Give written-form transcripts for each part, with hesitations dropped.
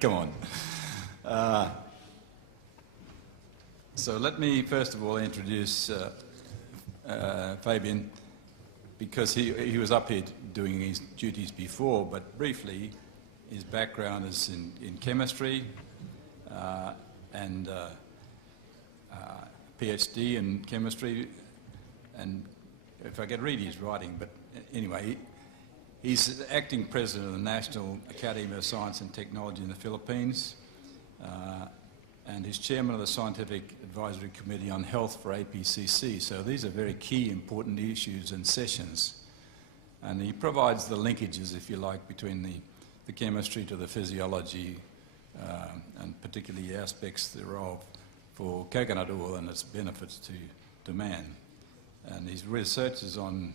Come on. So let me first of all introduce Fabian, because he was up here doing his duties before, but briefly, his background is in chemistry and PhD in chemistry, and if I could read his writing, but anyway, he's acting president of the National Academy of Science and Technology in the Philippines, and he's chairman of the Scientific Advisory Committee on Health for APCC. So these are very key, important issues and sessions. And he provides the linkages, if you like, between the chemistry to the physiology, and particularly aspects thereof for coconut oil and its benefits to man. And his research is on,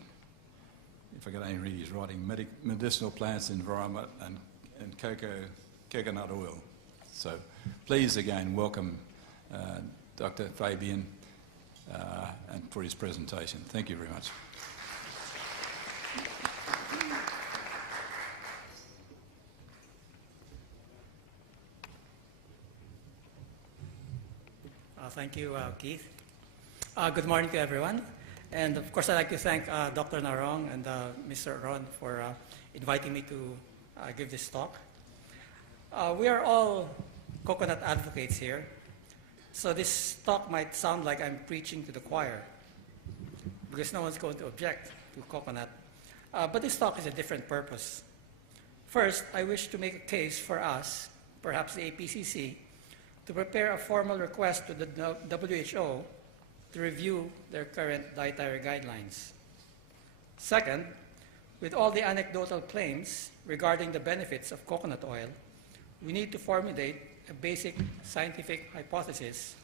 if I can only read his writing, medicinal plants, environment, and coconut oil. So please again welcome Dr. Fabian and for his presentation. Thank you very much. Thank you, Keith. Good morning to everyone. And of course, I'd like to thank Dr. Narong and Mr. Ron for inviting me to give this talk. We are all coconut advocates here, so this talk might sound like I'm preaching to the choir, because no one's going to object to coconut. But this talk is a different purpose. First, I wish to make a case for us, perhaps the APCC, to prepare a formal request to the WHO to review their current dietary guidelines. Second, with all the anecdotal claims regarding the benefits of coconut oil, we need to formulate a basic scientific hypothesis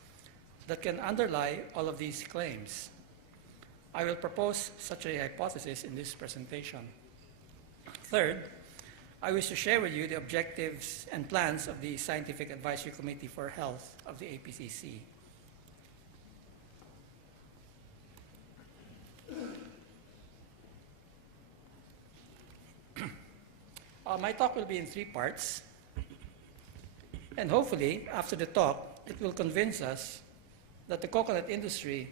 that can underlie all of these claims. I will propose such a hypothesis in this presentation. Third, I wish to share with you the objectives and plans of the Scientific Advisory Committee for Health of the APCC. My talk will be in 3 parts, and hopefully, after the talk, it will convince us that the coconut industry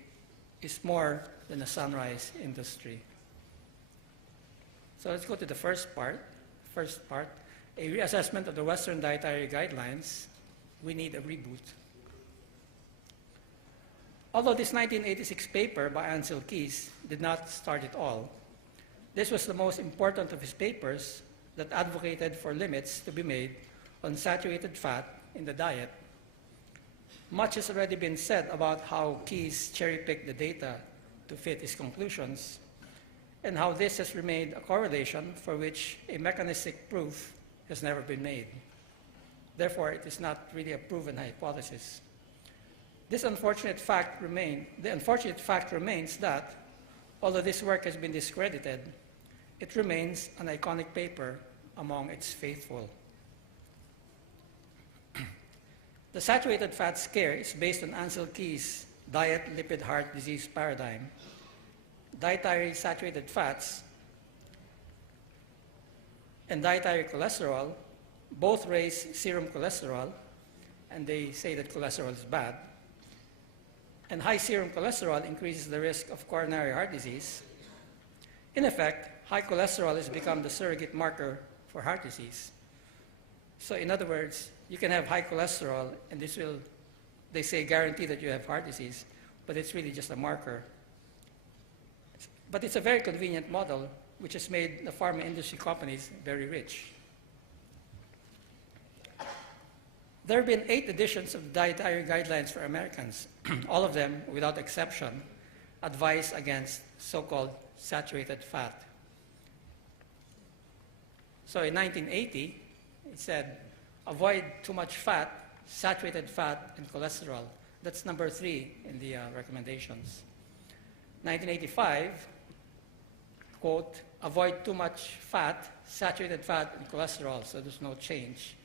is more than a sunrise industry. So let's go to the first part. A reassessment of the Western dietary guidelines. We need a reboot. Although this 1986 paper by Ansel Keys did not start it all, this was the most important of his papers that advocated for limits to be made on saturated fat in the diet. Much has already been said about how Keys cherry-picked the data to fit his conclusions, and how this has remained a correlation for which a mechanistic proof has never been made. Therefore, it is not really a proven hypothesis. The unfortunate fact remains that, although this work has been discredited, it remains an iconic paper among its faithful. The saturated fat scare is based on Ansel Keys' diet lipid heart disease paradigm. Dietary saturated fats and dietary cholesterol both raise serum cholesterol, and they say that cholesterol is bad. And high serum cholesterol increases the risk of coronary heart disease. In effect, high cholesterol has become the surrogate marker for heart disease. So in other words, you can have high cholesterol, and this will, they say, guarantee that you have heart disease, but it's really just a marker. But it's a very convenient model, which has made the pharma industry companies very rich. There have been 8 editions of dietary guidelines for Americans. All of them, without exception, advise against so-called saturated fat. So in 1980, it said, avoid too much fat, saturated fat, and cholesterol. That's number 3 in the recommendations. 1985, quote, avoid too much fat, saturated fat, and cholesterol, so there's no change.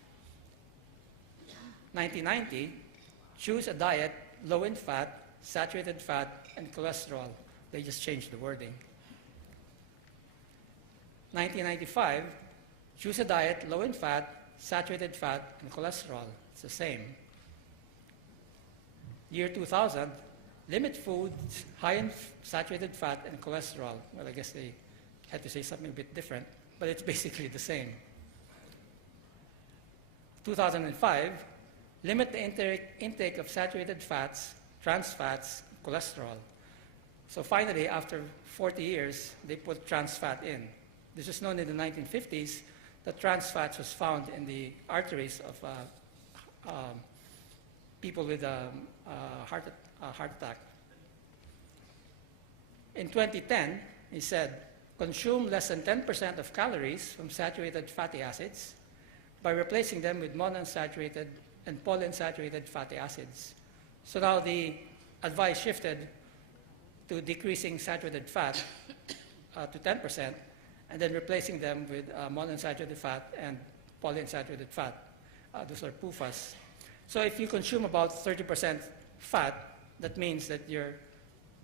1990, choose a diet low in fat, saturated fat, and cholesterol. They just changed the wording. 1995, choose a diet low in fat, saturated fat, and cholesterol. It's the same. Year 2000, limit foods high in saturated fat and cholesterol. Well, I guess they had to say something a bit different, but it's basically the same. 2005, limit the intake of saturated fats, trans fats, cholesterol. So finally, after 40 years, they put trans fat in. This was known in the 1950s that trans fats was found in the arteries of people with a heart attack. In 2010, he said, consume less than 10% of calories from saturated fatty acids by replacing them with monounsaturated and polyunsaturated fatty acids. So now the advice shifted to decreasing saturated fat to 10% and then replacing them with monounsaturated fat and polyunsaturated fat. Those are PUFAs. So if you consume about 30% fat, that means that your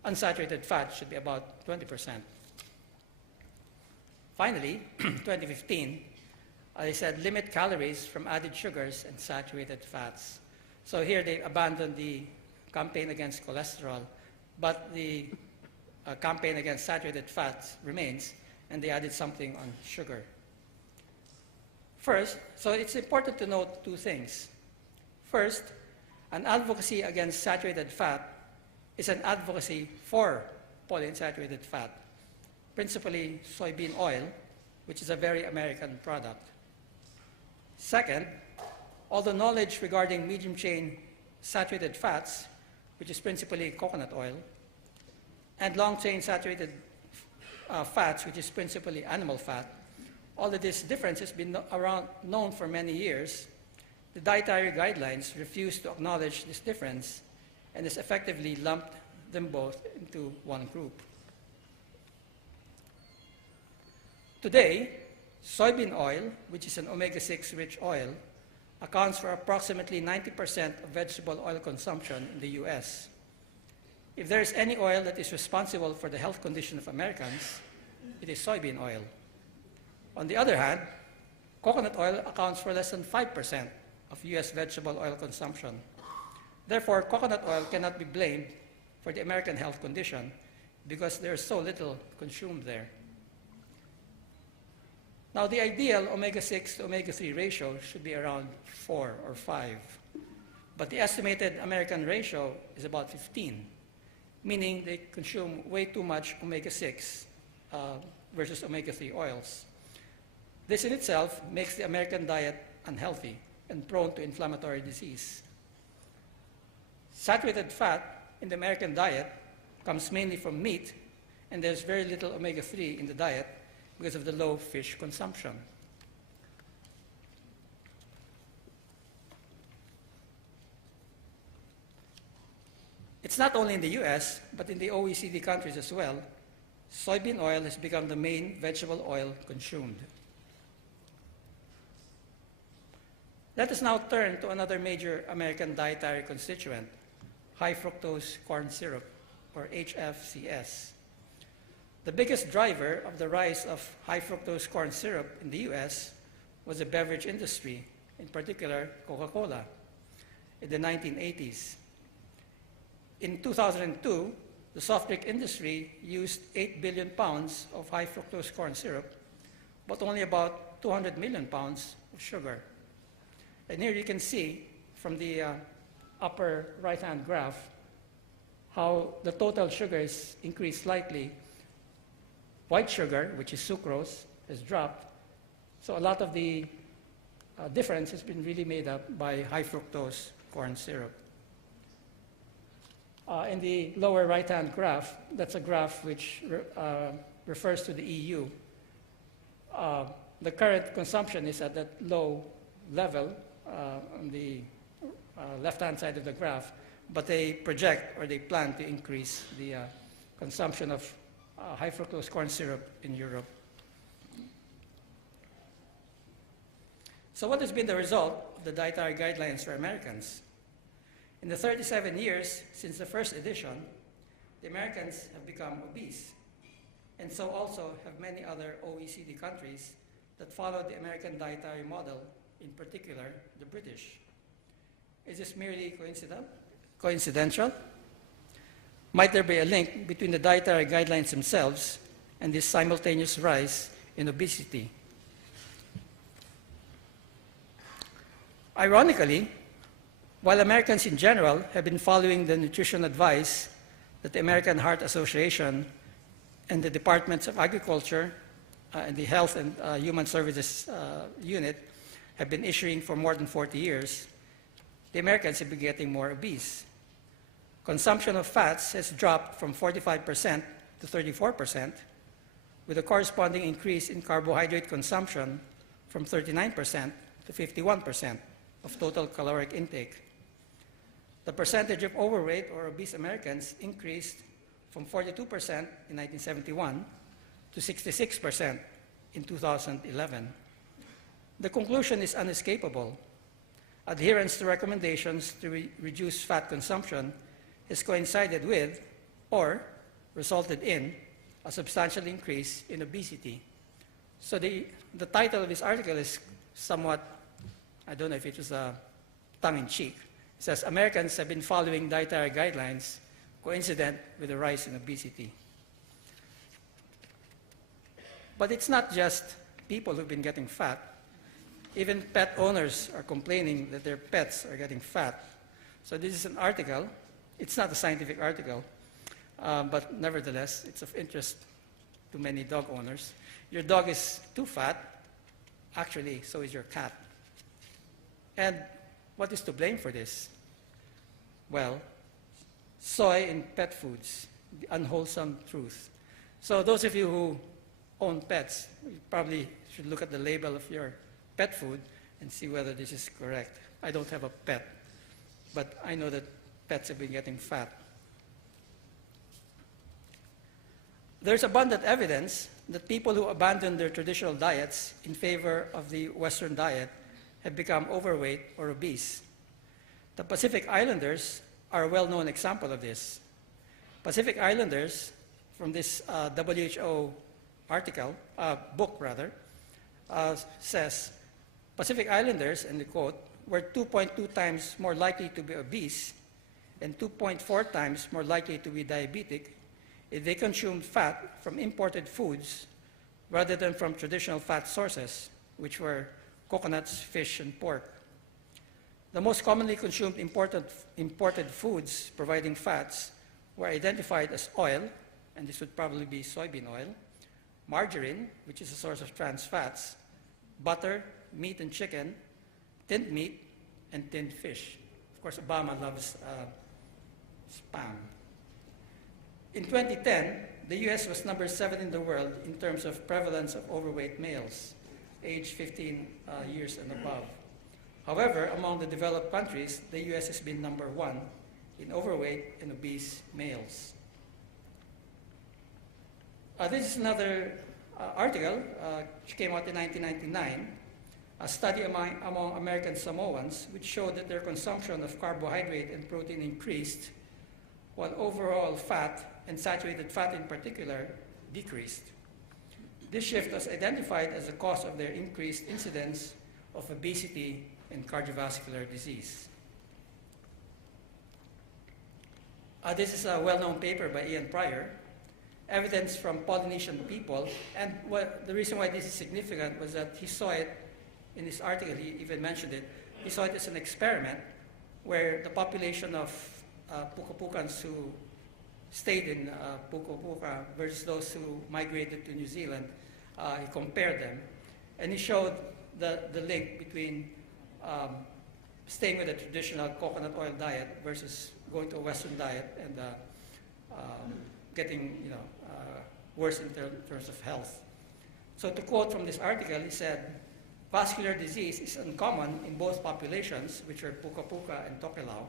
unsaturated fat should be about 20%. Finally, 2015, they said limit calories from added sugars and saturated fats. So here they abandoned the campaign against cholesterol, but the campaign against saturated fats remains, and they added something on sugar. First, so it's important to note two things. First, an advocacy against saturated fat is an advocacy for polyunsaturated fat, principally soybean oil, which is a very American product. Second, all the knowledge regarding medium-chain saturated fats, which is principally coconut oil, and long-chain saturated fats, which is principally animal fat, all of this difference has been known for many years. The dietary guidelines refuse to acknowledge this difference and has effectively lumped them both into one group. Today, soybean oil, which is an omega-6 rich oil, accounts for approximately 90% of vegetable oil consumption in the US. If there is any oil that is responsible for the health condition of Americans, it is soybean oil. On the other hand, coconut oil accounts for less than 5% of US vegetable oil consumption. Therefore, coconut oil cannot be blamed for the American health condition because there is so little consumed there. Now, the ideal omega-6 to omega-3 ratio should be around 4 or 5, but the estimated American ratio is about 15, meaning they consume way too much omega-6 versus omega-3 oils. This in itself makes the American diet unhealthy and prone to inflammatory disease. Saturated fat in the American diet comes mainly from meat, and there's very little omega-3 in the diet because of the low fish consumption. It's not only in the US, but in the OECD countries as well, soybean oil has become the main vegetable oil consumed. Let us now turn to another major American dietary constituent, high fructose corn syrup, or HFCS. The biggest driver of the rise of high fructose corn syrup in the US was the beverage industry, in particular Coca-Cola, in the 1980s. In 2002, the soft drink industry used 8 billion pounds of high fructose corn syrup, but only about 200 million pounds of sugar. And here you can see from the upper right-hand graph how the total sugars increased slightly. White sugar, which is sucrose, has dropped. So a lot of the difference has been really made up by high fructose corn syrup. In the lower right-hand graph, that's a graph which refers to the EU. The current consumption is at that low level on the left-hand side of the graph, but they project or they plan to increase the consumption of high fructose corn syrup in Europe. So what has been the result of the dietary guidelines for Americans? In the 37 years since the first edition, the Americans have become obese, and so also have many other OECD countries that follow the American dietary model in particular the British. Is this merely coincidental? Might there be a link between the dietary guidelines themselves and this simultaneous rise in obesity? Ironically, while Americans in general have been following the nutrition advice that the American Heart Association and the Departments of Agriculture and the Health and Human Services Unit have been issuing for more than 40 years, the Americans have been getting more obese. Consumption of fats has dropped from 45% to 34%, with a corresponding increase in carbohydrate consumption from 39% to 51% of total caloric intake. The percentage of overweight or obese Americans increased from 42% in 1971 to 66% in 2011. The conclusion is unescapable. Adherence to recommendations to reduce fat consumption has coincided with or resulted in a substantial increase in obesity. So the title of this article is somewhat, I don't know if it was tongue-in-cheek. It says, Americans have been following dietary guidelines coincident with the rise in obesity. But it's not just people who've been getting fat. Even pet owners are complaining that their pets are getting fat. So this is an article. It's not a scientific article, but nevertheless, it's of interest to many dog owners. Your dog is too fat. Actually, so is your cat. And what is to blame for this? Well, soy in pet foods, the unwholesome truth. So those of you who own pets, you probably should look at the label of your pet food and see whether this is correct. I don't have a pet, but I know that pets have been getting fat. There's abundant evidence that people who abandon their traditional diets in favor of the Western diet have become overweight or obese. The Pacific Islanders are a well-known example of this. Pacific Islanders, from this WHO book, says, Pacific Islanders, and I quote, were 2.2 times more likely to be obese and 2.4 times more likely to be diabetic if they consumed fat from imported foods rather than from traditional fat sources, which were coconuts, fish, and pork. The most commonly consumed imported foods providing fats were identified as oil, and this would probably be soybean oil, margarine, which is a source of trans fats, butter, meat and chicken, tinned meat, and tinned fish. Of course, Obama loves spam. In 2010, the US was number 7 in the world in terms of prevalence of overweight males, aged 15 years and above. However, among the developed countries, the US has been number 1 in overweight and obese males. This is another article which came out in 1999, a study among American Samoans, which showed that their consumption of carbohydrate and protein increased, while overall fat, and saturated fat in particular, decreased. This shift was identified as a cause of their increased incidence of obesity and cardiovascular disease. This is a well-known paper by Ian Pryor, evidence from Polynesian people, and the reason why this is significant was that he saw it in this article, he even mentioned it, he saw it as an experiment where the population of Pukapukans who stayed in Pukapuka versus those who migrated to New Zealand, he compared them. And he showed the link between staying with a traditional coconut oil diet versus going to a Western diet and getting worse in terms of health. So to quote from this article, he said, vascular disease is uncommon in both populations, which are Pukapuka and Tokelau,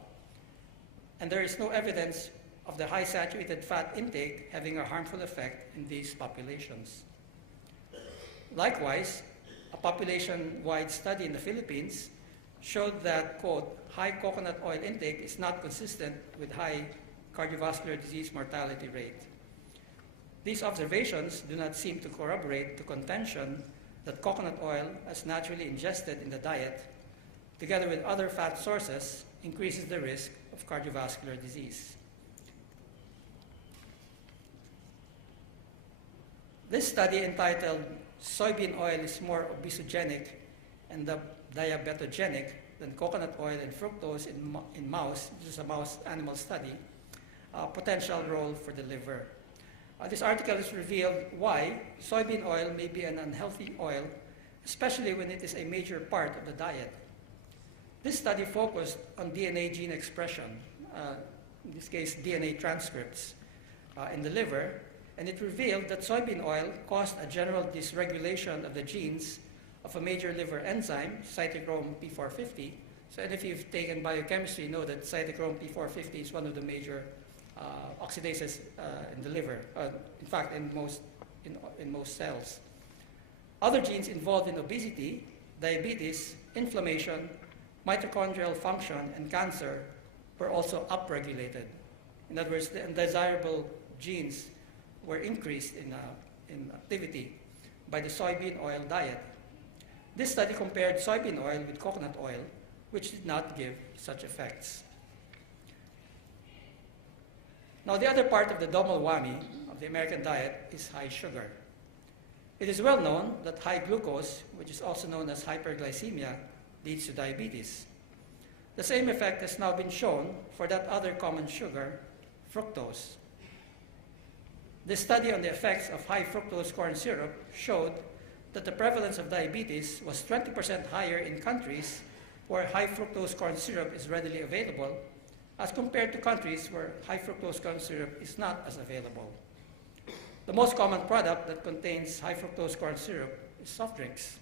and there is no evidence of the high saturated fat intake having a harmful effect in these populations. Likewise, a population-wide study in the Philippines showed that, quote, high coconut oil intake is not consistent with high cardiovascular disease mortality rate. These observations do not seem to corroborate the contention that coconut oil, as naturally ingested in the diet, together with other fat sources, increases the risk of cardiovascular disease. This study, entitled "Soybean Oil is More Obesogenic and Diabetogenic Than Coconut Oil and Fructose in Mouse," this is a mouse animal study, potential role for the liver. This article has revealed why soybean oil may be an unhealthy oil, especially when it is a major part of the diet. This study focused on DNA gene expression, in this case DNA transcripts, in the liver, and it revealed that soybean oil caused a general dysregulation of the genes of a major liver enzyme, cytochrome P450. So if you've taken biochemistry, you know that cytochrome P450 is one of the major oxidases in the liver, in fact, in most cells. Other genes involved in obesity, diabetes, inflammation, mitochondrial function, and cancer were also upregulated. In other words, the undesirable genes were increased in activity by the soybean oil diet. This study compared soybean oil with coconut oil, which did not give such effects. Now, the other part of the double whammy of the American diet is high sugar. It is well known that high glucose, which is also known as hyperglycemia, leads to diabetes. The same effect has now been shown for that other common sugar, fructose. This study on the effects of high fructose corn syrup showed that the prevalence of diabetes was 20% higher in countries where high fructose corn syrup is readily available, as compared to countries where high fructose corn syrup is not as available. The most common product that contains high fructose corn syrup is soft drinks,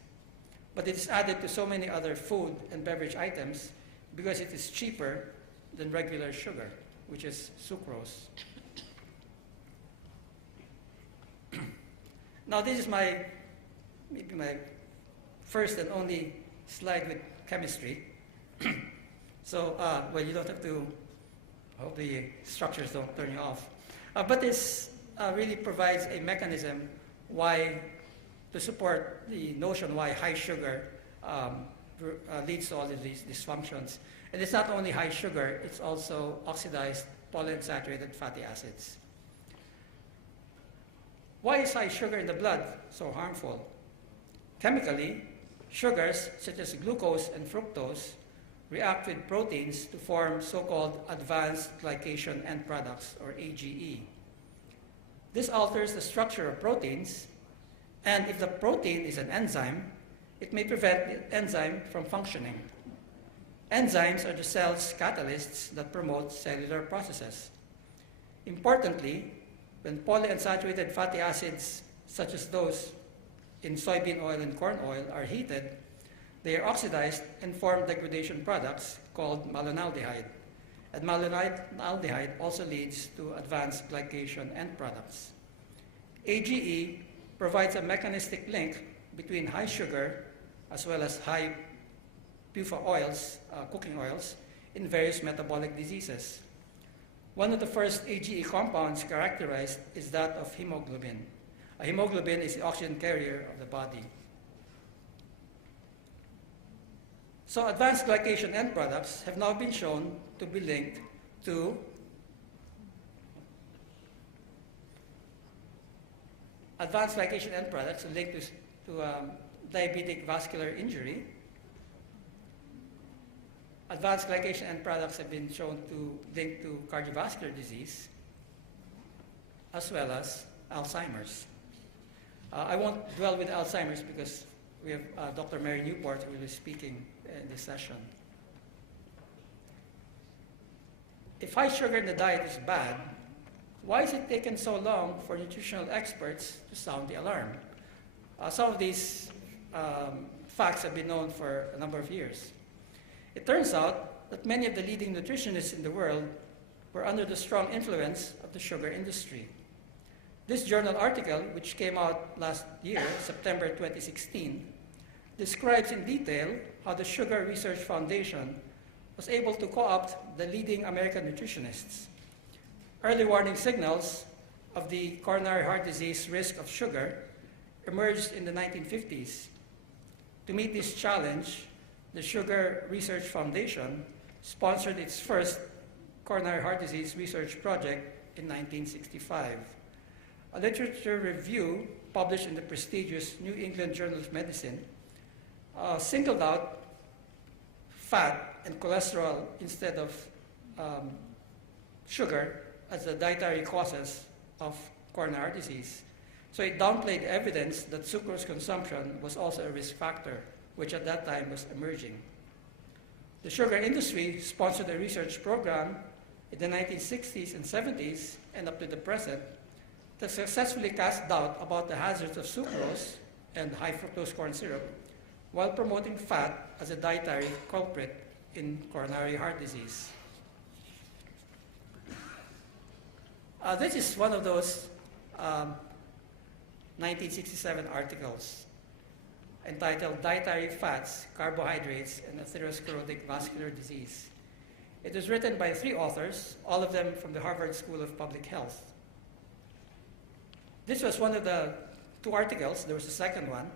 but it is added to so many other food and beverage items because it is cheaper than regular sugar, which is sucrose. Now, this is maybe my first and only slide with chemistry. So, well, you don't have to, I hope the structures don't turn you off. But this really provides a mechanism to support the notion why high sugar leads to all of these dysfunctions. And it's not only high sugar, it's also oxidized polyunsaturated fatty acids. Why is high sugar in the blood so harmful? Chemically, sugars such as glucose and fructose react with proteins to form so-called advanced glycation end products, or AGE. This alters the structure of proteins, and if the protein is an enzyme, it may prevent the enzyme from functioning. Enzymes are the cell's catalysts that promote cellular processes. Importantly, when polyunsaturated fatty acids, such as those in soybean oil and corn oil, are heated, they are oxidized and form degradation products called malonaldehyde. And malonaldehyde also leads to advanced glycation end products. AGE provides a mechanistic link between high sugar as well as high PUFA oils, cooking oils, in various metabolic diseases. One of the first AGE compounds characterized is that of hemoglobin. A hemoglobin is the oxygen carrier of the body. So advanced glycation end products have now been shown to be linked to diabetic vascular injury. Advanced glycation end products have been shown to link to cardiovascular disease, as well as Alzheimer's. I won't dwell with Alzheimer's because we have Dr. Mary Newport who will be speaking in this session. If high sugar in the diet is bad, why is it taken so long for nutritional experts to sound the alarm? Some of these facts have been known for a number of years. It turns out that many of the leading nutritionists in the world were under the strong influence of the sugar industry. This journal article, which came out last year, September 2016, describes in detail how the Sugar Research Foundation was able to co-opt the leading American nutritionists. Early warning signals of the coronary heart disease risk of sugar emerged in the 1950s. To meet this challenge, the Sugar Research Foundation sponsored its first coronary heart disease research project in 1965. A literature review published in the prestigious New England Journal of Medicine singled out fat and cholesterol instead of sugar as the dietary causes of coronary heart disease. So it downplayed evidence that sucrose consumption was also a risk factor, which at that time was emerging. The sugar industry sponsored a research program in the 1960s and 70s and up to the present that successfully cast doubt about the hazards of sucrose and high fructose corn syrup while promoting fat as a dietary culprit in coronary heart disease. This is one of those 1967 articles entitled Dietary Fats, Carbohydrates, and Atherosclerotic Vascular Disease. It was written by 3 authors, all of them from the Harvard School of Public Health. This was one of the 2 articles, there was a second one,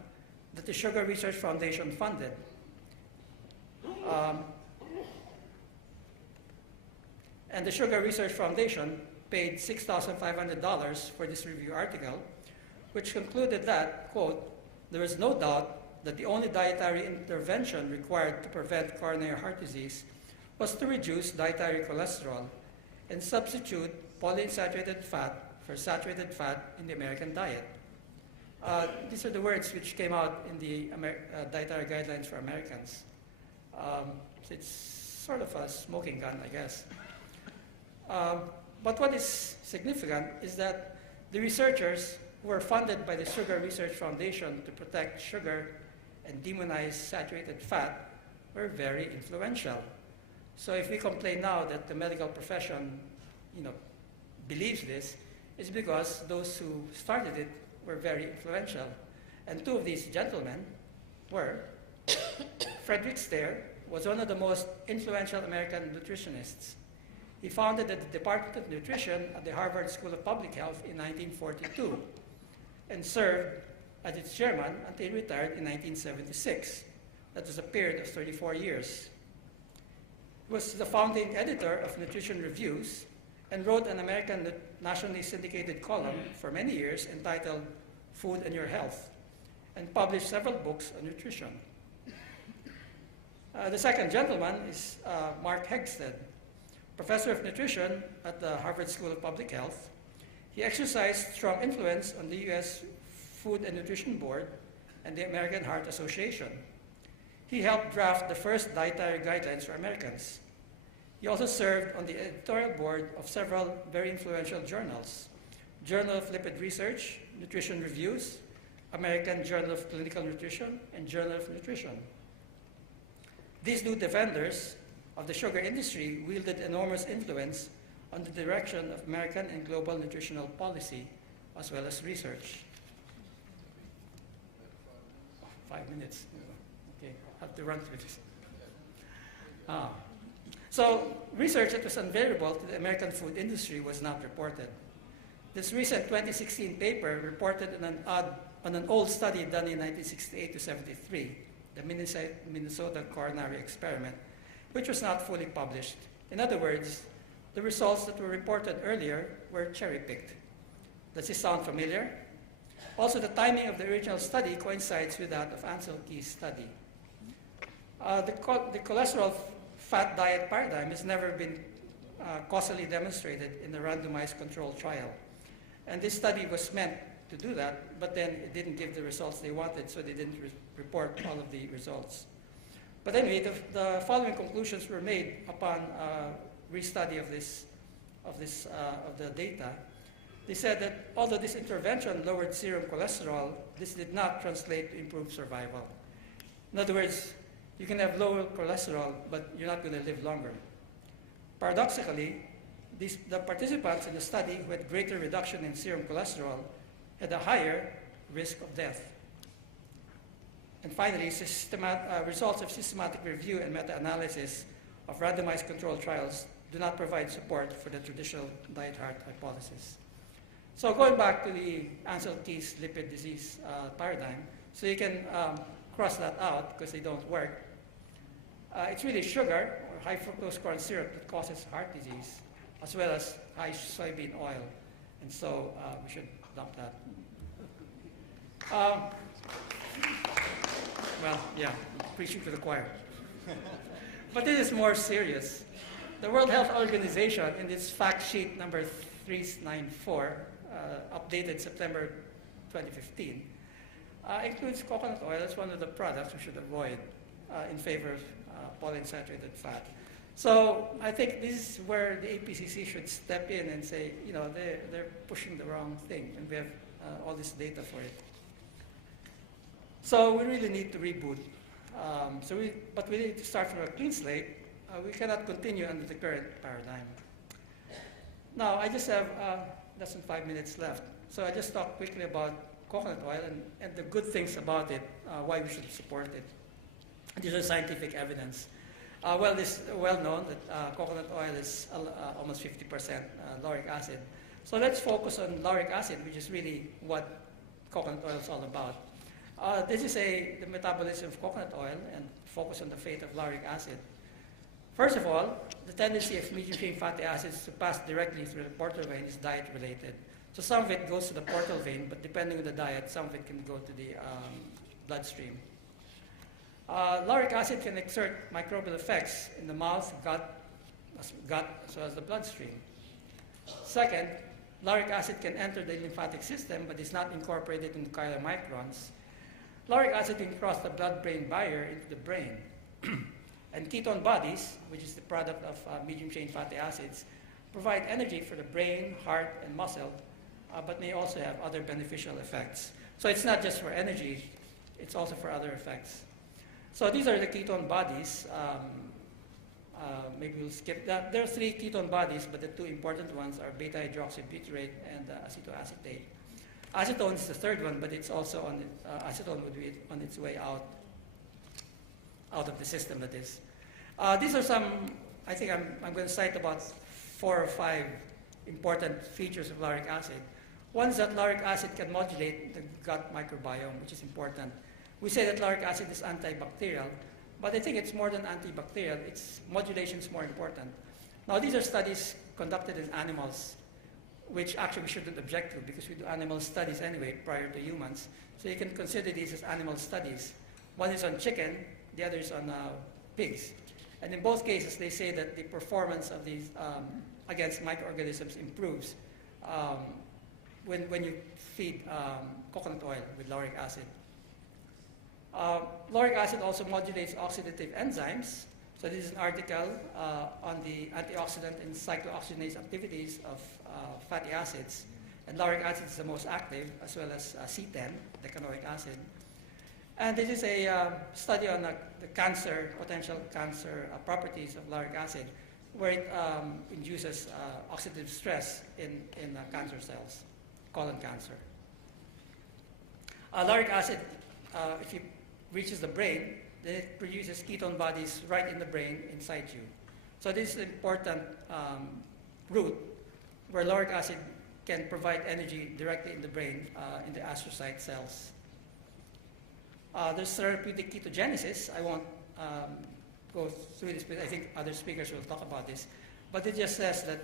that the Sugar Research Foundation funded. And the Sugar Research Foundation paid $6,500 for this review article, which concluded that, quote, there is no doubt that the only dietary intervention required to prevent coronary heart disease was to reduce dietary cholesterol and substitute polyunsaturated fat for saturated fat in the American diet. These are the words which came out in the dietary guidelines for Americans. It's sort of a smoking gun, I guess. But what is significant is that the researchers who were funded by the Sugar Research Foundation to protect sugar and demonize saturated fat were very influential. So if we complain now that the medical profession, believes this, it's because those who started it were very influential. And 2 of these gentlemen were Frederick Stair was one of the most influential American nutritionists. He founded the Department of Nutrition at the Harvard School of Public Health in 1942 and served as its chairman until he retired in 1976. That was a period of 34 years. He was the founding editor of Nutrition Reviews and wrote an American nationally syndicated column for many years entitled Food and Your Health, and published several books on nutrition. The second gentleman is Mark Hegsted, professor of nutrition at the Harvard School of Public Health. He exercised strong influence on the U.S. Food and Nutrition Board and the American Heart Association. He helped draft the first dietary guidelines for Americans. He also served on the editorial board of several very influential journals: Journal of Lipid Research, Nutrition Reviews, American Journal of Clinical Nutrition, and Journal of Nutrition. These 2 defenders of the sugar industry wielded enormous influence on the direction of American and global nutritional policy, as well as research. 5 minutes. Okay, I have to run through this. So research that was unfavorable to the American food industry was not reported. This recent 2016 paper reported on an old study done in 1968 to 73, the Minnesota Coronary Experiment, which was not fully published. In other words, the results that were reported earlier were cherry-picked. Does this sound familiar? Also, the timing of the original study coincides with that of Ansel Keys' study. The cholesterol fat diet paradigm has never been causally demonstrated in the randomized controlled trial. And this study was meant to do that, but then it didn't give the results they wanted, so they didn't report all of the results. But anyway, the following conclusions were made upon restudy of the data. They said that although this intervention lowered serum cholesterol, this did not translate to improved survival. In other words, you can have lower cholesterol, but you're not going to live longer. Paradoxically, the participants in the study who had greater reduction in serum cholesterol had a higher risk of death. And finally, results of systematic review and meta-analysis of randomized controlled trials do not provide support for the traditional diet heart hypothesis. So going back to the Ansel Keys lipid disease paradigm, so you can cross that out because they don't work. It's really sugar or high fructose corn syrup that causes heart disease, as well as high soybean oil. And so we should dump that. Well, yeah, preaching to the choir. But this is more serious. The World Health Organization, in its fact sheet number 394, updated September 2015, includes coconut oil as one of the products we should avoid in favor of polyunsaturated fat. So I think this is where the APCC should step in and say, you know, they're pushing the wrong thing, and we have all this data for it. So we really need to reboot. But we need to start from a clean slate. We cannot continue under the current paradigm. Now, I just have less than 5 minutes left. So I just talk quickly about coconut oil and the good things about it, why we should support it. These are scientific evidence. Well, it's well known that coconut oil is almost 50% lauric acid. So let's focus on lauric acid, which is really what coconut oil is all about. This is the metabolism of coconut oil, and focus on the fate of lauric acid. First of all, the tendency of medium-chain fatty acids to pass directly through the portal vein is diet-related. So some of it goes to the portal vein, but depending on the diet, some of it can go to the bloodstream. Lauric acid can exert microbial effects in the mouth, gut, as well as the bloodstream. Second, lauric acid can enter the lymphatic system, but is not incorporated into chylomicrons. Lauric acid can cross the blood-brain barrier into the brain. And ketone bodies, which is the product of medium-chain fatty acids, provide energy for the brain, heart, and muscle, but may also have other beneficial effects. So it's not just for energy, it's also for other effects. So these are the ketone bodies. Maybe we'll skip that. There are 3 ketone bodies, but the 2 important ones are beta-hydroxybutyrate and acetoacetate. Acetone is the 3rd one, but it's also on acetone would be on its way out of the system, that is. These are some, I think I'm going to cite about 4 or 5 important features of lauric acid. One is that lauric acid can modulate the gut microbiome, which is important. We say that lauric acid is antibacterial, but I think it's more than antibacterial. Its modulation is more important. Now, these are studies conducted in animals, which actually we shouldn't object to because we do animal studies anyway prior to humans. So you can consider these as animal studies. One is on chicken, the other is on pigs. And in both cases, they say that the performance of these against microorganisms improves when you feed coconut oil with lauric acid. Lauric acid also modulates oxidative enzymes. So this is an article on the antioxidant and cyclooxygenase activities of fatty acids. And lauric acid is the most active, as well as C10, decanoic acid. And this is a study on the potential cancer properties of lauric acid, where it induces oxidative stress in cancer cells, colon cancer. Lauric acid, if it reaches the brain, then it produces ketone bodies right in the brain inside you. So this is an important route where lauric acid can provide energy directly in the brain in the astrocyte cells. There's therapeutic ketogenesis. I won't go through this, but I think other speakers will talk about this. But it just says that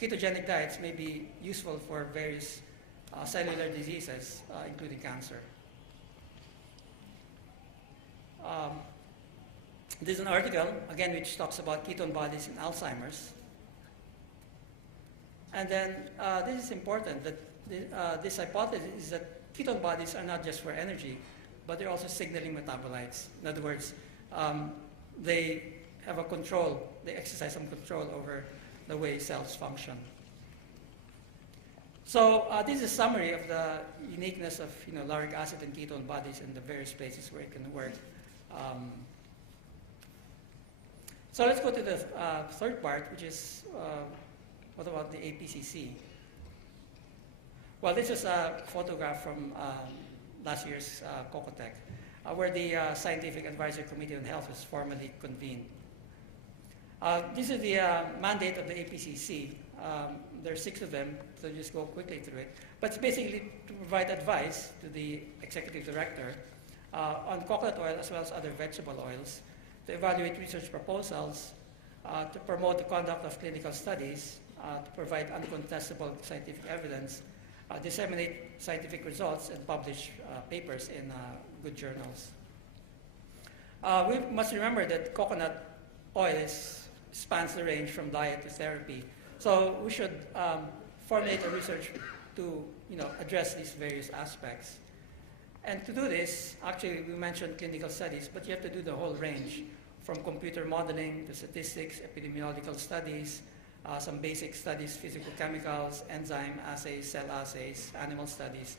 ketogenic diets may be useful for various cellular diseases, including cancer. There's an article, again, which talks about ketone bodies in Alzheimer's. And then this is important, that this hypothesis is that ketone bodies are not just for energy, but they're also signaling metabolites. In other words, they have a control, they exercise some control over the way cells function. So this is a summary of the uniqueness of lauric acid and ketone bodies in the various places where it can work. So let's go to the 3rd part, which is what about the APCC? Well, this is a photograph from last year's COCOTEC, where the Scientific Advisory Committee on Health was formally convened. This is the mandate of the APCC. There are 6 of them, so just go quickly through it. But it's basically to provide advice to the executive director on coconut oil as well as other vegetable oils, to evaluate research proposals, to promote the conduct of clinical studies, to provide uncontestable scientific evidence, disseminate scientific results, and publish papers in good journals. We must remember that coconut oil spans the range from diet to therapy. So we should formulate a research to address these various aspects. And to do this, actually we mentioned clinical studies, but you have to do the whole range, from computer modeling to statistics, epidemiological studies, some basic studies, physical chemicals, enzyme assays, cell assays, animal studies,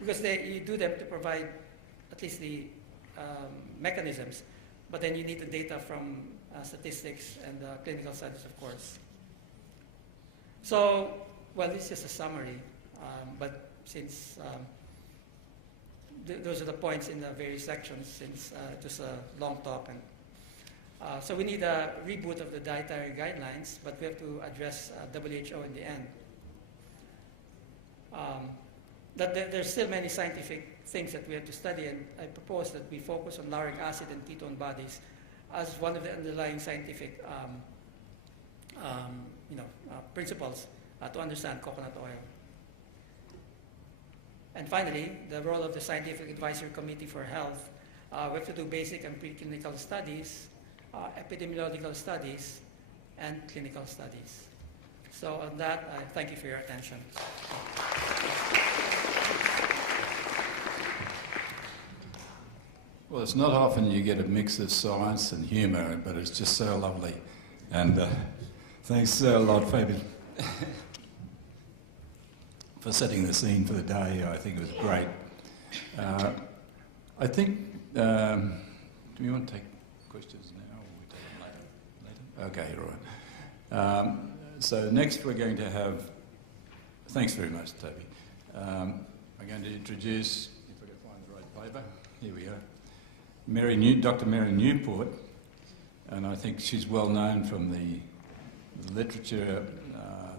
because you do them to provide at least the mechanisms, but then you need the data from statistics and clinical studies, of course. So, well, this is just a summary, but since those are the points in the various sections, since it was a long talk, and so we need a reboot of the dietary guidelines, but we have to address WHO in the end. There's still many scientific things that we have to study, and I propose that we focus on lauric acid and ketone bodies as one of the underlying scientific principles to understand coconut oil. And finally, the role of the Scientific Advisory Committee for Health. We have to do basic and preclinical studies, epidemiological studies, and clinical studies. So on that, I thank you for your attention. Well, it's not often you get a mix of science and humour, but it's just so lovely. And thanks a lot, Fabian, for setting the scene for the day. I think it was great. I think, do you want to take questions now, or we take them later? Okay, right. So next we're going to have, thanks very much, Toby. I'm going to introduce, if I can find the right paper, here we go, Dr. Mary Newport, and I think she's well known from the literature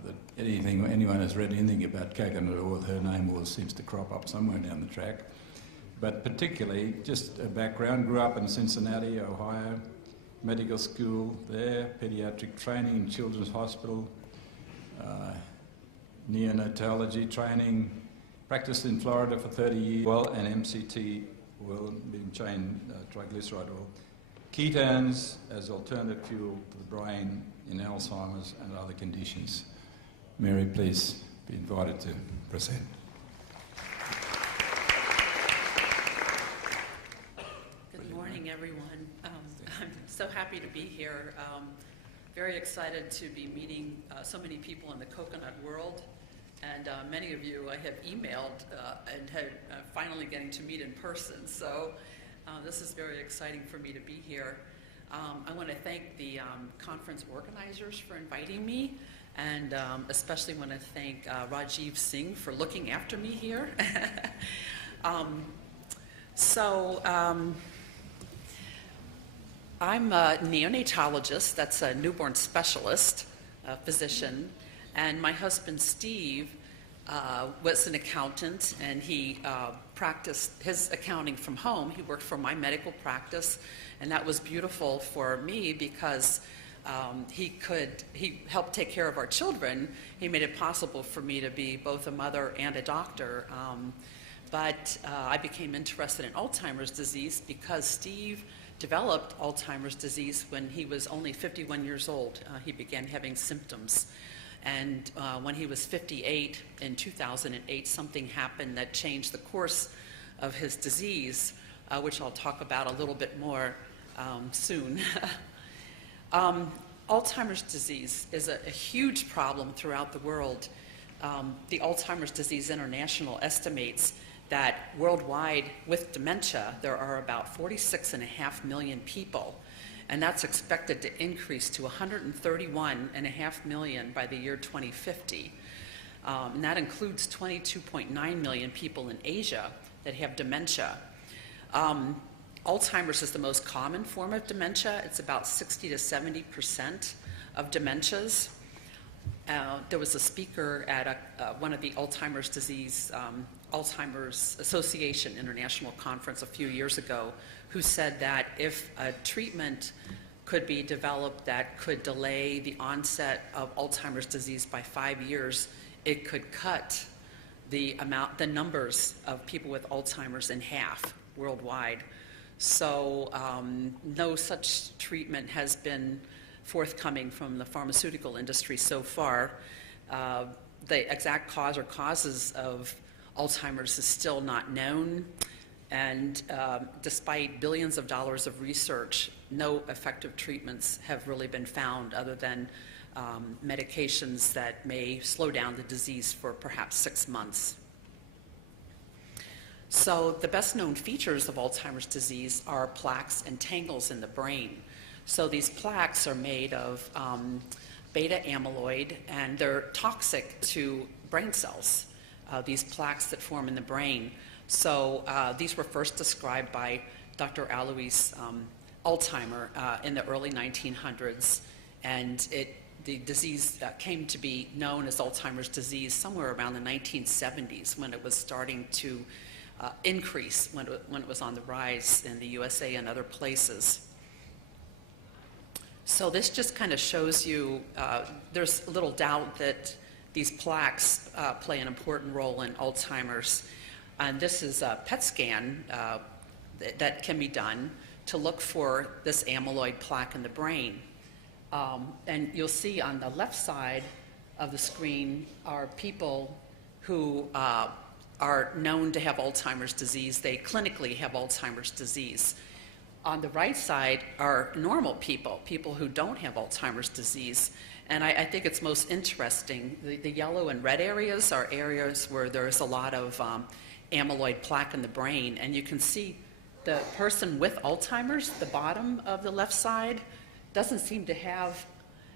that anyone has read anything about coconut oil, her name always seems to crop up somewhere down the track. But particularly, just a background, grew up in Cincinnati, Ohio, medical school there, pediatric training in Children's Hospital, neonatology training, practiced in Florida for 30 years, well, and MCT oil, medium chain triglyceride oil, ketones as alternate fuel for the brain in Alzheimer's and other conditions. Mary, please be invited to present. Good morning, everyone. I'm so happy to be here. Very excited to be meeting so many people in the coconut world. And many of you I have emailed and finally getting to meet in person. So this is very exciting for me to be here. I want to thank the conference organizers for inviting me, and especially want to thank Rajiv Singh for looking after me here. I'm a neonatologist, that's a newborn specialist, a physician, and my husband Steve was an accountant, and he practiced his accounting from home. He worked for my medical practice, and that was beautiful for me because he helped take care of our children. He made it possible for me to be both a mother and a doctor. But I became interested in Alzheimer's disease because Steve developed Alzheimer's disease when he was only 51 years old. He began having symptoms. And when he was 58 in 2008, something happened that changed the course of his disease, which I'll talk about a little bit more soon. Alzheimer's disease is a huge problem throughout the world. The Alzheimer's Disease International estimates that worldwide with dementia, there are about 46.5 million people, and that's expected to increase to 131.5 million by the year 2050. And that includes 22.9 million people in Asia that have dementia. Alzheimer's is the most common form of dementia. It's about 60 to 70% of dementias. There was a speaker at one of the Alzheimer's Association International Conference a few years ago who said that if a treatment could be developed that could delay the onset of Alzheimer's disease by 5 years, it could cut the numbers of people with Alzheimer's in half worldwide. So no such treatment has been forthcoming from the pharmaceutical industry so far. The exact cause or causes of Alzheimer's is still not known, and despite billions of dollars of research, no effective treatments have really been found other than medications that may slow down the disease for perhaps 6 months. So the best known features of Alzheimer's disease are plaques and tangles in the brain. So these plaques are made of beta amyloid, and they're toxic to brain cells, these plaques that form in the brain. So these were first described by Dr. Alois Alzheimer in the early 1900s, and the disease came to be known as Alzheimer's disease somewhere around the 1970s when it was starting to increase, when it was on the rise in the USA and other places. So this just kind of shows you there's little doubt that these plaques play an important role in Alzheimer's. And this is a PET scan that can be done to look for this amyloid plaque in the brain. And you'll see on the left side of the screen are people who are known to have Alzheimer's disease. They clinically have Alzheimer's disease. On the right side are normal people, people who don't have Alzheimer's disease. And I think it's most interesting. The yellow and red areas are areas where there's a lot of amyloid plaque in the brain. And you can see the person with Alzheimer's, the bottom of the left side, doesn't seem to have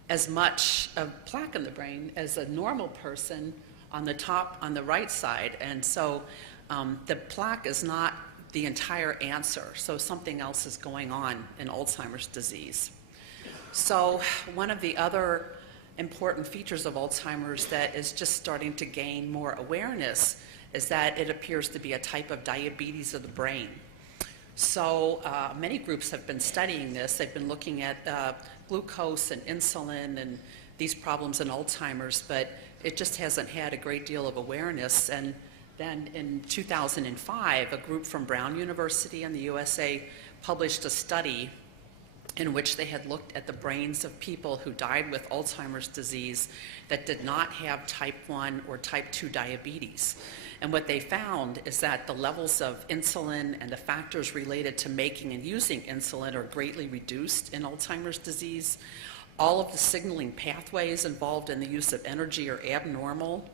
as much of plaque in the brain as a normal person on the top, on the right side. And so the plaque is not the entire answer. So something else is going on in Alzheimer's disease. So one of the other important features of Alzheimer's that is just starting to gain more awareness is that it appears to be a type of diabetes of the brain. So many groups have been studying this. They've been looking at glucose and insulin and these problems in Alzheimer's, but it just hasn't had a great deal of awareness. And then in 2005, a group from Brown University in the USA published a study in which they had looked at the brains of people who died with Alzheimer's disease that did not have type 1 or type 2 diabetes. And what they found is that the levels of insulin and the factors related to making and using insulin are greatly reduced in Alzheimer's disease. All of the signaling pathways involved in the use of energy are abnormal.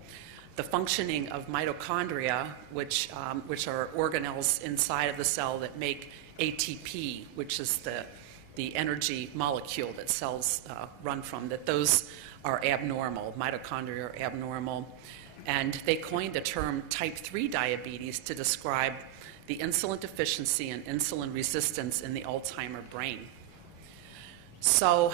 The functioning of mitochondria, which are organelles inside of the cell that make ATP, which is the energy molecule that cells run from, that those are abnormal. Mitochondria are abnormal. And they coined the term type 3 diabetes to describe the insulin deficiency and insulin resistance in the Alzheimer brain. So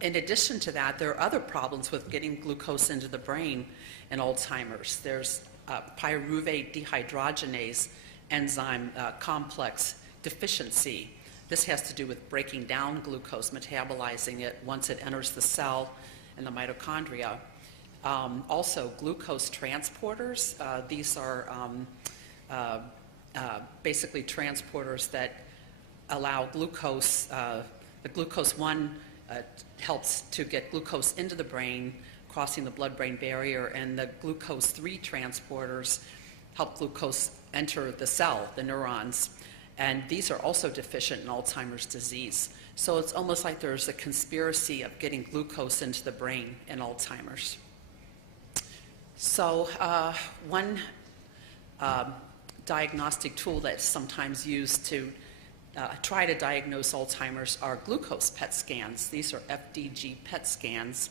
in addition to that, there are other problems with getting glucose into the brain in Alzheimer's. There's pyruvate dehydrogenase enzyme complex deficiency. This has to do with breaking down glucose, metabolizing it once it enters the cell and the mitochondria. Also, glucose transporters. These are basically transporters that allow glucose. The glucose 1 helps to get glucose into the brain, crossing the blood-brain barrier, and the glucose 3 transporters help glucose enter the cell, the neurons. And these are also deficient in Alzheimer's disease. So it's almost like there's a conspiracy of getting glucose into the brain in Alzheimer's. So one diagnostic tool that's sometimes used to try to diagnose Alzheimer's are glucose PET scans. These are FDG PET scans.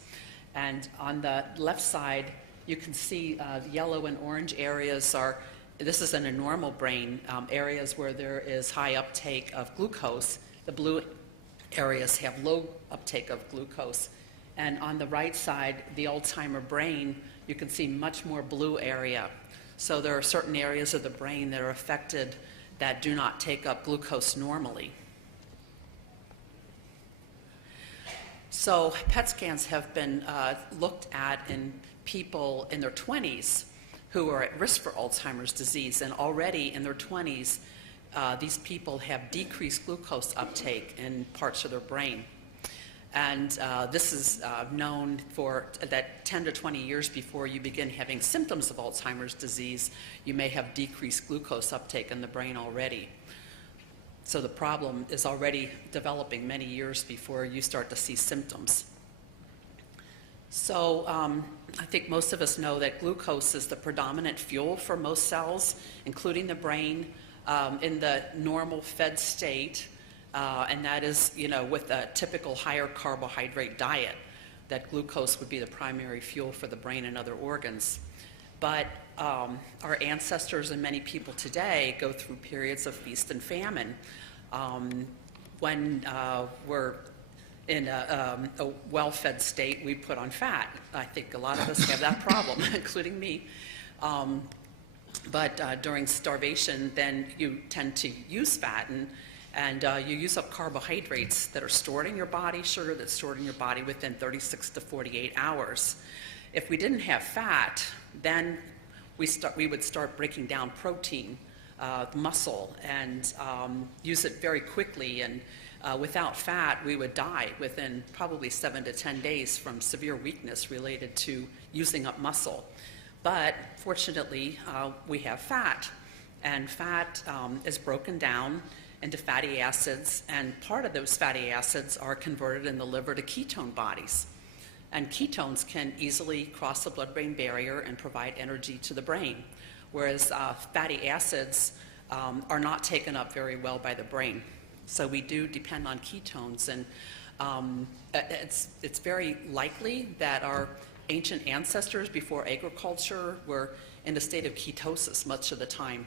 And on the left side, you can see the yellow and orange areas are, this is in a normal brain, areas where there is high uptake of glucose. The blue areas have low uptake of glucose. And on the right side, the Alzheimer brain, you can see much more blue area. So there are certain areas of the brain that are affected that do not take up glucose normally. So PET scans have been looked at in people in their 20s who are at risk for Alzheimer's disease, and already in their 20s, these people have decreased glucose uptake in parts of their brain. And this is known for that 10 to 20 years before you begin having symptoms of Alzheimer's disease, you may have decreased glucose uptake in the brain already. So the problem is already developing many years before you start to see symptoms. So I think most of us know that glucose is the predominant fuel for most cells, including the brain, in the normal fed state. And that is, with a typical higher carbohydrate diet, that glucose would be the primary fuel for the brain and other organs. But our ancestors and many people today go through periods of feast and famine. When we're in a well-fed state, we put on fat. I think a lot of us have that problem, including me. But during starvation, then you tend to use fat, and you use up carbohydrates that are stored in your body, sugar that's stored in your body within 36 to 48 hours. If we didn't have fat, then we would start breaking down protein, muscle, and use it very quickly. And without fat, we would die within probably 7 to 10 days from severe weakness related to using up muscle. But fortunately, we have fat, and fat is broken down into fatty acids, and part of those fatty acids are converted in the liver to ketone bodies. And ketones can easily cross the blood-brain barrier and provide energy to the brain, whereas fatty acids are not taken up very well by the brain. So we do depend on ketones, and it's very likely that our ancient ancestors before agriculture were in a state of ketosis much of the time.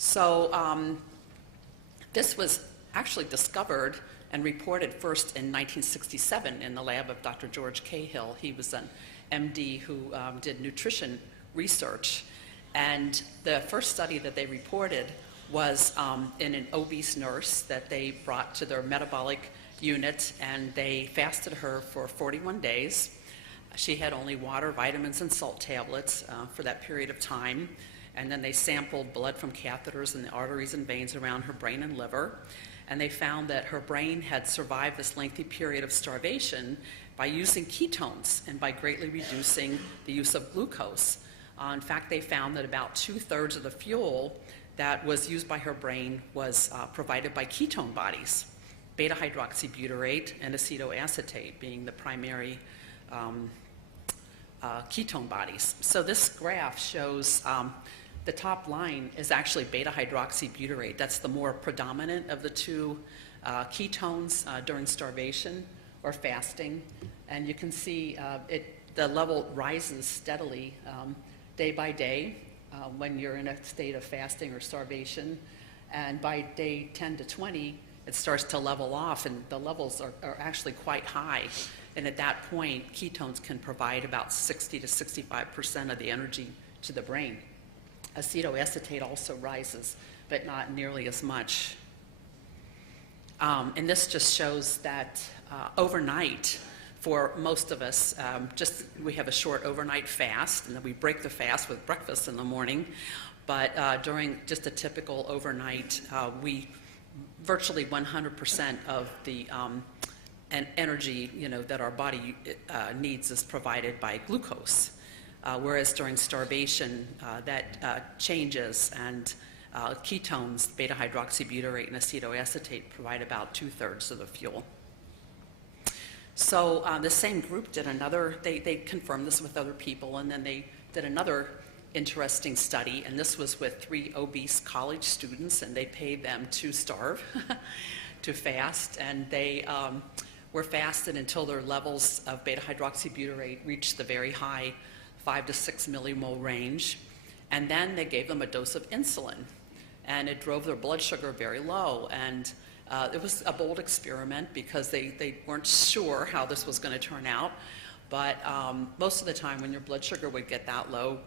So this was actually discovered and reported first in 1967 in the lab of Dr. George Cahill. He was an MD who did nutrition research. And the first study that they reported was in an obese nurse that they brought to their metabolic unit, and they fasted her for 41 days. She had only water, vitamins, and salt tablets for that period of time. And then they sampled blood from catheters in the arteries and veins around her brain and liver. And they found that her brain had survived this lengthy period of starvation by using ketones and by greatly reducing the use of glucose. In fact, they found that about 2/3 of the fuel that was used by her brain was provided by ketone bodies, beta-hydroxybutyrate and acetoacetate being the primary ketone bodies. So this graph shows the top line is actually beta-hydroxybutyrate. That's the more predominant of the two ketones during starvation or fasting. And you can see the level rises steadily day by day when you're in a state of fasting or starvation. And by day 10 to 20, it starts to level off, and the levels are actually quite high. And at that point, ketones can provide about 60 to 65% of the energy to the brain. Acetoacetate also rises, but not nearly as much. And this just shows that overnight, for most of us, we have a short overnight fast, and then we break the fast with breakfast in the morning. But during just a typical overnight, virtually 100% of the energy that our body needs is provided by glucose. Whereas during starvation, that changes, and ketones, beta-hydroxybutyrate and acetoacetate, provide about 2/3 of the fuel. So the same group did they confirmed this with other people, and then they did another interesting study, and this was with 3 obese college students, and they paid them to starve, to fast, and they were fasted until their levels of beta-hydroxybutyrate reached the very high 5 to 6 millimole range, and then they gave them a dose of insulin, and it drove their blood sugar very low. And It was a bold experiment because they weren't sure how this was going to turn out. But most of the time when your blood sugar would get that low,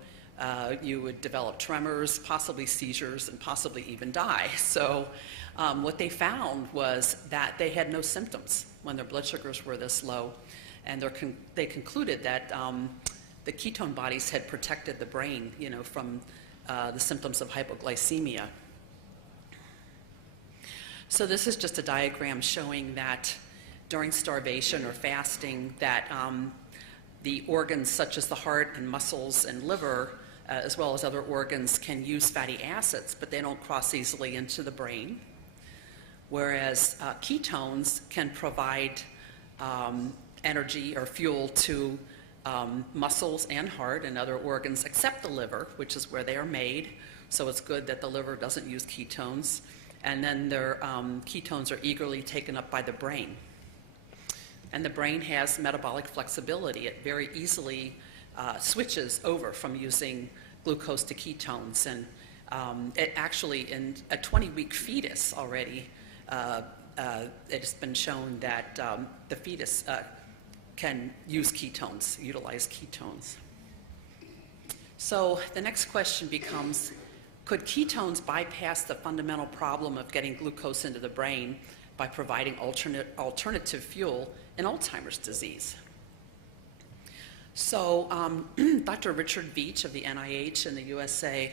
you would develop tremors, possibly seizures, and possibly even die. So what they found was that they had no symptoms when their blood sugars were this low. And they concluded that the ketone bodies had protected the brain, from the symptoms of hypoglycemia. So this is just a diagram showing that during starvation or fasting that the organs such as the heart and muscles and liver, as well as other organs, can use fatty acids, but they don't cross easily into the brain. Whereas ketones can provide energy or fuel to muscles and heart and other organs except the liver, which is where they are made. So it's good that the liver doesn't use ketones. And then their ketones are eagerly taken up by the brain. And the brain has metabolic flexibility. It very easily switches over from using glucose to ketones. And it actually, in a 20-week fetus already, it's been shown that the fetus can use ketones, utilize ketones. So the next question becomes, could ketones bypass the fundamental problem of getting glucose into the brain by providing alternative fuel in Alzheimer's disease? So Dr. Richard Veach of the NIH in the USA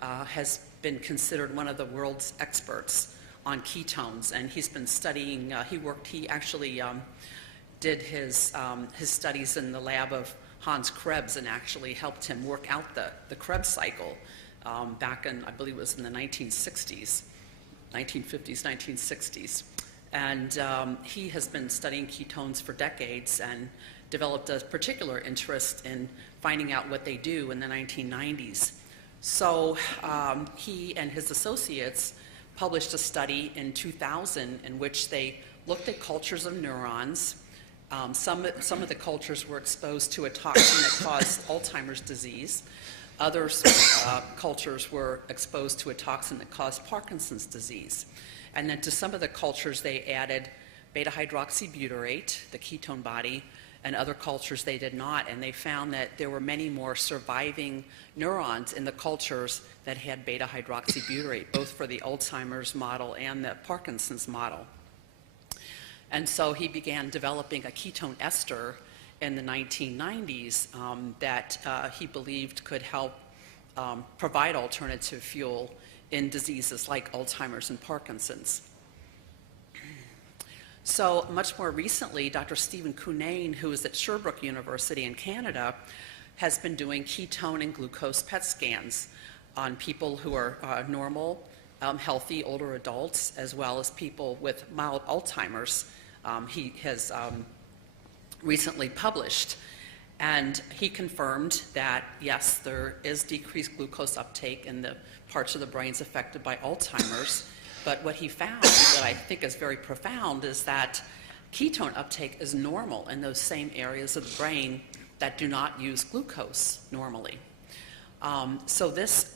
has been considered one of the world's experts on ketones, and he's been studying, he actually did his studies in the lab of Hans Krebs and actually helped him work out the Krebs cycle back in, I believe it was in the 1960s, 1950s, 1960s. And he has been studying ketones for decades and developed a particular interest in finding out what they do in the 1990s. So he and his associates published a study in 2000 in which they looked at cultures of neurons. Some of the cultures were exposed to a toxin that caused Alzheimer's disease. Other cultures were exposed to a toxin that caused Parkinson's disease. And then to some of the cultures, they added beta-hydroxybutyrate, the ketone body, and other cultures they did not. And they found that there were many more surviving neurons in the cultures that had beta-hydroxybutyrate, both for the Alzheimer's model and the Parkinson's model. And so he began developing a ketone ester in the 1990s that he believed could help provide alternative fuel in diseases like Alzheimer's and Parkinson's. So much more recently, Dr. Stephen Cunnane, who is at Sherbrooke University in Canada, has been doing ketone and glucose PET scans on people who are normal, healthy, older adults, as well as people with mild Alzheimer's. He has recently published, and he confirmed that, yes, there is decreased glucose uptake in the parts of the brains affected by Alzheimer's, but what he found that I think is very profound is that ketone uptake is normal in those same areas of the brain that do not use glucose normally. So this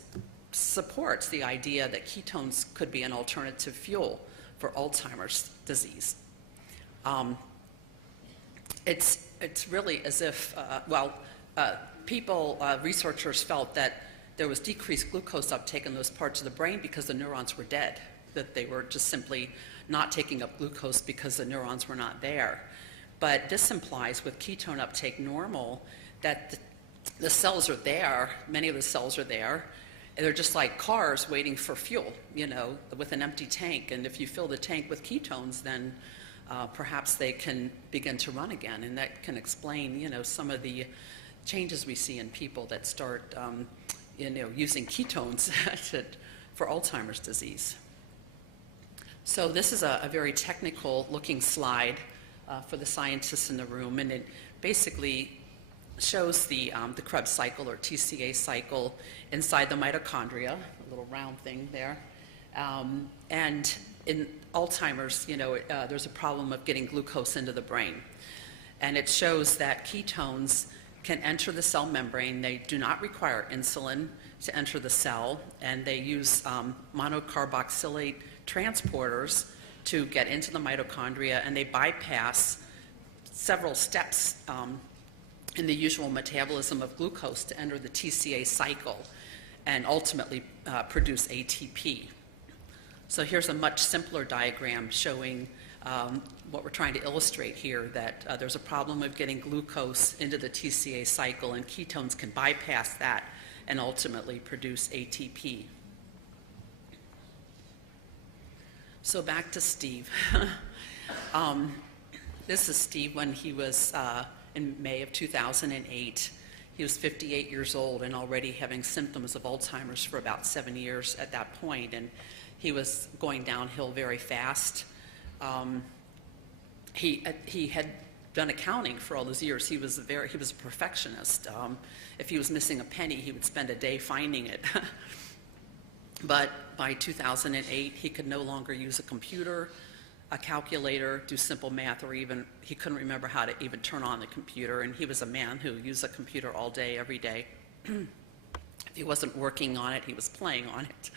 supports the idea that ketones could be an alternative fuel for Alzheimer's disease. It's really as if, researchers felt that there was decreased glucose uptake in those parts of the brain because the neurons were dead, that they were just simply not taking up glucose because the neurons were not there. But this implies with ketone uptake normal that the cells are there, many of the cells are there, and they're just like cars waiting for fuel, with an empty tank. And if you fill the tank with ketones, then perhaps they can begin to run again, and that can explain, some of the changes we see in people that start, using ketones for Alzheimer's disease. So this is a very technical-looking slide for the scientists in the room, and it basically shows the Krebs cycle or TCA cycle inside the mitochondria, a little round thing there, and in Alzheimer's, there's a problem of getting glucose into the brain. And it shows that ketones can enter the cell membrane. They do not require insulin to enter the cell, and they use monocarboxylate transporters to get into the mitochondria, and they bypass several steps in the usual metabolism of glucose to enter the TCA cycle and ultimately produce ATP. So here's a much simpler diagram showing what we're trying to illustrate here, that there's a problem of getting glucose into the TCA cycle, and ketones can bypass that and ultimately produce ATP. So back to Steve. This is Steve when he was in May of 2008. He was 58 years old and already having symptoms of Alzheimer's for about 7 years at that point, and he was going downhill very fast. He had done accounting for all those years. He was a perfectionist. If he was missing a penny, he would spend a day finding it. But by 2008, he could no longer use a computer, a calculator, do simple math, or even he couldn't remember how to even turn on the computer. And he was a man who used a computer all day, every day. If he wasn't working on it, he was playing on it.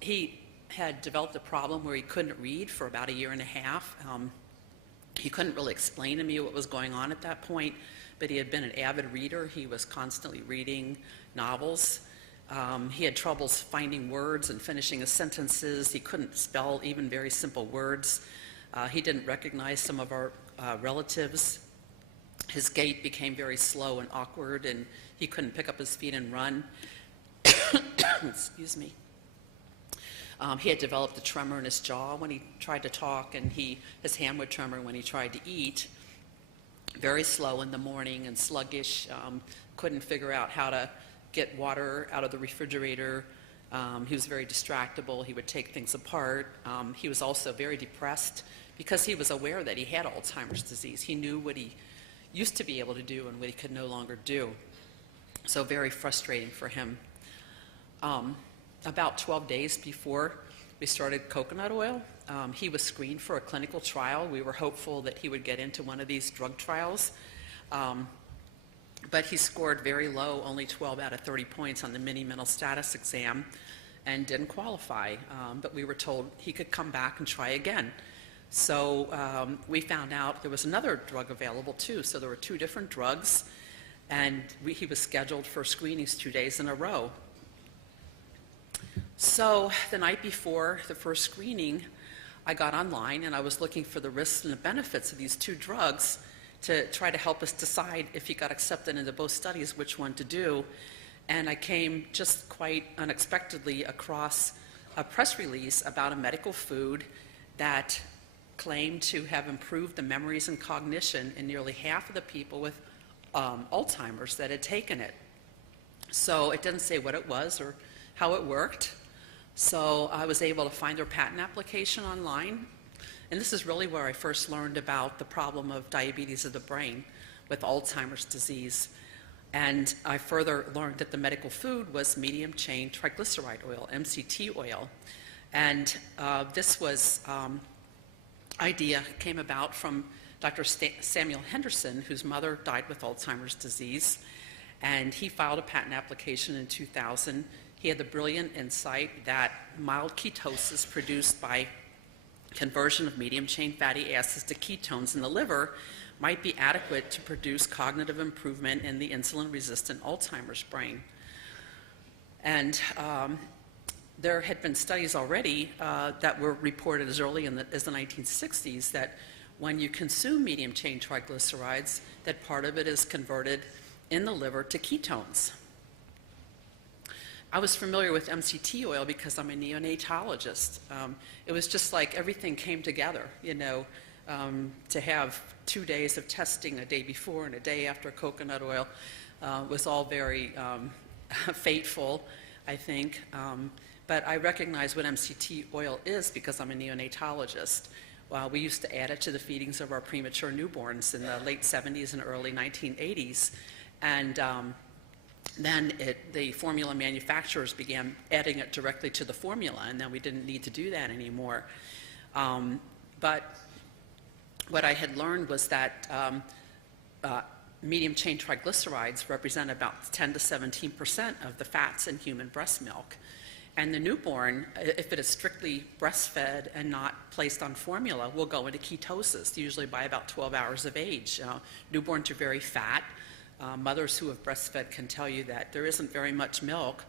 He had developed a problem where he couldn't read for about 1.5 years. He couldn't really explain to me what was going on at that point, but he had been an avid reader. He was constantly reading novels. He had troubles finding words and finishing his sentences. He couldn't spell even very simple words. He didn't recognize some of our relatives. His gait became very slow and awkward, and he couldn't pick up his feet and run. Excuse me. He had developed a tremor in his jaw when he tried to talk, and his hand would tremor when he tried to eat. Very slow in the morning and sluggish. Couldn't figure out how to get water out of the refrigerator. He was very distractible. He would take things apart. He was also very depressed because he was aware that he had Alzheimer's disease. He knew what he used to be able to do and what he could no longer do. So very frustrating for him. About 12 days before we started coconut oil, he was screened for a clinical trial. We were hopeful that he would get into one of these drug trials. But he scored very low, only 12 out of 30 points on the mini mental status exam, and didn't qualify. But we were told he could come back and try again. So we found out there was another drug available too. So there were 2 different drugs, and he was scheduled for screenings 2 days in a row. So the night before the first screening, I got online and I was looking for the risks and the benefits of these 2 drugs to try to help us decide if he got accepted into both studies, which one to do. And I came just quite unexpectedly across a press release about a medical food that claimed to have improved the memories and cognition in nearly half of the people with Alzheimer's that had taken it. So it didn't say what it was or how it worked. So I was able to find their patent application online. And this is really where I first learned about the problem of diabetes of the brain with Alzheimer's disease. And I further learned that the medical food was medium-chain triglyceride oil, MCT oil. And this idea came about from Dr. Samuel Henderson, whose mother died with Alzheimer's disease. And he filed a patent application in 2000. He had the brilliant insight that mild ketosis produced by conversion of medium-chain fatty acids to ketones in the liver might be adequate to produce cognitive improvement in the insulin-resistant Alzheimer's brain. And there had been studies already that were reported as early as the 1960s that when you consume medium-chain triglycerides, that part of it is converted in the liver to ketones. I was familiar with MCT oil because I'm a neonatologist. It was just like everything came together, you know, to have 2 days of testing, a day before and a day after coconut oil, was all very fateful, I think. But I recognize what MCT oil is because I'm a neonatologist. We used to add it to the feedings of our premature newborns in the late 70s and early 1980s. And then the formula manufacturers began adding it directly to the formula, and then we didn't need to do that anymore. But what I had learned was that medium-chain triglycerides represent about 10 to 17% of the fats in human breast milk. And the newborn, if it is strictly breastfed and not placed on formula, will go into ketosis, usually by about 12 hours of age. Newborns are very fat. Mothers who have breastfed can tell you that there isn't very much milk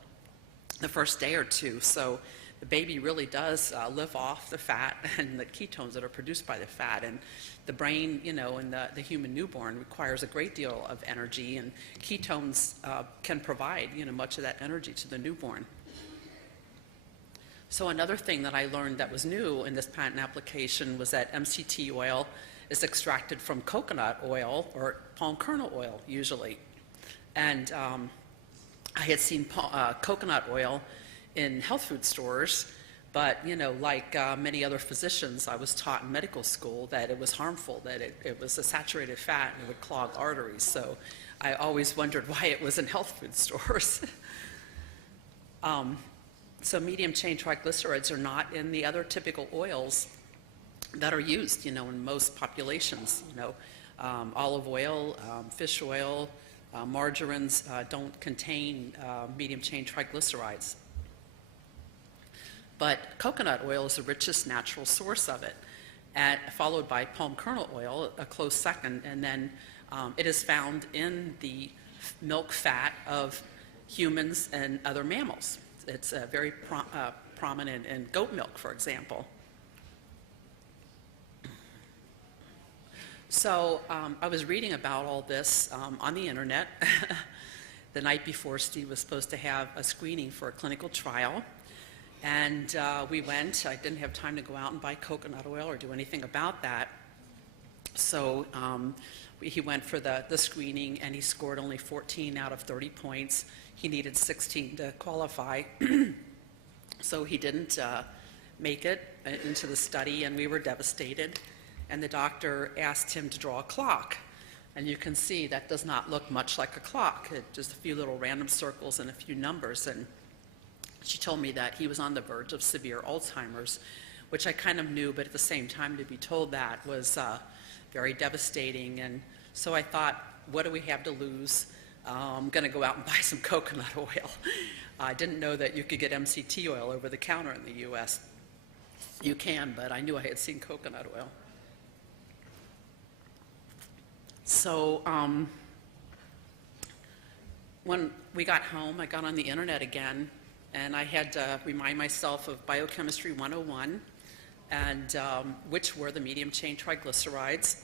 the first day or two, so the baby really does live off the fat and the ketones that are produced by the fat. And the brain, in the human newborn requires a great deal of energy, and ketones can provide, much of that energy to the newborn. So another thing that I learned that was new in this patent application was that MCT oil is extracted from coconut oil or palm kernel oil, usually. And I had seen coconut oil in health food stores, but like many other physicians, I was taught in medical school that it was harmful, that it was a saturated fat and it would clog arteries. So I always wondered why it was in health food stores. So medium chain triglycerides are not in the other typical oils that are used, in most populations. Olive oil, fish oil, margarines don't contain medium chain triglycerides. But coconut oil is the richest natural source of it, followed by palm kernel oil, a close second, and then it is found in the milk fat of humans and other mammals. It's very prominent in goat milk, for example. So I was reading about all this on the internet the night before Steve was supposed to have a screening for a clinical trial. And we went. I didn't have time to go out and buy coconut oil or do anything about that. So he went for the screening, and he scored only 14 out of 30 points. He needed 16 to qualify. So he didn't make it into the study, and we were devastated. And the doctor asked him to draw a clock. And you can see that does not look much like a clock. Just a few little random circles and a few numbers. And she told me that he was on the verge of severe Alzheimer's, which I kind of knew, but at the same time to be told that was very devastating. And so I thought, what do we have to lose? I'm going to go out and buy some coconut oil. I didn't know that you could get MCT oil over the counter in the U.S. You can, but I knew I had seen coconut oil. So when we got home, I got on the internet again, and I had to remind myself of Biochemistry 101, and which were the medium chain triglycerides.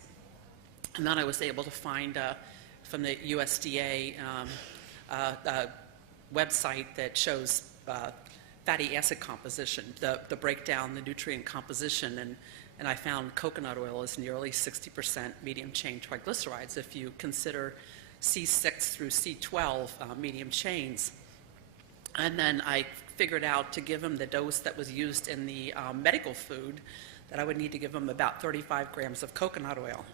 And then I was able to find from the USDA website that shows fatty acid composition, the breakdown, the nutrient composition, and I found coconut oil is nearly 60% medium chain triglycerides if you consider C6 through C12 medium chains. And then I figured out to give him the dose that was used in the medical food, that I would need to give him about 35 grams of coconut oil.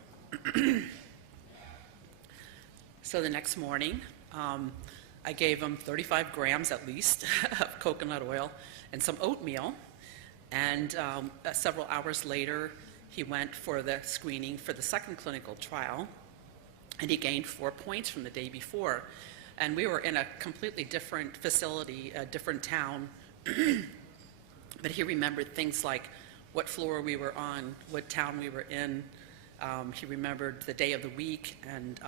So the next morning, I gave him 35 grams at least of coconut oil and some oatmeal. And several hours later, he went for the screening for the second clinical trial, and he gained 4 points from the day before. And we were in a completely different facility, a different town, but he remembered things like what floor we were on, what town we were in. He remembered the day of the week and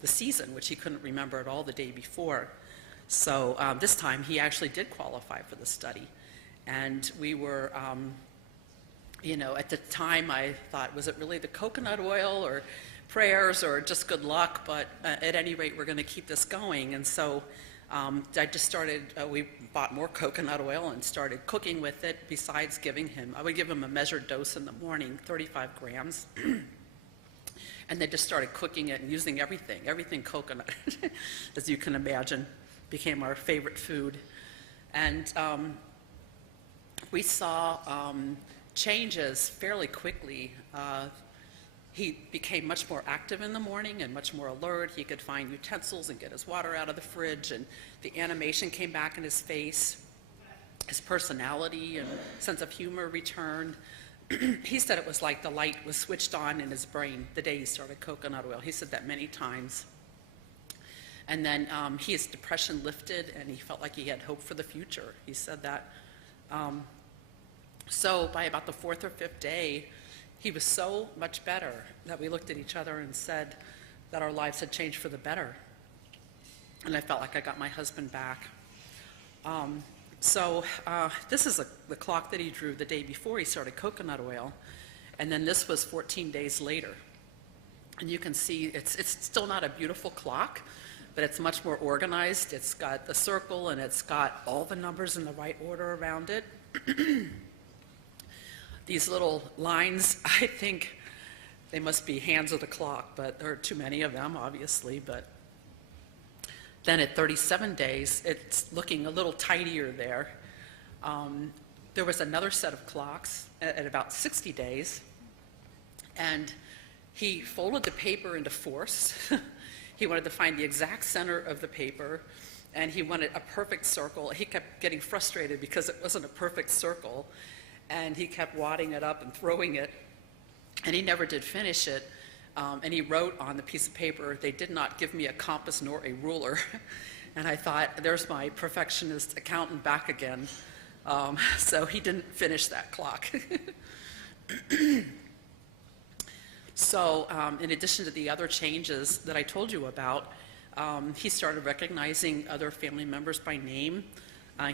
the season, which he couldn't remember at all the day before. So this time he actually did qualify for the study. And we were, at the time I thought, was it really the coconut oil or prayers or just good luck? But at any rate, we're going to keep this going. And so I just started, we bought more coconut oil and started cooking with it besides giving him, I would give him a measured dose in the morning, 35 grams. And they just started cooking it and using everything coconut, as you can imagine, became our favorite food. And we saw changes fairly quickly. He became much more active in the morning and much more alert. He could find utensils and get his water out of the fridge, and the animation came back in his face. His personality and sense of humor returned. He said it was like the light was switched on in his brain the day he started coconut oil. He said that many times. And then his depression lifted, and he felt like he had hope for the future. He said that. So by about the 4th or 5th day, he was so much better that we looked at each other and said that our lives had changed for the better. And I felt like I got my husband back. This is the clock that he drew the day before he started coconut oil. And then this was 14 days later. And you can see it's still not a beautiful clock, but it's much more organized. It's got the circle, and it's got all the numbers in the right order around it. These little lines, I think they must be hands of the clock, but there are too many of them, obviously. But then at 37 days, it's looking a little tidier there. There was another set of clocks at about 60 days, and he folded the paper into fourths. He wanted to find the exact center of the paper, and he wanted a perfect circle. He kept getting frustrated because it wasn't a perfect circle, and he kept wadding it up and throwing it, and he never did finish it. And he wrote on the piece of paper, "They did not give me a compass nor a ruler." And I thought, there's my perfectionist accountant back again. So he didn't finish that clock. So in addition to the other changes that I told you about, he started recognizing other family members by name.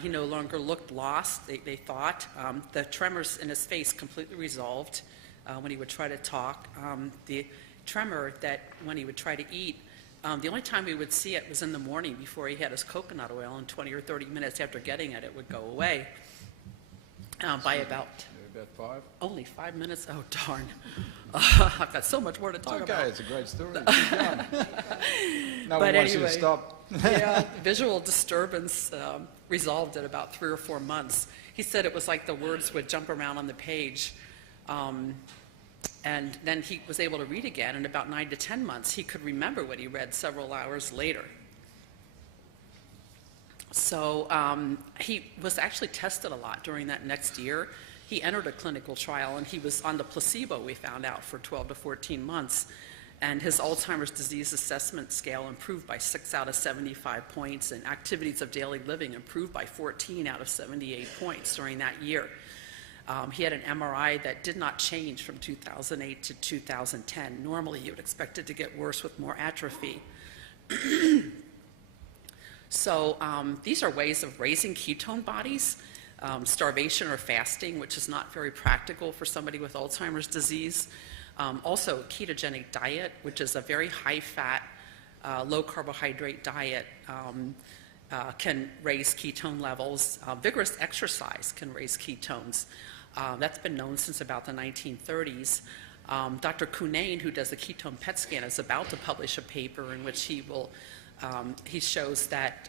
He no longer looked lost, they thought. The tremors in his face completely resolved when he would try to talk. The tremor that when he would try to eat, the only time we would see it was in the morning before he had his coconut oil, and 20 or 30 minutes after getting it, it would go away. By about 5? only 5 minutes. Oh, darn. I've got so much more to talk about. Okay, it's a great story. Keep going. No But one wants you anyway. to stop. Yeah, visual disturbance resolved at about 3 or 4 months. He said it was like the words would jump around on the page. And then he was able to read again. In about 9 to 10 months, he could remember what he read several hours later. So he was actually tested a lot during that next year. He entered a clinical trial, and he was on the placebo, we found out, for 12 to 14 months. And his Alzheimer's disease assessment scale improved by 6 out of 75 points, and activities of daily living improved by 14 out of 78 points during that year. He had an MRI that did not change from 2008 to 2010. Normally, you would expect it to get worse with more atrophy. So these are ways of raising ketone bodies. Starvation or fasting, which is not very practical for somebody with Alzheimer's disease. Also, ketogenic diet, which is a very high-fat, low-carbohydrate diet, can raise ketone levels. Vigorous exercise can raise ketones. That's been known since about the 1930s. Dr. Cunane, who does the ketone PET scan, is about to publish a paper in which he shows that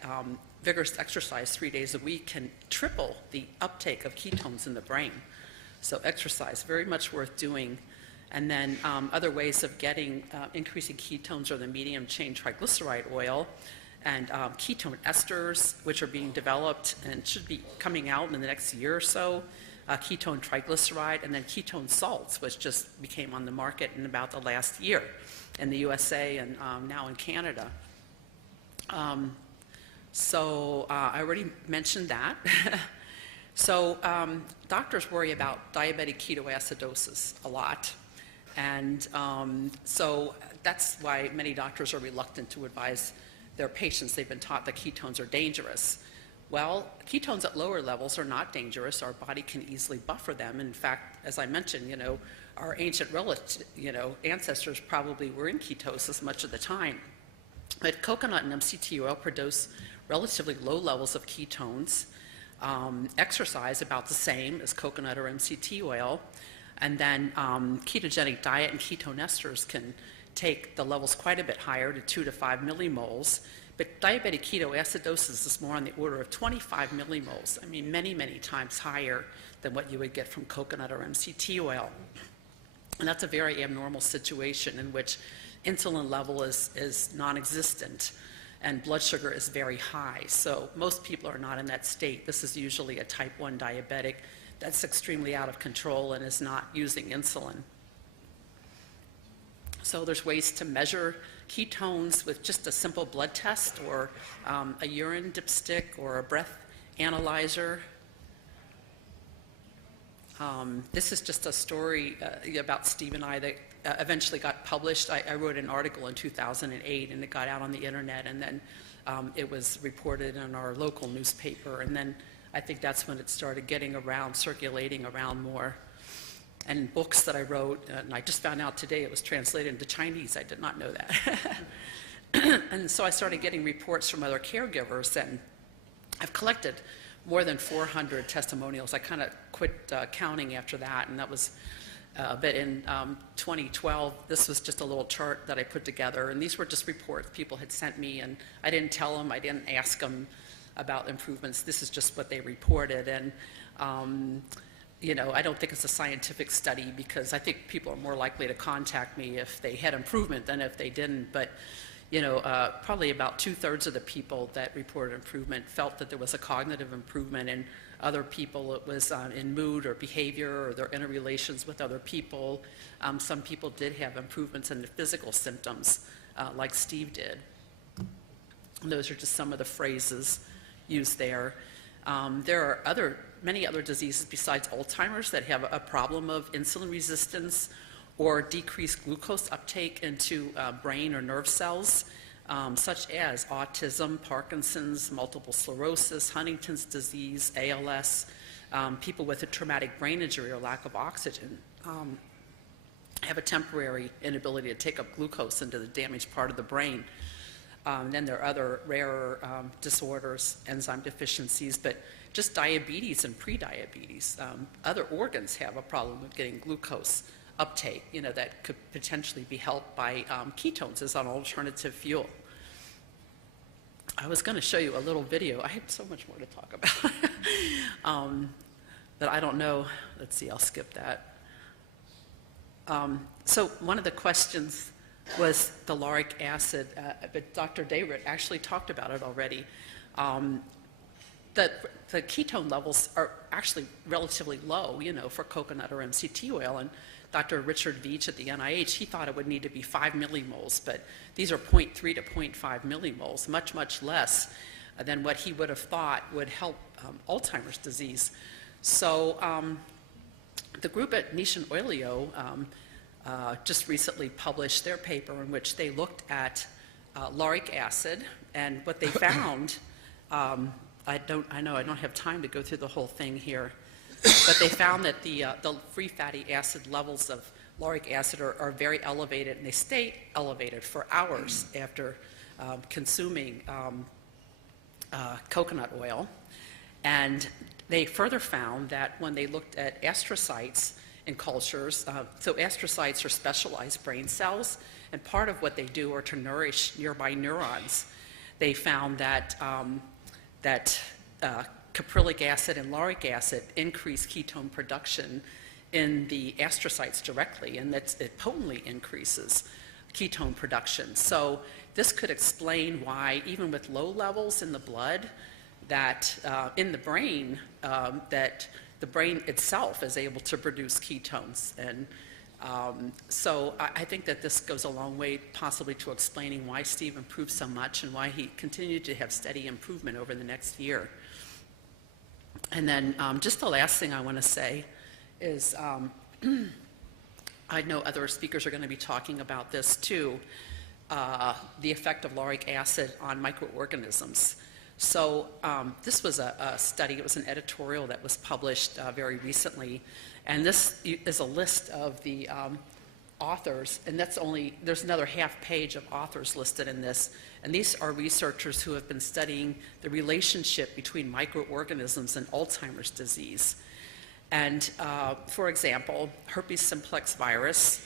vigorous exercise 3 days a week can triple the uptake of ketones in the brain. So exercise, very much worth doing. And then other ways of increasing ketones are the medium chain triglyceride oil and ketone esters, which are being developed and should be coming out in the next year or so. Ketone triglyceride, and then ketone salts, which just became on the market in about the last year in the USA and now in Canada. I already mentioned that. So doctors worry about diabetic ketoacidosis a lot. And so that's why many doctors are reluctant to advise their patients. They've been taught that ketones are dangerous. Well, ketones at lower levels are not dangerous. Our body can easily buffer them. In fact, as I mentioned, our ancient ancestors probably were in ketosis much of the time. But coconut and MCT oil produce relatively low levels of ketones. Exercise about the same as coconut or MCT oil. And then ketogenic diet and ketone esters can take the levels quite a bit higher to 2 to 5 millimoles. But diabetic ketoacidosis is more on the order of 25 millimoles. I mean, many, many times higher than what you would get from coconut or MCT oil. And that's a very abnormal situation in which insulin level is non-existent and blood sugar is very high. So most people are not in that state. This is usually a type 1 diabetic that's extremely out of control and is not using insulin. So there's ways to measure ketones with just a simple blood test or a urine dipstick or a breath analyzer. This is just a story about Steve and I that eventually got published. I wrote an article in 2008, and it got out on the internet, and then it was reported in our local newspaper, and then I think that's when it started getting around, circulating around more. And books that I wrote, and I just found out today it was translated into Chinese. I did not know that. And so I started getting reports from other caregivers, and I've collected more than 400 testimonials. I kind of quit counting after that, and that was, but in 2012, this was just a little chart that I put together, and these were just reports people had sent me, and I didn't tell them, I didn't ask them about improvements. This is just what they reported, and you know, I don't think it's a scientific study because I think people are more likely to contact me if they had improvement than if they didn't, but you know, probably about 2/3 of the people that reported improvement felt that there was a cognitive improvement, and other people it was in mood or behavior or their interrelations with other people. Some people did have improvements in the physical symptoms, like Steve did. And those are just some of the phrases used there. There are many other diseases besides Alzheimer's that have a problem of insulin resistance or decreased glucose uptake into brain or nerve cells, such as autism, Parkinson's, multiple sclerosis, Huntington's disease, ALS. People with a traumatic brain injury or lack of oxygen have a temporary inability to take up glucose into the damaged part of the brain. Then there are other rarer disorders, enzyme deficiencies, but just diabetes and prediabetes. Other organs have a problem with getting glucose uptake, you know, that could potentially be helped by ketones as an alternative fuel. I was going to show you a little video. I have so much more to talk about. But I don't know. Let's see, I'll skip that. So one of the questions was the lauric acid, but Dr. Dayrett actually talked about it already. The ketone levels are actually relatively low, you know, for coconut or MCT oil, and Dr. Richard Veach at the NIH, he thought it would need to be 5 millimoles, but these are 0.3 to 0.5 millimoles, much, much less than what he would have thought would help Alzheimer's disease. So the group at Nish and Oilio just recently published their paper in which they looked at lauric acid, and what they found, I know I don't have time to go through the whole thing here, but they found that the free fatty acid levels of lauric acid are very elevated, and they stay elevated for hours after consuming coconut oil. And they further found that when they looked at astrocytes in cultures, so astrocytes are specialized brain cells, and part of what they do are to nourish nearby neurons. They found that caprylic acid and lauric acid increase ketone production in the astrocytes directly, and it potently increases ketone production. So this could explain why, even with low levels in the blood, that in the brain, that the brain itself is able to produce ketones. And so I think that this goes a long way possibly to explaining why Steve improved so much and why he continued to have steady improvement over the next year. And then just the last thing I want to say is I know other speakers are going to be talking about this too, the effect of lauric acid on microorganisms. So this was a study, it was an editorial that was published very recently, and this is a list of the authors, and there's another half page of authors listed in this, and these are researchers who have been studying the relationship between microorganisms and Alzheimer's disease. And for example, herpes simplex virus,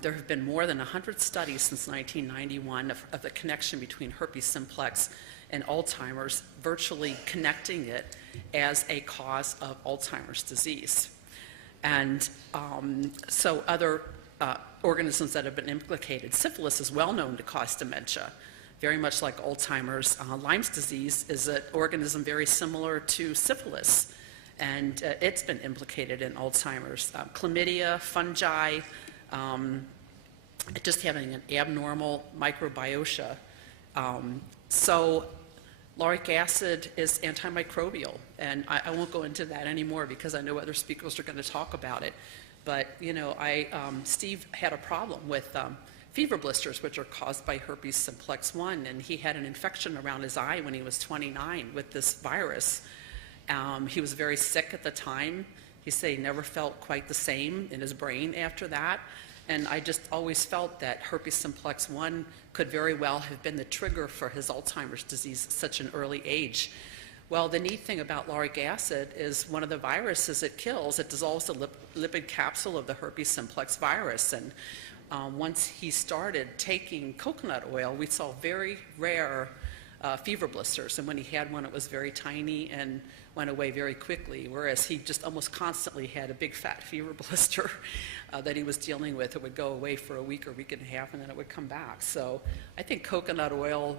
there have been more than 100 studies since 1991 of the connection between herpes simplex and Alzheimer's, virtually connecting it as a cause of Alzheimer's disease. And so other organisms that have been implicated, syphilis is well known to cause dementia, very much like Alzheimer's. Lyme's disease is an organism very similar to syphilis, and it's been implicated in Alzheimer's. Chlamydia, fungi, just having an abnormal microbiota. So lauric acid is antimicrobial, and I won't go into that anymore because I know other speakers are going to talk about it. But, you know, Steve had a problem with fever blisters, which are caused by herpes simplex 1, and he had an infection around his eye when he was 29 with this virus. He was very sick at the time. He said he never felt quite the same in his brain after that. And I just always felt that herpes simplex 1 could very well have been the trigger for his Alzheimer's disease at such an early age. Well, the neat thing about lauric acid is one of the viruses it kills, it dissolves the lipid capsule of the herpes simplex virus. And once he started taking coconut oil, we saw very rare fever blisters. And when he had one, it was very tiny and went away very quickly, whereas he just almost constantly had a big fat fever blister that he was dealing with. It would go away for a week or week and a half, and then it would come back. So I think coconut oil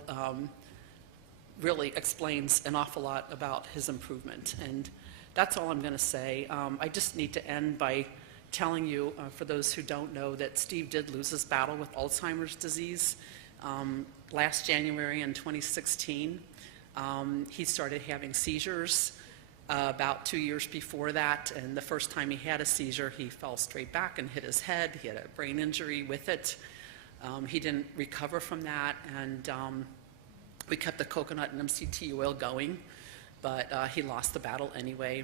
really explains an awful lot about his improvement. And that's all I'm going to say. I just need to end by telling you, for those who don't know, that Steve did lose his battle with Alzheimer's disease last January in 2016. He started having seizures about 2 years before that, and the first time he had a seizure, he fell straight back and hit his head. He had a brain injury with it. He didn't recover from that, and we kept the coconut and MCT oil going, but he lost the battle anyway.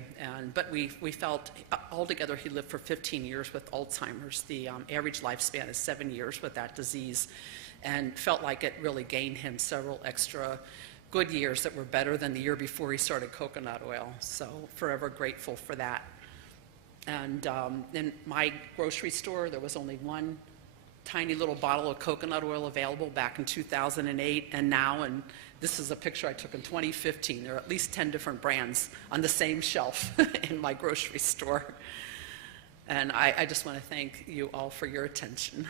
But we felt altogether he lived for 15 years with Alzheimer's. The average lifespan is 7 years with that disease, and felt like it really gained him several extra good years that were better than the year before he started coconut oil. So forever grateful for that. And in my grocery store, there was only one tiny little bottle of coconut oil available back in 2008, and now, and this is a picture I took in 2015, there are at least 10 different brands on the same shelf in my grocery store. And I just want to thank you all for your attention.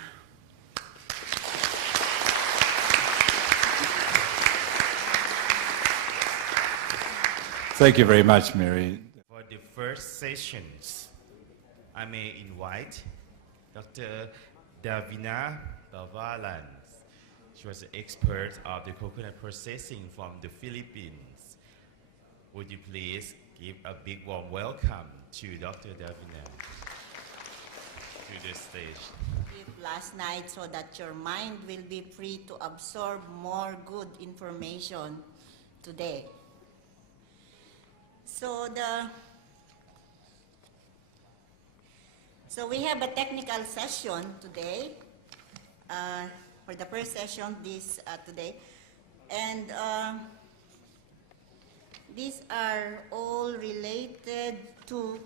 Thank you very much, Mary. For the first sessions, I may invite Dr. Davina Bavalans. She was an expert of the coconut processing from the Philippines. Would you please give a big warm welcome to Dr. Davina to the stage. Last night so that your mind will be free to absorb more good information today. So we have a technical session today, for the first session today, and these are all related to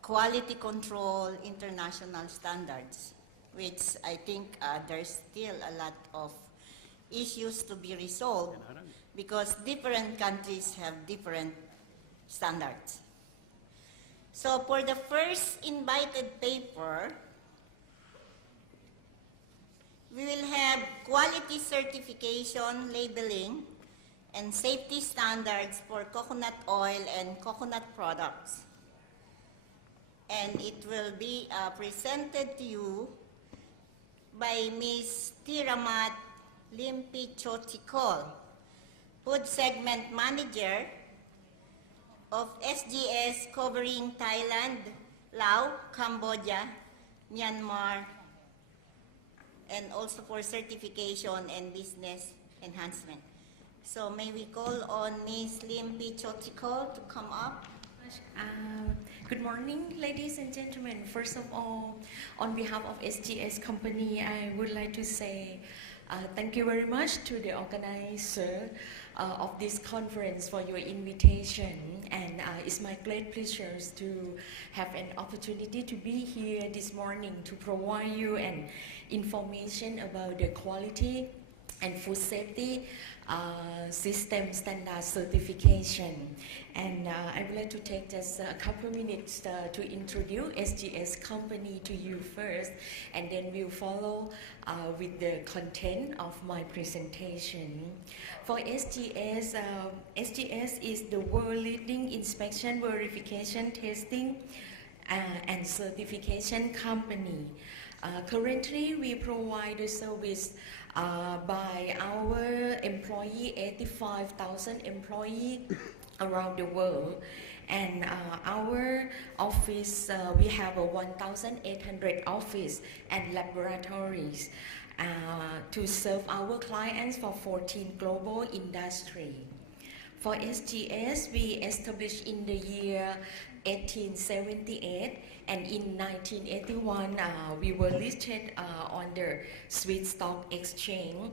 quality control international standards, which I think there's still a lot of issues to be resolved because different countries have different standards. So for the first invited paper, we will have quality certification, labeling, and safety standards for coconut oil and coconut products. And it will be presented to you by Ms. Tiramat Limpichotikol, Food Segment Manager of SGS covering Thailand, Laos, Cambodia, Myanmar, and also for certification and business enhancement. So may we call on Ms. Limpichotikol to come up? Good morning, ladies and gentlemen. First of all, on behalf of SGS company, I would like to say thank you very much to the organizer of this conference for your invitation. And it's my great pleasure to have an opportunity to be here this morning to provide you an information about the quality and food safety system standard certification. And I would like to take just a couple minutes to introduce SGS company to you first, and then we'll follow with the content of my presentation. For SGS, SGS is the world leading inspection, verification, testing, and certification company. Currently, we provide the service by our employee, 85,000 employees around the world. And our office, we have 1,800 office and laboratories to serve our clients for 14 global industry. For SGS, we established in the year 1878, and in 1981, we were listed on the Swiss Stock Exchange.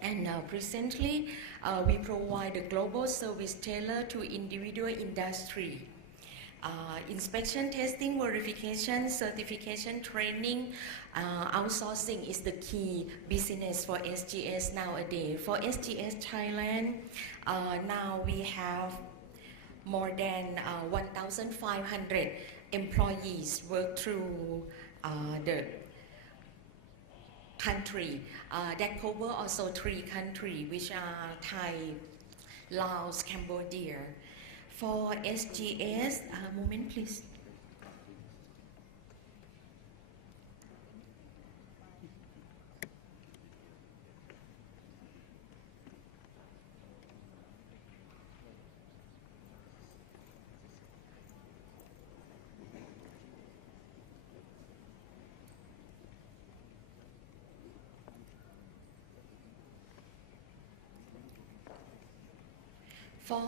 And presently, we provide a global service tailored to individual industry. Inspection, testing, verification, certification, training, outsourcing is the key business for SGS nowadays. For SGS Thailand, now we have more than 1,500 employees work through the country that cover also 3 countries, which are Thai, Laos, Cambodia. For SGS, moment please. For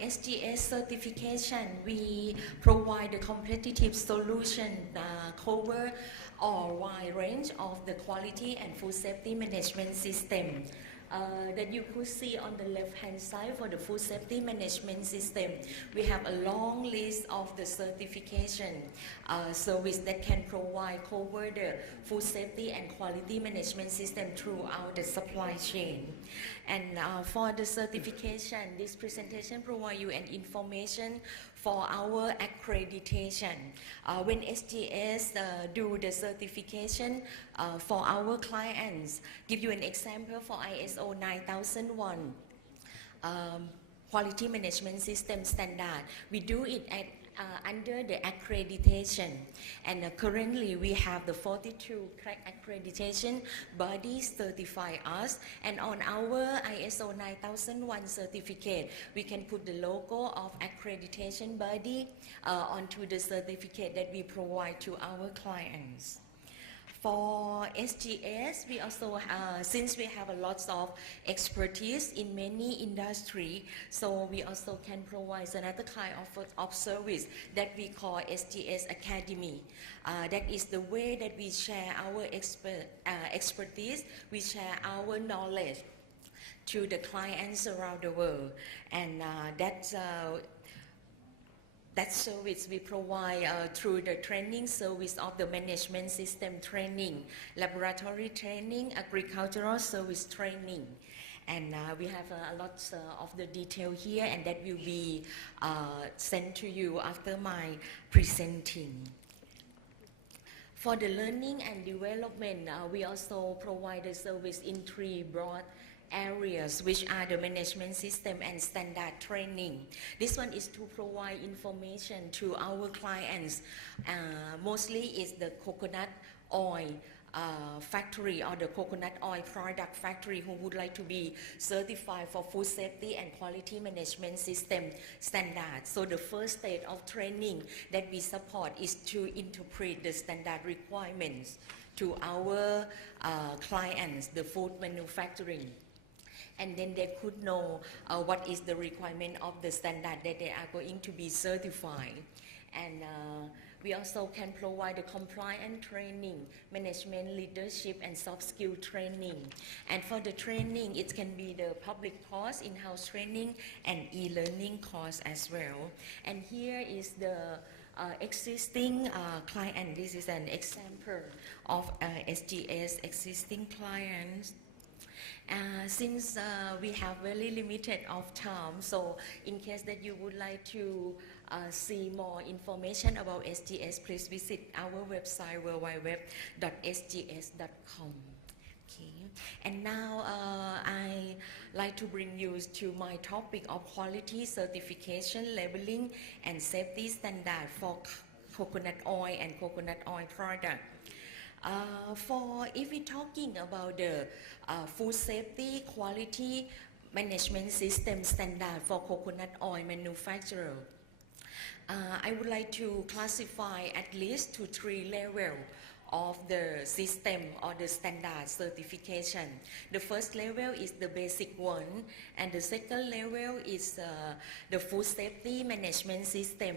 SGS certification, we provide a competitive solution cover a wide range of the quality and food safety management system. That you could see on the left-hand side for the food safety management system, we have a long list of the certification service that can provide cover the food safety and quality management system throughout the supply chain. And for the certification, this presentation provides you an information for our accreditation. When SGS do the certification for our clients, give you an example for ISO 9001 quality management system standard. We do it at under the accreditation, and currently we have the 42 accreditation bodies certify us, and on our ISO 9001 certificate we can put the logo of accreditation body onto the certificate that we provide to our clients. For SGS, we also, since we have a lot of expertise in many industry, so we also can provide another kind of service that we call SGS Academy. That is the way that we share our expertise, we share our knowledge to the clients around the world, and that service we provide through the training service of the management system training, laboratory training, agricultural service training. And we have a lot of the detail here, and that will be sent to you after my presenting. For the learning and development, we also provide a service in 3 broad areas, which are the management system and standard training. This one is to provide information to our clients. Mostly is the coconut oil factory or the coconut oil product factory who would like to be certified for food safety and quality management system standards. So the first stage of training that we support is to interpret the standard requirements to our clients, the food manufacturing. And then they could know what is the requirement of the standard that they are going to be certified. And we also can provide the compliance training, management, leadership, and soft skill training. And for the training, it can be the public course, in-house training, and e-learning course as well. And here is the existing client. This is an example of SGS existing clients. Since we have very limited of time, so in case that you would like to see more information about SGS, please visit our website www.sgs.com. Okay. And now I like to bring you to my topic of quality certification, labeling, and safety standard for coconut oil and coconut oil product. If we're talking about the food safety quality management system standard for coconut oil manufacturer, I would like to classify at least to 3 levels of the system or the standard certification. The first level is the basic one, and the second level is the food safety management system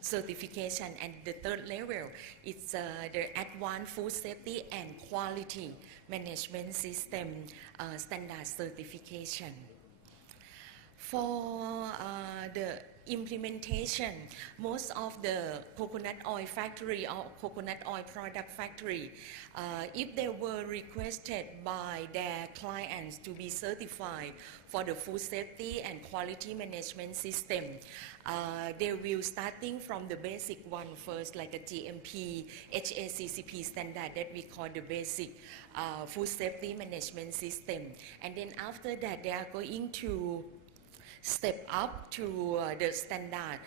certification, and the third level is the advanced food safety and quality management system standard certification. For the implementation, most of the coconut oil factory or coconut oil product factory, if they were requested by their clients to be certified for the food safety and quality management system, they will starting from the basic one first, like a GMP, HACCP standard that we call the basic food safety management system. And then after that, they are going to step up to the standard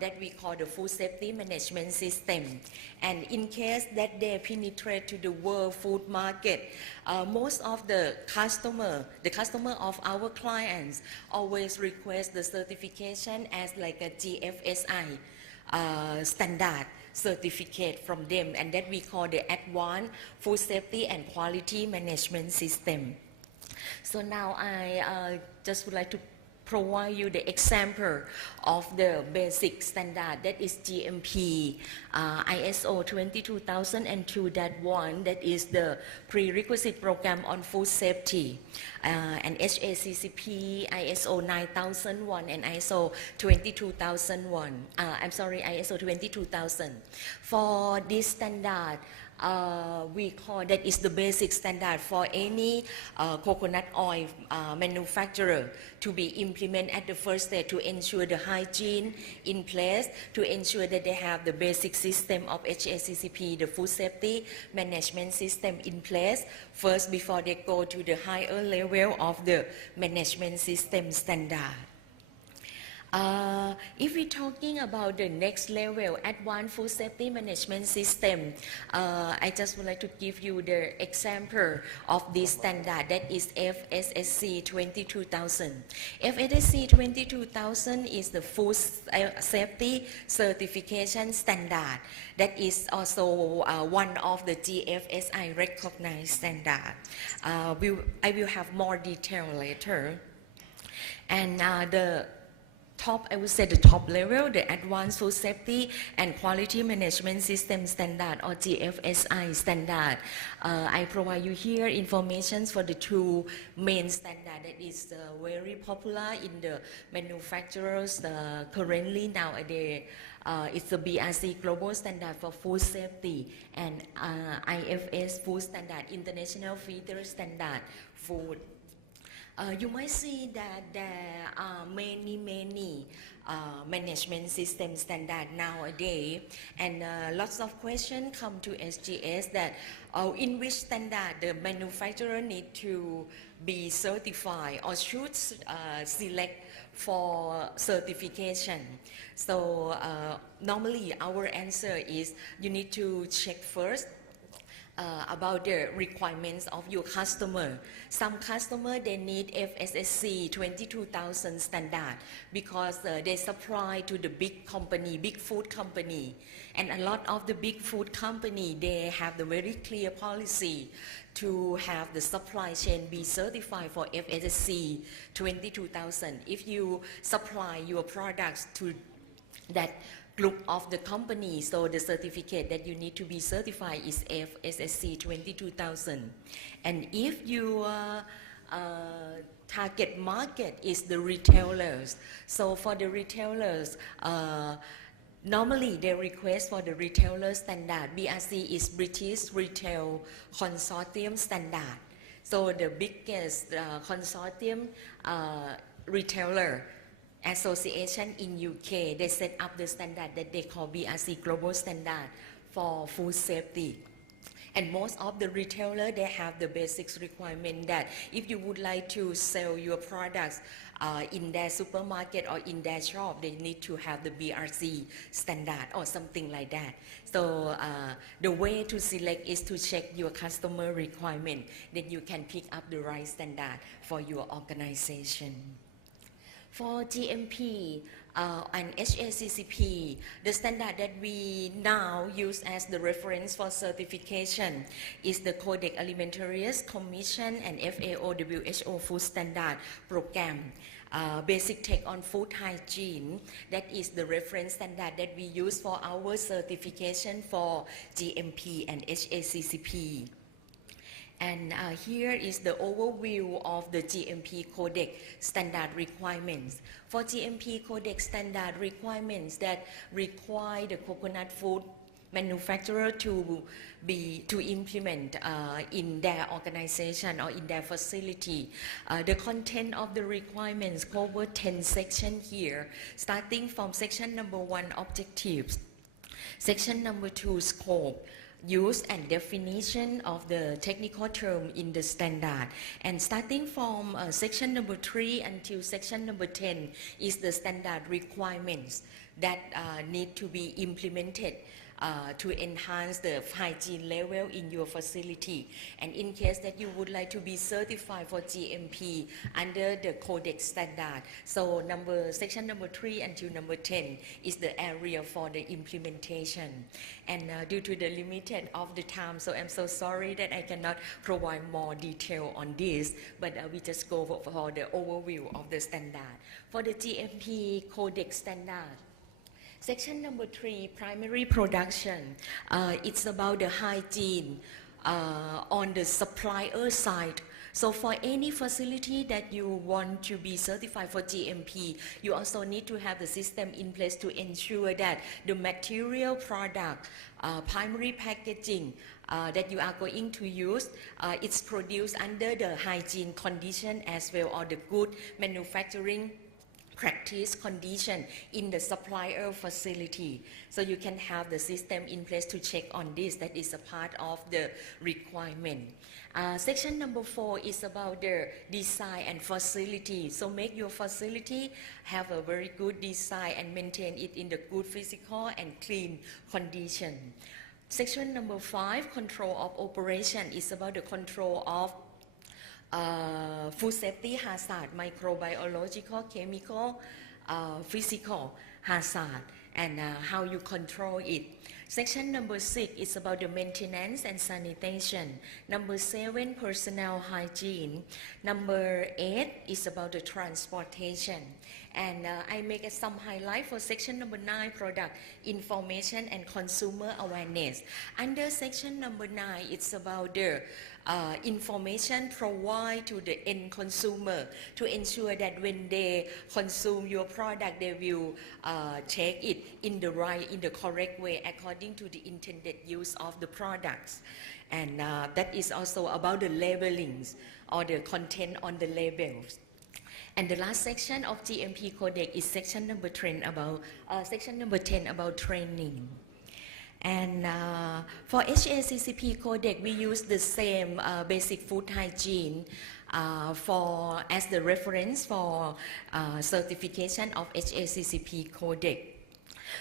that we call the food safety management system. And in case that they penetrate to the world food market, most of the customer of our clients always request the certification as like a GFSI standard certificate from them, and that we call the advanced food safety and quality management system. So now I just would like to provide you the example of the basic standard, that is GMP, ISO 22002-1, that is the prerequisite program on food safety, and HACCP, ISO 9001 and ISO 22001, ISO 22000. For this standard, we call that is the basic standard for any coconut oil manufacturer to be implemented at the first stage to ensure the hygiene in place, to ensure that they have the basic system of HACCP, the food safety management system in place first before they go to the higher level of the management system standard. If we're talking about the next level, advanced food safety management system, I just would like to give you the example of this standard, that is FSSC 22000. FSSC 22000 is the food safety certification standard. That is also one of the GFSI recognized standard. I will have more detail later. And I would say the top level, the Advanced Food Safety and Quality Management System Standard, or GFSI standard. I provide you here information for the 2 main standards that is very popular in the manufacturers currently nowadays. It's the BRC Global Standard for Food Safety and IFS Food Standard, International Feeder Standard Food. You might see that there are many management system standards nowadays, and lots of questions come to SGS that in which standard the manufacturer need to be certified or should select for certification. So normally our answer is you need to check first about the requirements of your customer. Some customer, they need FSSC 22000 standard because they supply to the big company, big food company, and a lot of the big food company, they have the very clear policy to have the supply chain be certified for FSSC 22000. If you supply your products to that group of the company, so the certificate that you need to be certified is FSSC 22000. And if your target market is the retailers, so for the retailers, normally they request for the retailer standard. BRC is British Retail Consortium standard. So the biggest consortium retailer association in UK, they set up the standard that they call BRC Global Standard for Food Safety. And most of the retailer, they have the basics requirement that if you would like to sell your products in their supermarket or in their shop, they need to have the BRC standard or something like that. So the way to select is to check your customer requirement, then you can pick up the right standard for your organization. For GMP and HACCP, the standard that we now use as the reference for certification is the Codex Alimentarius Commission and FAO WHO Food Standard Program. Basic take on food hygiene, that is the reference standard that we use for our certification for GMP and HACCP. And here is the overview of the GMP Codex standard requirements. For GMP Codex standard requirements that require the coconut food manufacturer to implement in their organization or in their facility. The content of the requirements cover 10 sections here, starting from section number 1, objectives, section number 2, scope, use and definition of the technical term in the standard, and starting from section number 3 until section number 10 is the standard requirements that need to be implemented to enhance the hygiene level in your facility. And in case that you would like to be certified for GMP under the Codex standard, so section number 3 until number 10 is the area for the implementation. And due to the limited of the time, so I'm so sorry that I cannot provide more detail on this, but we just go for the overview of the standard. For the GMP Codex standard, section number 3, primary production, it's about the hygiene on the supplier side. So for any facility that you want to be certified for GMP, you also need to have the system in place to ensure that the material product, primary packaging that you are going to use, it's produced under the hygiene condition as well, or the good manufacturing practice condition in the supplier facility. So you can have the system in place to check on this. That is a part of the requirement. Section number 4 is about the design and facility. So make your facility have a very good design and maintain it in the good physical and clean condition. Section number 5, control of operation, is about the control of food safety hazard, microbiological, chemical, physical hazard, and how you control it. Section number 6 is about the maintenance and sanitation. Number 7, personnel hygiene. Number 8 is about the transportation. And I make some highlight for section number 9, product information and consumer awareness. Under section number 9, it's about the information provided to the end consumer to ensure that when they consume your product, they will take it in the correct way according to the intended use of the products. And that is also about the labelings or the content on the labels. And the last section of GMP Codex is section number 10 about training. And for HACCP Codex, we use the same basic food hygiene as the reference for certification of HACCP Codex.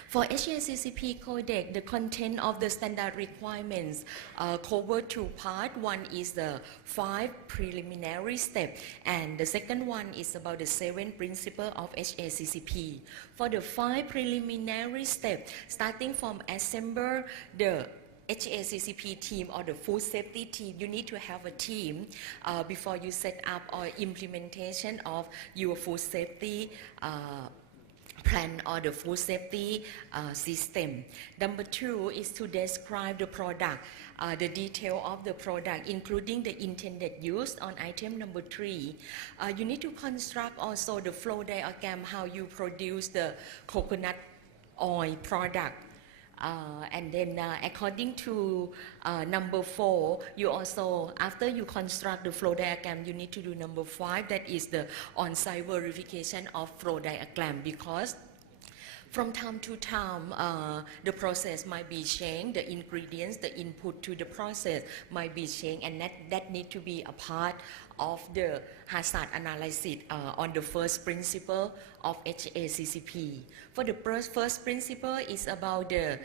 For HACCP Codex, the content of the standard requirements cover 2 parts. One is the 5 preliminary steps, and the second one is about the 7 principles of HACCP. For the 5 preliminary steps, starting from assemble the HACCP team or the food safety team, you need to have a team before you set up or implementation of your food safety plan or the food safety system. Number 2 is to describe the product, the detail of the product, including the intended use. On item number 3, you need to construct also the flow diagram, how you produce the coconut oil product. And then according to number 4, you also, after you construct the flow diagram, you need to do number 5, that is the on-site verification of flow diagram, because From time to time, the process might be changed, the ingredients, the input to the process might be changed, and that need to be a part of the hazard analysis on the first principle of HACCP. For the first principle is about the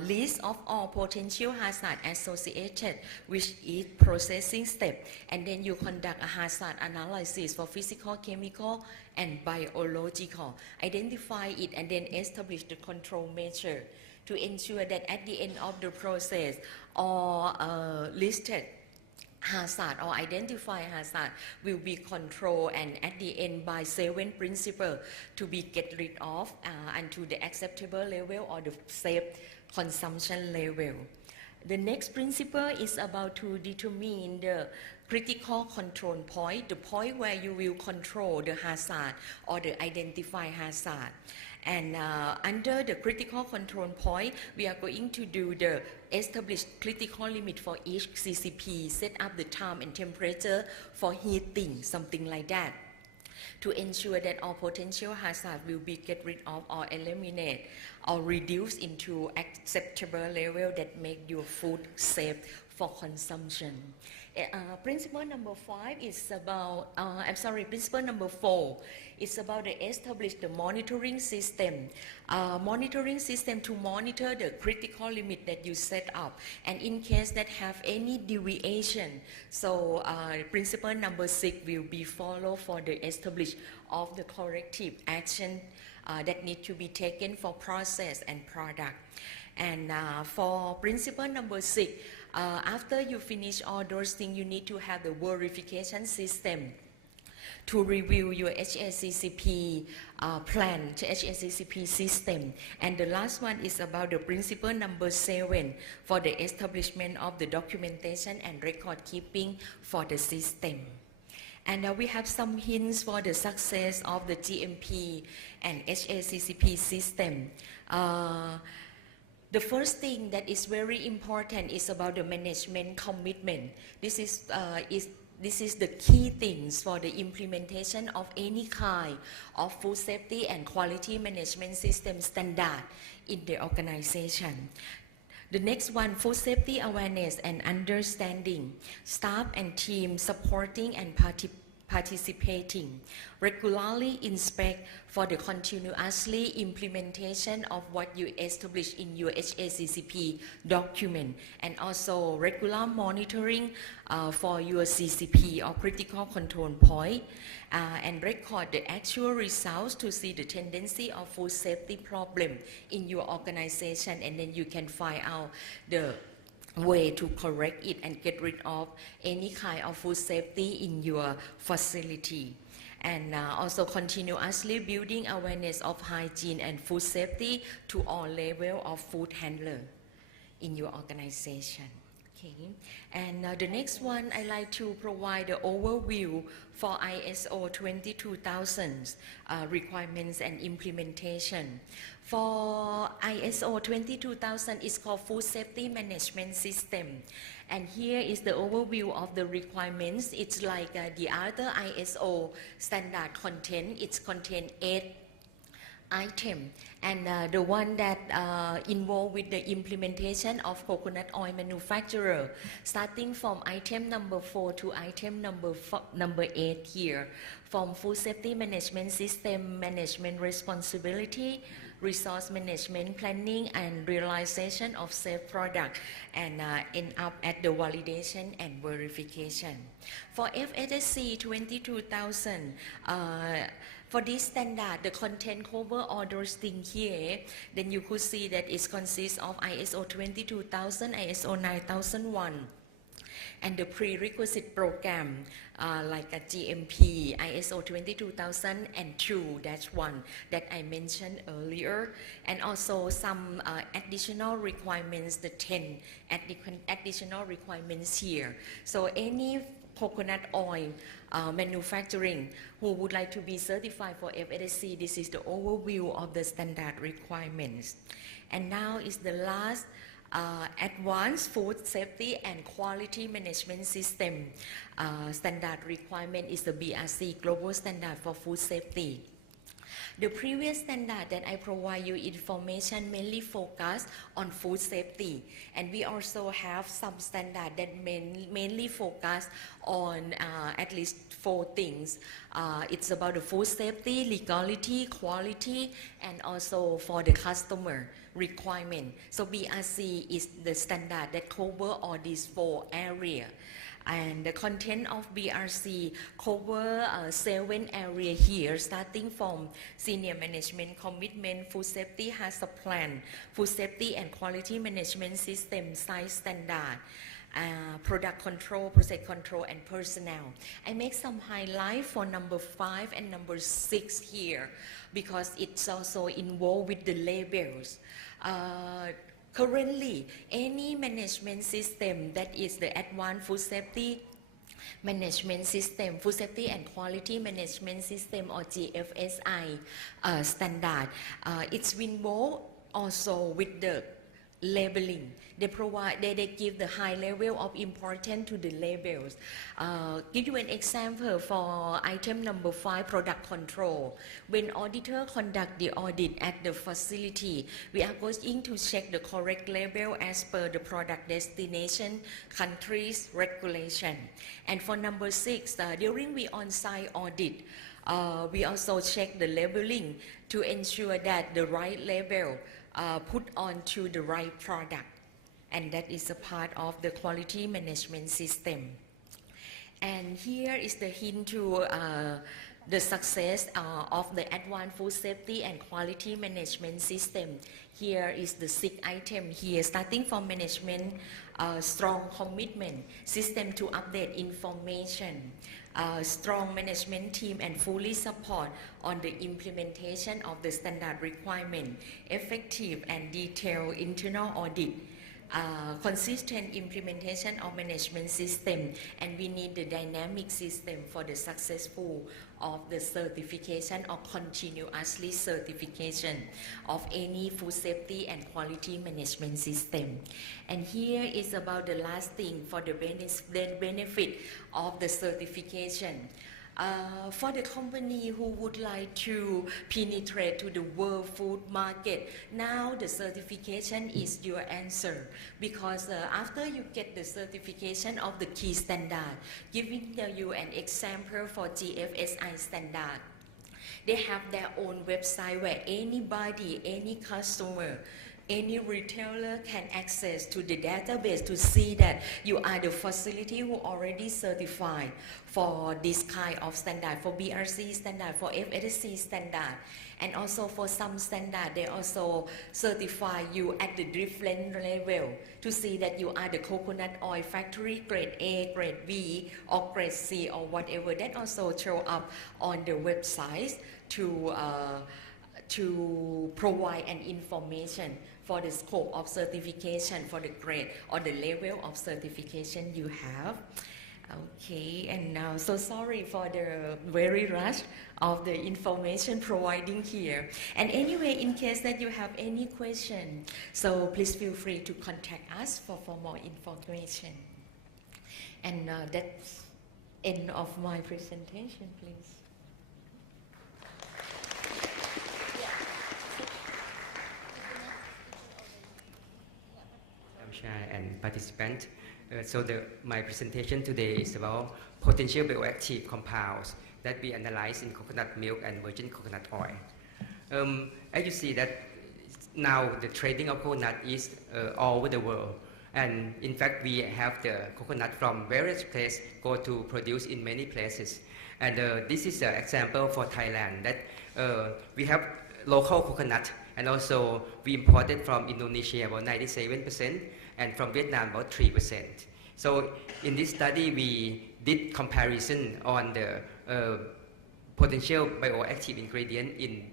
list of all potential hazards associated with each processing step, and then you conduct a hazard analysis for physical, chemical, and biological, identify it, and then establish the control measure to ensure that at the end of the process, all listed hazard or identify hazard will be controlled, and at the end by 7 principle to be get rid of and to the acceptable level or the safe consumption level. The next principle is about to determine the critical control point, the point where you will control the hazard or the identify hazard. And under the critical control point, we are going to do the established critical limit for each CCP, set up the time and temperature for heating, something like that, to ensure that all potential hazard will be get rid of or eliminate or reduce into acceptable level that make your food safe for consumption. Principle number 5 is about, principle number 4 is about the establish the monitoring system. Monitoring system to monitor the critical limit that you set up, and in case that have any deviation, so principle number 6 will be followed for the establish of the corrective action that need to be taken for process and product. And for principle number 6, after you finish all those things, you need to have the verification system to review your HACCP plan, HACCP system. And the last one is about the principle number 7 for the establishment of the documentation and record keeping for the system. And we have some hints for the success of the GMP and HACCP system. The first thing that is very important is about the management commitment. This is the key things for the implementation of any kind of food safety and quality management system standard in the organization. The next one, food safety awareness and understanding, staff and team supporting and participating, regularly inspect for the continuously implementation of what you establish in your HACCP document, and also regular monitoring for your CCP or critical control point, and record the actual results to see the tendency of food safety problem in your organization, and then you can find out the way to correct it and get rid of any kind of food safety in your facility. And also continuously building awareness of hygiene and food safety to all levels of food handler in your organization. Okay. And the next one, I like to provide the overview for ISO 22000 requirements and implementation. For ISO 22000 is called Food Safety Management System. And here is the overview of the requirements. It's like the other ISO standard content. It's contain 8 item, and the one that involved with the implementation of coconut oil manufacturer, starting from item number 4 to item number 8 here, from food safety management system, management responsibility, resource management, planning and realization of safe product, and end up at the validation and verification. For FSSC 22000, for this standard, the content cover all those things here. Then you could see that it consists of ISO 22000, ISO 9001, and the prerequisite program like a GMP, ISO 22002-1 that I mentioned earlier, and also some additional requirements, the 10 additional requirements here. So any coconut oil manufacturing who would like to be certified for FSC, this is the overview of the standard requirements. And now is the last advanced food safety and quality management system standard requirement is the BRC Global Standard for Food Safety. The previous standard that I provide you information mainly focused on food safety, and we also have some standard that mainly focus on at least 4 things. It's about the food safety, legality, quality, and also for the customer requirement. So BRC is the standard that cover all these 4 areas. And the content of BRC cover 7 areas here, starting from senior management commitment, food safety has a plan, food safety and quality management system, site standard, product control, process control, and personnel. I make some highlight for number 5 and number 6 here because it's also involved with the labels. Currently, any management system that is the advanced food safety management system, food safety and quality management system, or GFSI standard, it's involved also with the labeling. They give the high level of importance to the labels. Give you an example for item number 5, product control. When auditor conduct the audit at the facility, we are going to check the correct label as per the product destination country's regulation. And for number 6, during the on-site audit, we also check the labeling to ensure that the right label put onto the right product, and that is a part of the quality management system. And here is the hint to the success of the advanced food safety and quality management system. Here is the 6 items here, starting from management, strong commitment, system to update information, strong management team and fully support on the implementation of the standard requirement, effective and detailed internal audit, consistent implementation of management system, and we need the dynamic system for the successful of the certification or continuously certification of any food safety and quality management system. And here is about the last thing for the benefit of the certification. For the company who would like to penetrate to the world food market, now the certification is your answer, because after you get the certification of the key standard, giving you an example for GFSI standard, they have their own website where anybody, any customer, any retailer can access to the database to see that you are the facility who already certified for this kind of standard, for BRC standard, for FSC standard. And also for some standard, they also certify you at the different level to see that you are the coconut oil factory grade A, grade B, or grade C, or whatever. That also show up on the website to provide an information for the scope of certification, for the grade or the level of certification you have. Okay, and now, so sorry for the very rush of the information providing here. And anyway, in case that you have any question, so please feel free to contact us for more information. And that's end of my presentation, please. Chair and participant. My presentation today is about potential bioactive compounds that we analyze in coconut milk and virgin coconut oil. As you see that now the trading of coconut is all over the world, and in fact we have the coconut from various places go to produce in many places. And this is an example for Thailand that we have local coconut, and also we imported from Indonesia about 97%, and from Vietnam about 3%. So in this study, we did comparison on the potential bioactive ingredient in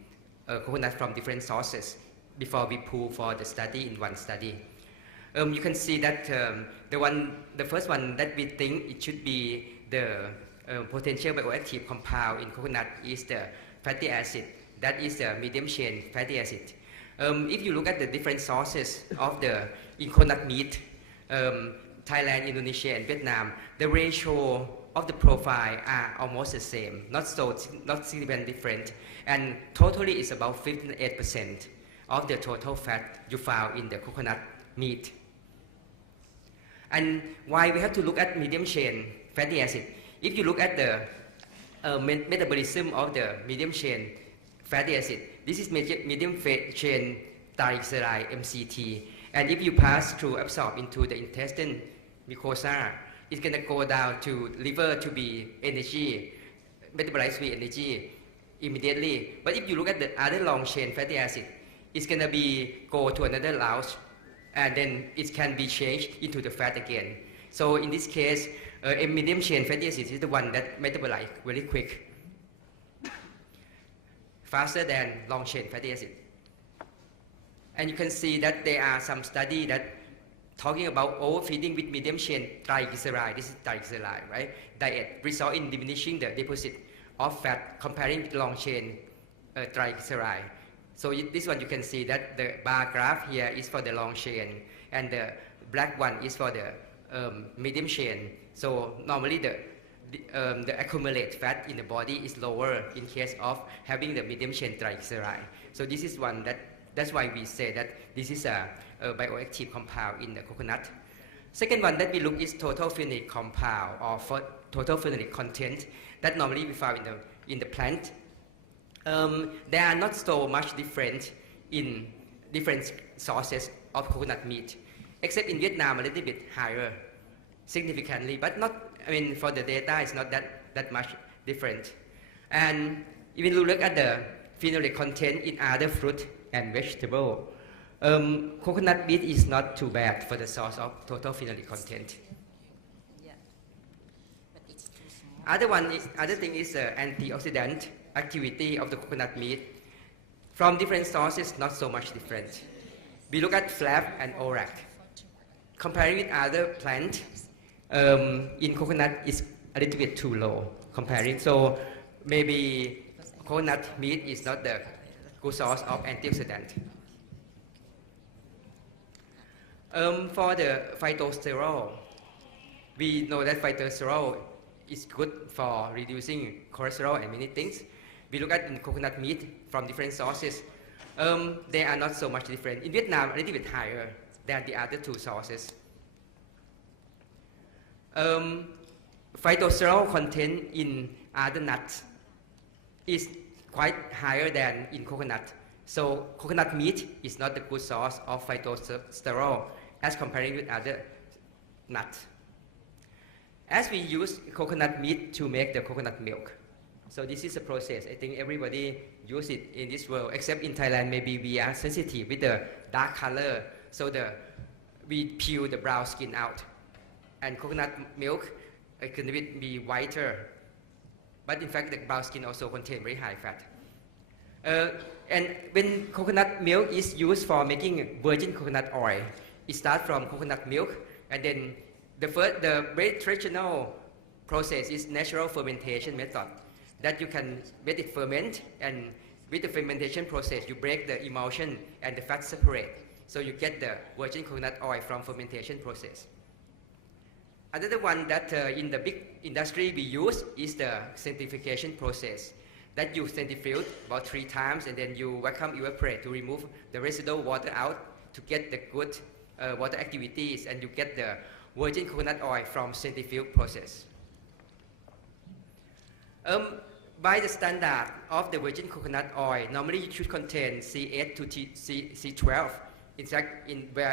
coconut from different sources before we pool for the study in one study. You can see that the first one that we think it should be the potential bioactive compound in coconut is the fatty acid. That is the medium chain fatty acid. If you look at the different sources of in coconut meat, Thailand, Indonesia, and Vietnam, the ratio of the profile are almost the same, not significantly different, and totally is about 58% of the total fat you found in the coconut meat. And why we have to look at medium chain fatty acid? If you look at the metabolism of the medium chain fatty acid, this is medium chain triglyceride (MCT), and if you pass through, absorb into the intestine mucosa, it's going to go down to liver to be energy, metabolized to be energy immediately. But if you look at the other long chain fatty acid, it's going to go to another route, and then it can be changed into the fat again. So in this case, a medium chain fatty acid is the one that metabolizes very quick, faster than long chain fatty acid. And you can see that there are some studies that talking about overfeeding with medium chain triglyceride, this is triglyceride, right? Diet result in diminishing the deposit of fat comparing with long chain triglyceride. So this one you can see that the bar graph here is for the long chain and the black one is for the medium chain. So normally the accumulated fat in the body is lower in case of having the medium chain triglyceride. So this is one that's why we say that this is a bioactive compound in the coconut. Second one that we look is total phenolic compound or total phenolic content that normally we found in the plant. They are not so much different in different sources of coconut meat, except in Vietnam a little bit higher, significantly, but not. I mean, for the data, it's not that much different. And even look at the phenolic content in other fruit and vegetable, coconut meat is not too bad for the source of total phenolic content. Yeah. But it's too small. Other thing is antioxidant activity of the coconut meat. From different sources, not so much different. We look at FLAP and ORAC. Comparing with other plants, in coconut is a little bit too low comparing. So maybe coconut meat is not the good source of antioxidant. For the phytosterol, we know that phytosterol is good for reducing cholesterol and many things. We look at in coconut meat from different sources. They are not so much different. In Vietnam, a little bit higher than the other two sources. Phytosterol content in other nuts is quite higher than in coconut. So coconut meat is not the good source of phytosterol as comparing with other nuts. As we use coconut meat to make the coconut milk. So this is a process. I think everybody use it in this world, except in Thailand, maybe we are sensitive with the dark color. So we peel the brown skin out. And coconut milk can be whiter. But in fact, the brown skin also contains very high fat. And when coconut milk is used for making virgin coconut oil, it starts from coconut milk, and then the very traditional process is natural fermentation method, that you can let it ferment, and with the fermentation process, you break the emulsion and the fat separate. So you get the virgin coconut oil from fermentation process. Another one that in the big industry we use is the centrifugation process, that you centrifuge about 3 times and then you vacuum evaporate to remove the residual water out to get the good water activities, and you get the virgin coconut oil from centrifuge process. By the standard of the virgin coconut oil, normally it should contain C8 to C12. In fact,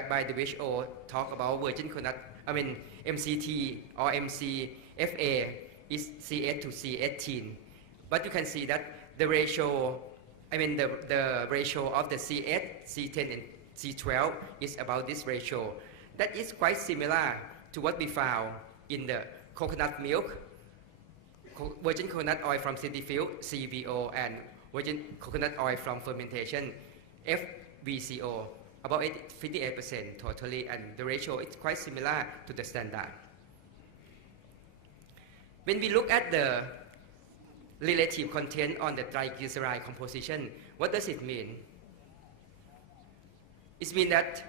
by the WHO talk about virgin coconut, MCT or MCFA is C8 to C18. But you can see that the ratio, the ratio of the C8, C10, and C12 is about this ratio. That is quite similar to what we found in the coconut milk, virgin coconut oil from centrifuge, CVO, and virgin coconut oil from fermentation, FVCO, about 58% totally, and the ratio is quite similar to the standard. When we look at the relative content on the triglyceride composition, what does it mean? It means that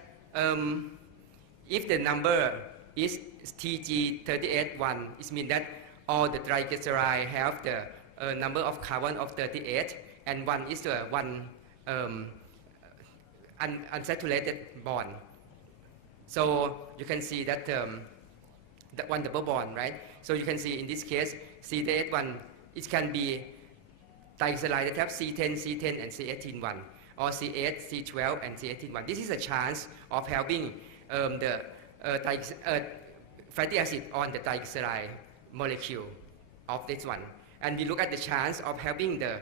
if the number is TG38.1, it means that all the triglyceride have the number of carbon of 38, and one is the one unsaturated bond. So you can see that that one double bond, right? So you can see in this case, CTH1, it can be triglyceride that have C10, C10, and C18-1, or C8, C12, and C18-1. This is a chance of having the fatty acid on the triglyceride molecule of this one. And we look at the chance of having the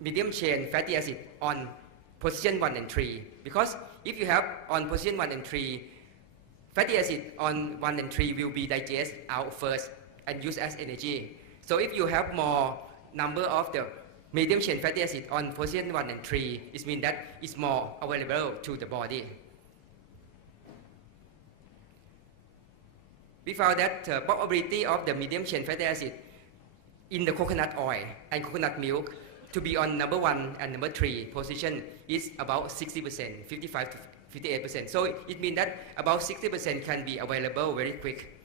medium chain fatty acid on position 1 and 3. Because if you have on position 1 and 3, fatty acid on 1 and 3 will be digested out first and used as energy. So if you have more number of the medium chain fatty acid on position 1 and 3, it means that it's more available to the body. We found that probability of the medium chain fatty acid in the coconut oil and coconut milk to be on number 1 and number 3 position is about 60%, 55 to 58%. So it means that about 60% can be available very quick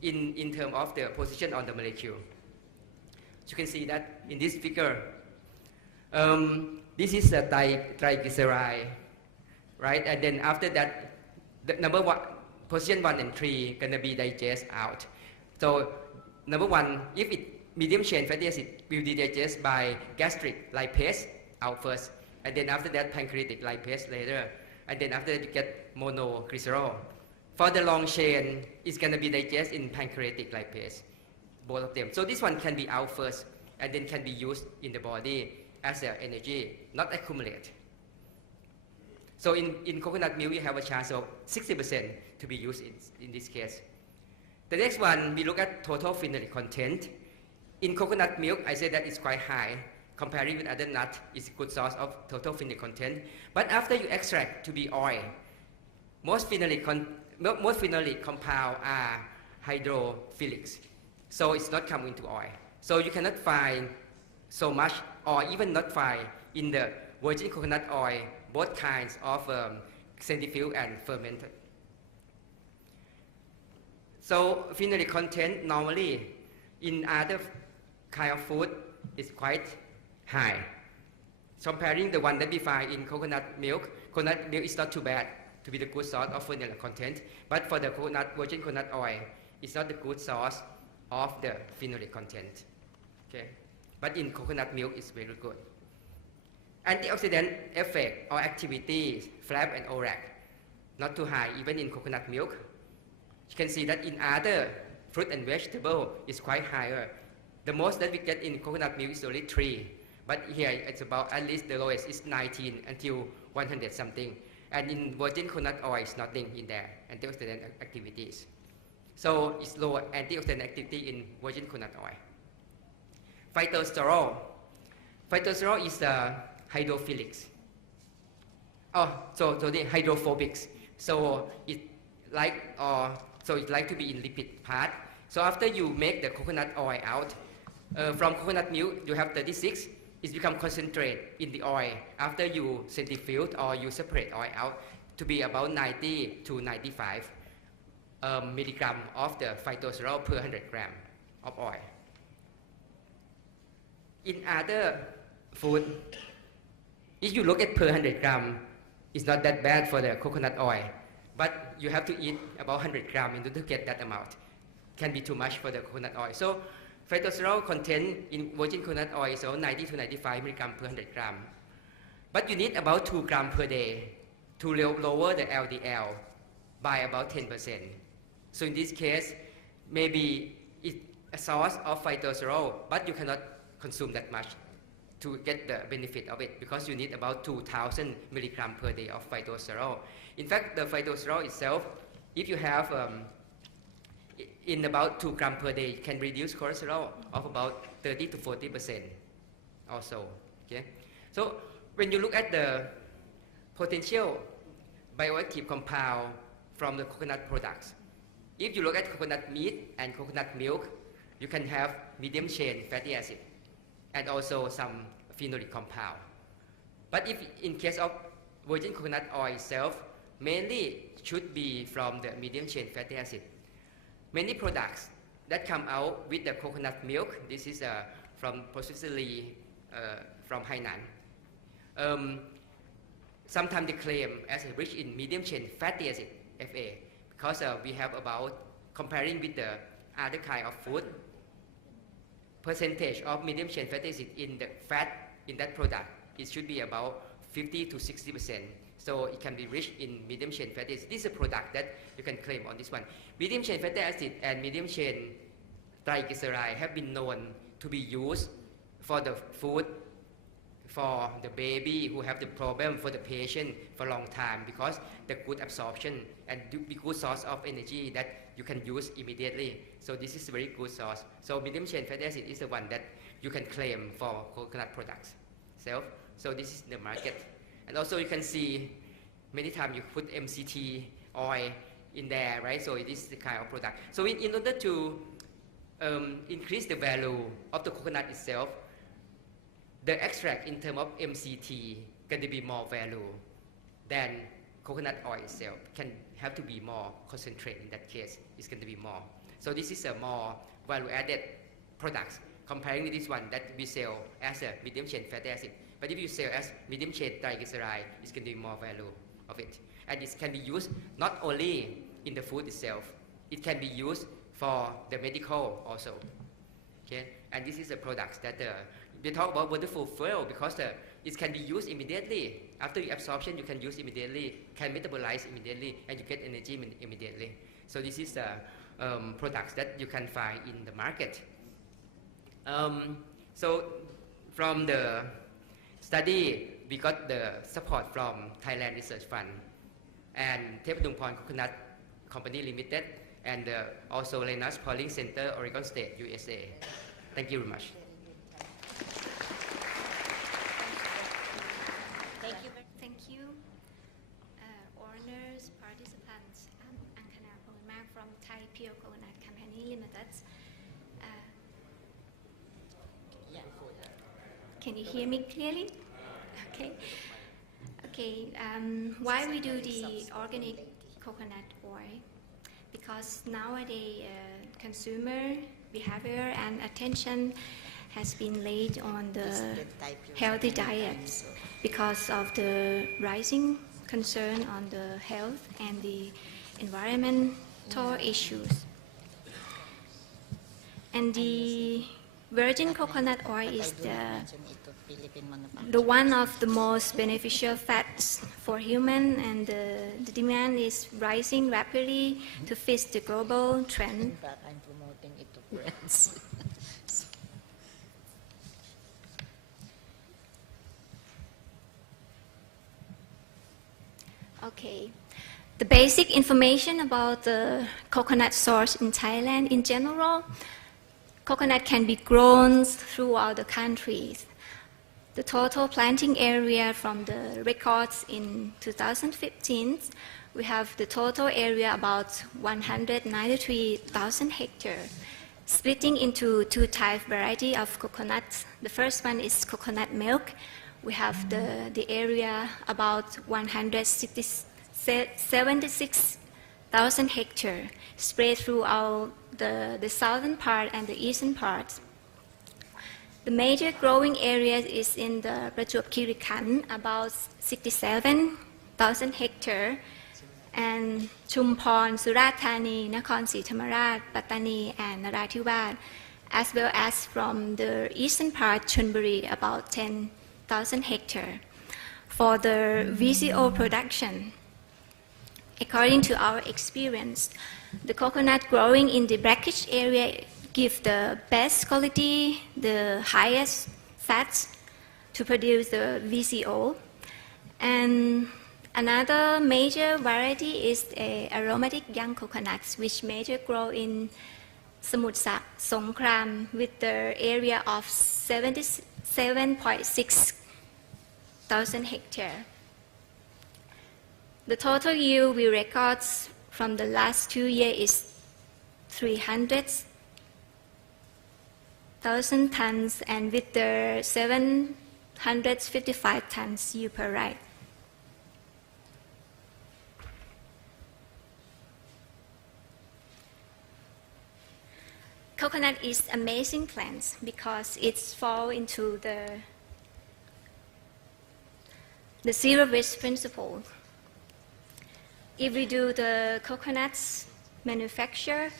in terms of the position on the molecule. So you can see that in this figure. This is the triglyceride, right? And then after that, the number 1, position 1 and 3 gonna be digested out. So number 1, if it medium chain fatty acid will be digested by gastric lipase out first, and then after that pancreatic lipase later, and then after that you get monoglycerol. For the long chain, it's gonna be digested in pancreatic lipase, both of them. So this one can be out first, and then can be used in the body as energy, not accumulate. So in coconut milk, you have a chance of 60% to be used in this case. The next one, we look at total phenolic content. In coconut milk, I say that it's quite high. Comparing with other nuts, it's a good source of total phenolic content. But after you extract to be oil, most phenolic compounds are hydrophilic. So it's not coming into oil. So you cannot find so much, or even not find in the virgin coconut oil, both kinds of centrifuge and fermented. So phenolic content normally in other kind of food is quite high. Comparing the one that we find in coconut milk is not too bad to be the good source of phenolic content. But for the virgin coconut oil, it's not the good source of the phenolic content. Okay? But in coconut milk, it's very good. Antioxidant effect or activity, FLAP and ORAC, not too high even in coconut milk. You can see that in other fruit and vegetable is quite higher. The most that we get in coconut milk is only 3, but here it's about, at least the lowest is 19 until 100 something. And in virgin coconut oil is nothing in there, antioxidant activities. So it's low antioxidant activity in virgin coconut oil. Phytosterol. Phytosterol is hydrophilic. So the hydrophobic. So it like to be in lipid part. So after you make the coconut oil out, from coconut milk you have 36. It becomes concentrate in the oil after you centrifuge or you separate oil out to be about 90 to 95 milligram of the phytosterol per 100 gram of oil. In other food, if you look at per 100 gram, it's not that bad for the coconut oil, but you have to eat about 100 gram in order to get that amount. Can be too much for the coconut oil. So phytosterol content in virgin coconut oil is about 90 to 95 milligram per 100 gram. But you need about 2 grams per day to lower the LDL by about 10%. So in this case, maybe it's a source of phytosterol, but you cannot consume that much to get the benefit of it because you need about 2,000 milligram per day of phytosterol. In fact, the phytosterol itself, if you have in about 2 grams per day, can reduce cholesterol of about 30 to 40% also. Okay? So when you look at the potential bioactive compound from the coconut products, if you look at coconut meat and coconut milk, you can have medium chain fatty acid and also some phenolic compound. But if in case of virgin coconut oil itself, mainly should be from the medium chain fatty acid. Many products that come out with the coconut milk. This is from processically from Hainan. Sometimes they claim as rich in medium chain fatty acid (FA) because we have about comparing with the other kind of food, percentage of medium chain fatty acid in the fat in that product, it should be about 50 to 60%. So it can be rich in medium chain fatty acid. This is a product that you can claim on this one. Medium chain fatty acid and medium chain triglyceride have been known to be used for the food for the baby who have the problem, for the patient for a long time, because the good absorption and the good source of energy that you can use immediately. So this is a very good source. So medium chain fatty acid is the one that you can claim for coconut products. So this is the market. And also you can see many times you put MCT oil in there, right? So it is the kind of product. So in order to increase the value of the coconut itself, the extract in terms of MCT can be more value than coconut oil itself. Can have to be more concentrated in that case. It's going to be more. So this is a more value-added products comparing with this one that we sell as a medium chain fatty acid. But if you sell as medium chain triglyceride, it's going to be more value of it. And it can be used not only in the food itself, it can be used for the medical also. Okay? And this is a product that we talk about wonderful fuel because it can be used immediately. After the absorption, you can use immediately, can metabolize immediately, and you get energy immediately. So this is the products that you can find in the market. So from the study, we got the support from Thailand Research Fund and Theppadungporn Coconut Company Limited and also Lena's Polling Center, Oregon State, USA. Thank you very much. Thank you, honors, participants. I'm Ankana Polmark from Thai Pure Coconut Company Limited. Can you hear me clearly? Okay. Okay. Why we do the organic coconut oil? Because nowadays consumer behavior and attention has been laid on the healthy diet because of the rising concern on the health and the environmental issues. And the virgin coconut oil is the one of the most beneficial fats for human, and the demand is rising rapidly to fit the global trend. In fact, I'm promoting it to friends. Okay. The basic information about the coconut source in Thailand in general. Coconut can be grown throughout the countries. The total planting area from the records in 2015, we have the total area about 193,000 hectares, splitting into two type variety of coconuts. The first one is coconut milk. We have the area about 176,000 hectares, spread throughout the southern part and the eastern part. The major growing area is in the Prachuap Khiri Khan, about 67,000 hectares, and Chumphon, Surat Thani, Nakhon Si Thammarat, Pattani, and Narathiwat, as well as from the eastern part, Chonburi, about 10,000 hectares. For the VCO production, according to our experience, the coconut growing in the brackish area give the best quality, the highest fats to produce the VCO. And another major variety is aromatic young coconuts, which major grow in Samut Songkhram with the area of 77.6 thousand hectares. The total yield we record from the last 2 years is 300,000 tons, and with the 755 tons yield per right. coconut is amazing plants because it falls into the zero waste principle. If we do the coconuts manufacture,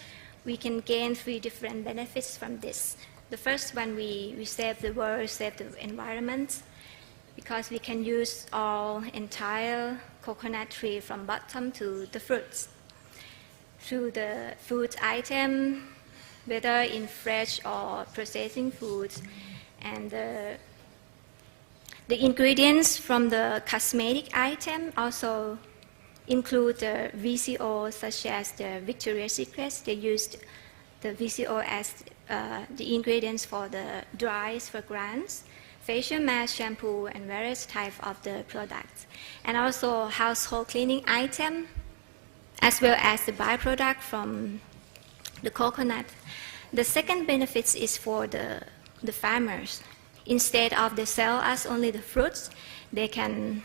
we can gain 3 different benefits from this. The first one, we save the world, save the environment, because we can use all entire coconut tree from bottom to the fruits. Through the food item, whether in fresh or processing foods, and the ingredients from the cosmetic item also include the VCO, such as the Victoria's Secret. They used the VCO as the ingredients for the dyes, fragrance, facial mask, shampoo, and various types of the products. And also household cleaning item, as well as the byproduct from the coconut. The second benefit is for the farmers. Instead of they sell us only the fruits, they can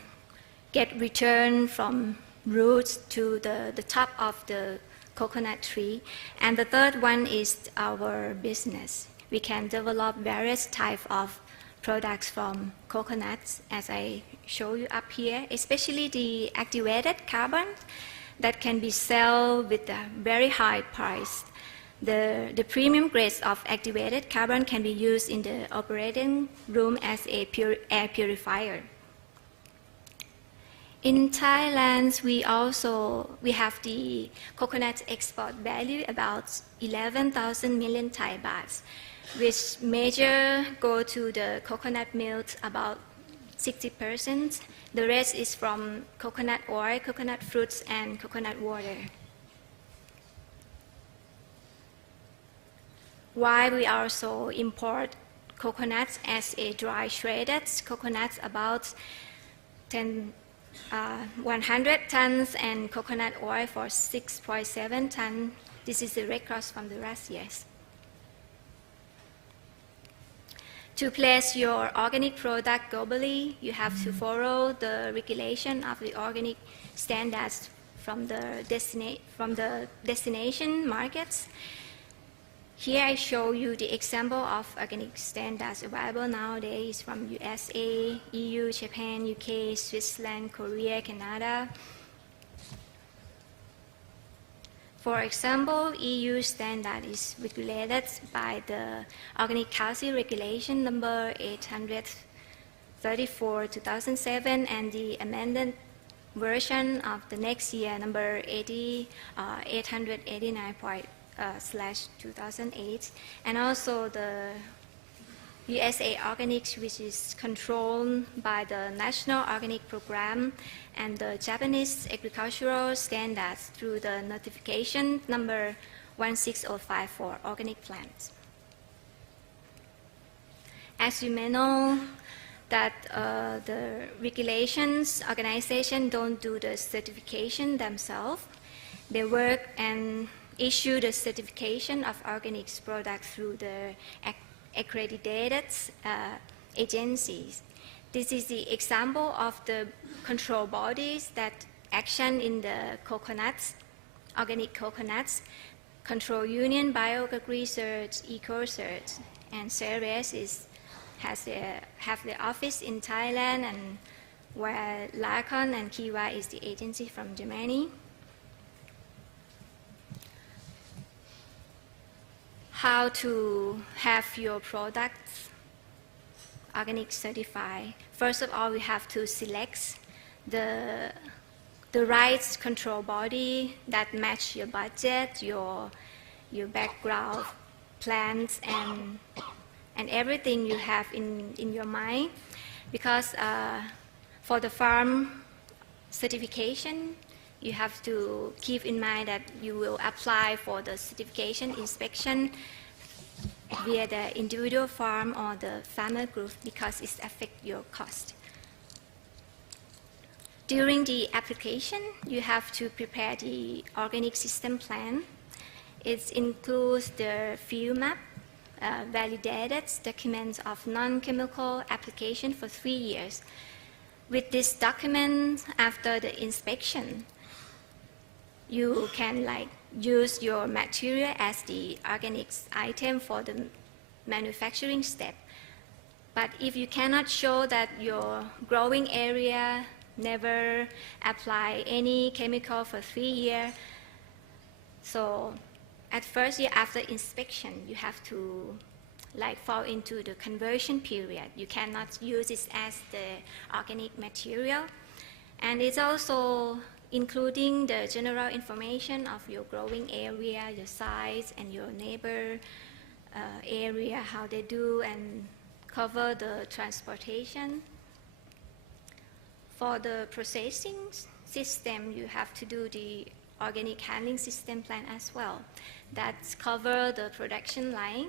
get return from roots to the top of the coconut tree. And the third one is our business. We can develop various types of products from coconuts, as I show you up here, especially the activated carbon that can be sold with a very high price. The premium grades of activated carbon can be used in the operating room as a air purifier. In Thailand, we have the coconut export value about 11,000 million Thai bahts, which major go to the coconut milk, about 60%. The rest is from coconut oil, coconut fruits, and coconut water. Why we also import coconuts as a dry shredded coconuts, about 100 tons, and coconut oil for 6.7 tons. This is the records from the last years. To place your organic product globally, you have to follow the regulation of the organic standards from the destination markets. Here I show you the example of organic standards available nowadays from USA, EU, Japan, UK, Switzerland, Korea, Canada. For example, EU standard is regulated by the Organic Calcium Regulation number 834/2007, and the amended version of the next year, number 889/2008, and also the USA Organics, which is controlled by the National Organic Program, and the Japanese Agricultural Standards through the notification number 16054 for organic plants. As you may know, that the regulations organization don't do the certification themselves. They work and issue the certification of organic products through the accredited agencies. This is the example of the control bodies that action in the coconuts, organic coconuts. Control Union, BioAgri-Search, EcoSearch, and Ceres have their office in Thailand, and where Lycon and Kiwa is the agency from Germany. How to have your products organic certified? First of all, we have to select the right control body that match your budget, your background, plans, and everything you have in your mind. Because for the farm certification, you have to keep in mind that you will apply for the certification inspection via the individual farm or the farmer group, because it affects your cost. During the application, you have to prepare the organic system plan. It includes the field map, validated documents of non-chemical application for 3 years. With this document, after the inspection, you can like use your material as the organics item for the manufacturing step. But if you cannot show that your growing area never apply any chemical for 3 years, so at first year after inspection, you have to like fall into the conversion period. You cannot use it as the organic material. And it's also including the general information of your growing area, your size, and your neighbor area, how they do, and cover the transportation. For the processing system, you have to do the organic handling system plan as well. That cover the production line,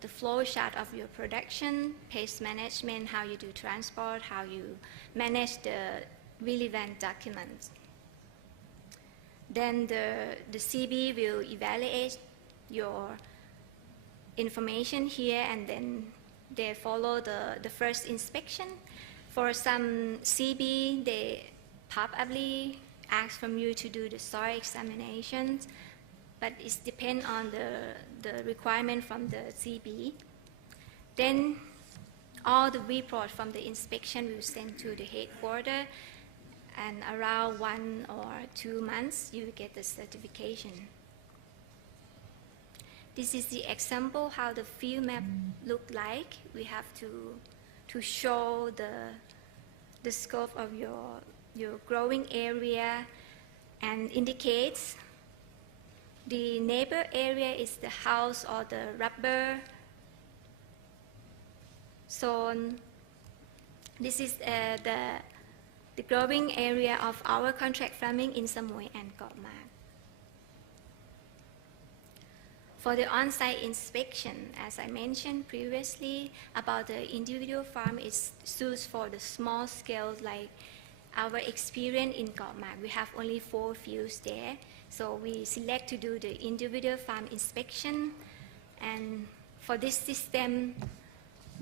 the flow chart of your production, pest management, how you do transport, how you manage the relevant documents. Then the CB will evaluate your information here, and then they follow the first inspection. For some CB, they probably ask from you to do the soil examinations, but it depends on the requirement from the CB. Then all the report from the inspection will send to the headquarters, and around 1 or 2 months, you get the certification. This is the example how the field map look like. We have to show the scope of your growing area, and indicates the neighbor area is the house or the rubber zone. This is the growing area of our contract farming in Samui and Got Mạc. For the on-site inspection, as I mentioned previously, about the individual farm is suited for the small scale, like our experience in Got Mạc. We have only 4 fields there, so we select to do the individual farm inspection. And for this system,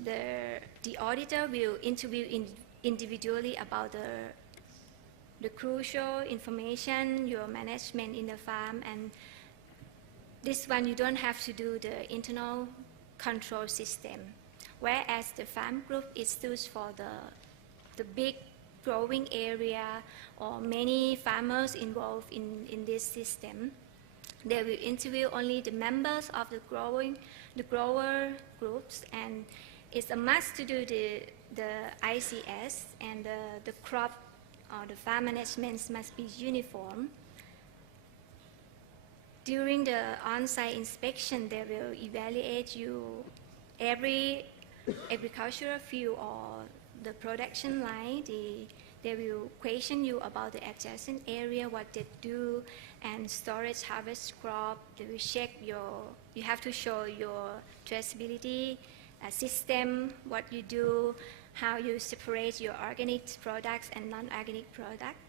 the auditor will interview individually about the crucial information, your management in the farm, and this one you don't have to do the internal control system. Whereas the farm group is used for the big growing area or many farmers involved in this system. They will interview only the members of the grower groups, and it's a must to do the ICS, and the crop or the farm management must be uniform. During the on-site inspection, they will evaluate you every agricultural field or the production line. They will question you about the adjacent area, what they do, and storage, harvest, crop. They will check you have to show your traceability system, what you do, how you separate your organic products and non-organic products.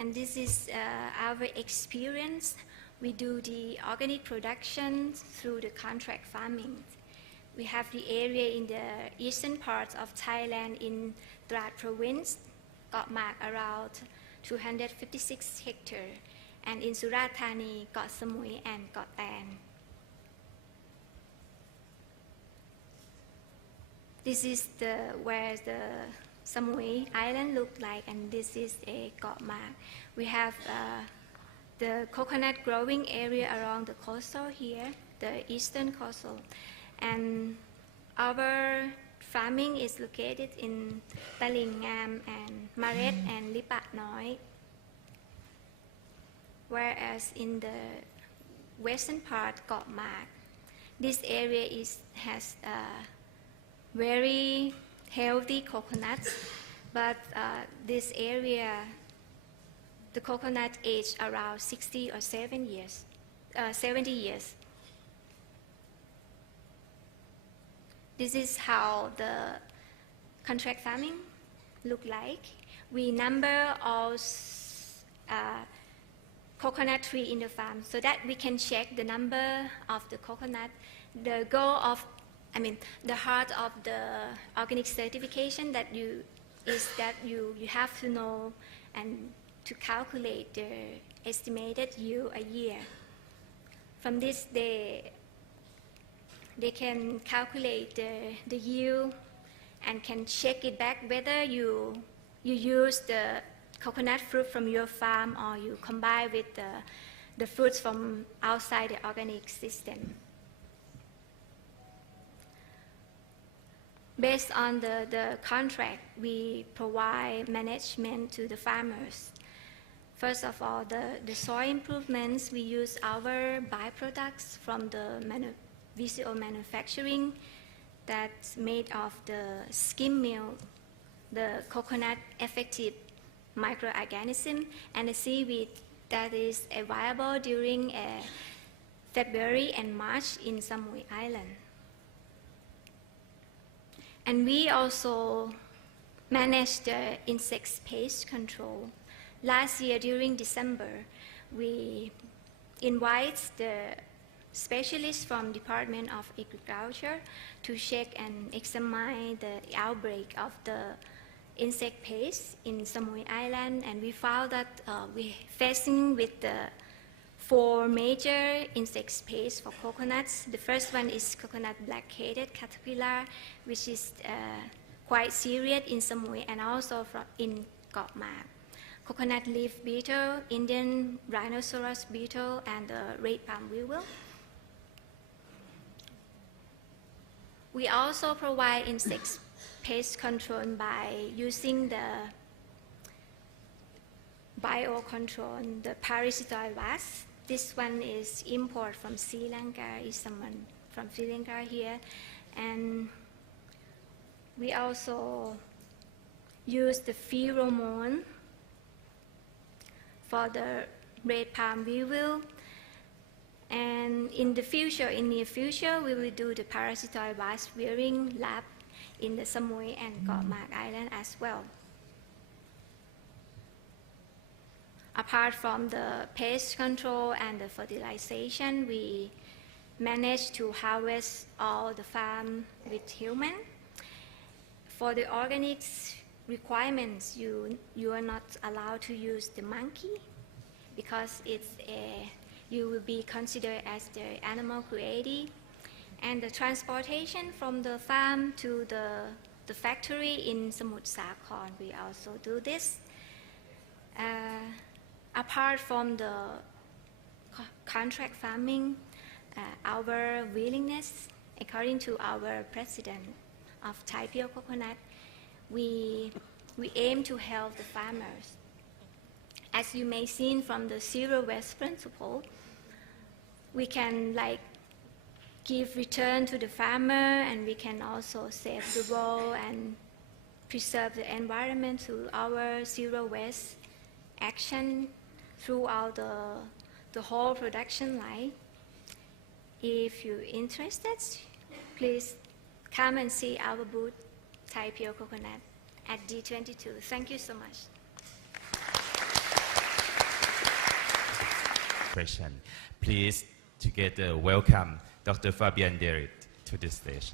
And this is our experience. We do the organic production through the contract farming. We have the area in the eastern parts of Thailand in Trat province, Got Mạc around 256 hectares, and in Surat Thani, Got Samui and Got Tan. This is where the Samui Island look like, and this is a Got Mạc. We have the coconut growing area around the coastal here, the eastern coastal. And our farming is located in Taling Ngam and Maret and Lipat Noi. Whereas in the western part, Got Mạc, this area has very healthy coconuts, but this area, the coconut age around 60 or 70 years. This is how the contract farming look like. We number all coconut tree in the farm so that we can check the number of the coconut. The goal of, the heart of the organic certification that you is that you have to know and to calculate the estimated yield a year. From this, they can calculate the yield and can check it back whether you use the coconut fruit from your farm or you combine with the fruits from outside the organic system. Based on the contract, we provide management to the farmers. First of all, the soil improvements, we use our byproducts from the VCO manufacturing that's made of the skim milk, the coconut effective microorganism, and the seaweed that is available during February and March in Samui Island. And we also manage the insect pest control. Last year during December, we invite the specialists from Department of Agriculture to check and examine the outbreak of the insect pest in Samui Island, and we found that we're facing with the 4 major insect pests for coconuts. The first one is coconut black-headed caterpillar, which is quite serious in Samui and also in Got Mak. Coconut leaf beetle, Indian rhinoceros beetle, and the red palm weevil. We also provide insect pest control by using the biocontrol, the parasitoid wasp. This one is import from Sri Lanka, is someone from Sri Lanka here. And we also use the pheromone for the red palm weevil. And in the future, in near future, we will do the parasitoid wasp rearing lab in the Samui and Got Mak Island as well. Apart from the pest control and the fertilization, we manage to harvest all the farm with human. For the organics requirements, you are not allowed to use the monkey because you will be considered as the animal cruelty. And the transportation from the farm to the factory in Samut Sakhon, we also do this. Apart from the contract farming, our willingness, according to our president of Thai Pure Coconut, we aim to help the farmers. As you may see from the zero waste principle, we can give return to the farmer, and we can also save the world and preserve the environment through our zero waste action throughout the whole production line. If you're interested, please come and see our booth, Thai Pure Coconut, at D22. Thank you so much. Question. Please together welcome Dr. Fabian Derrit to the stage.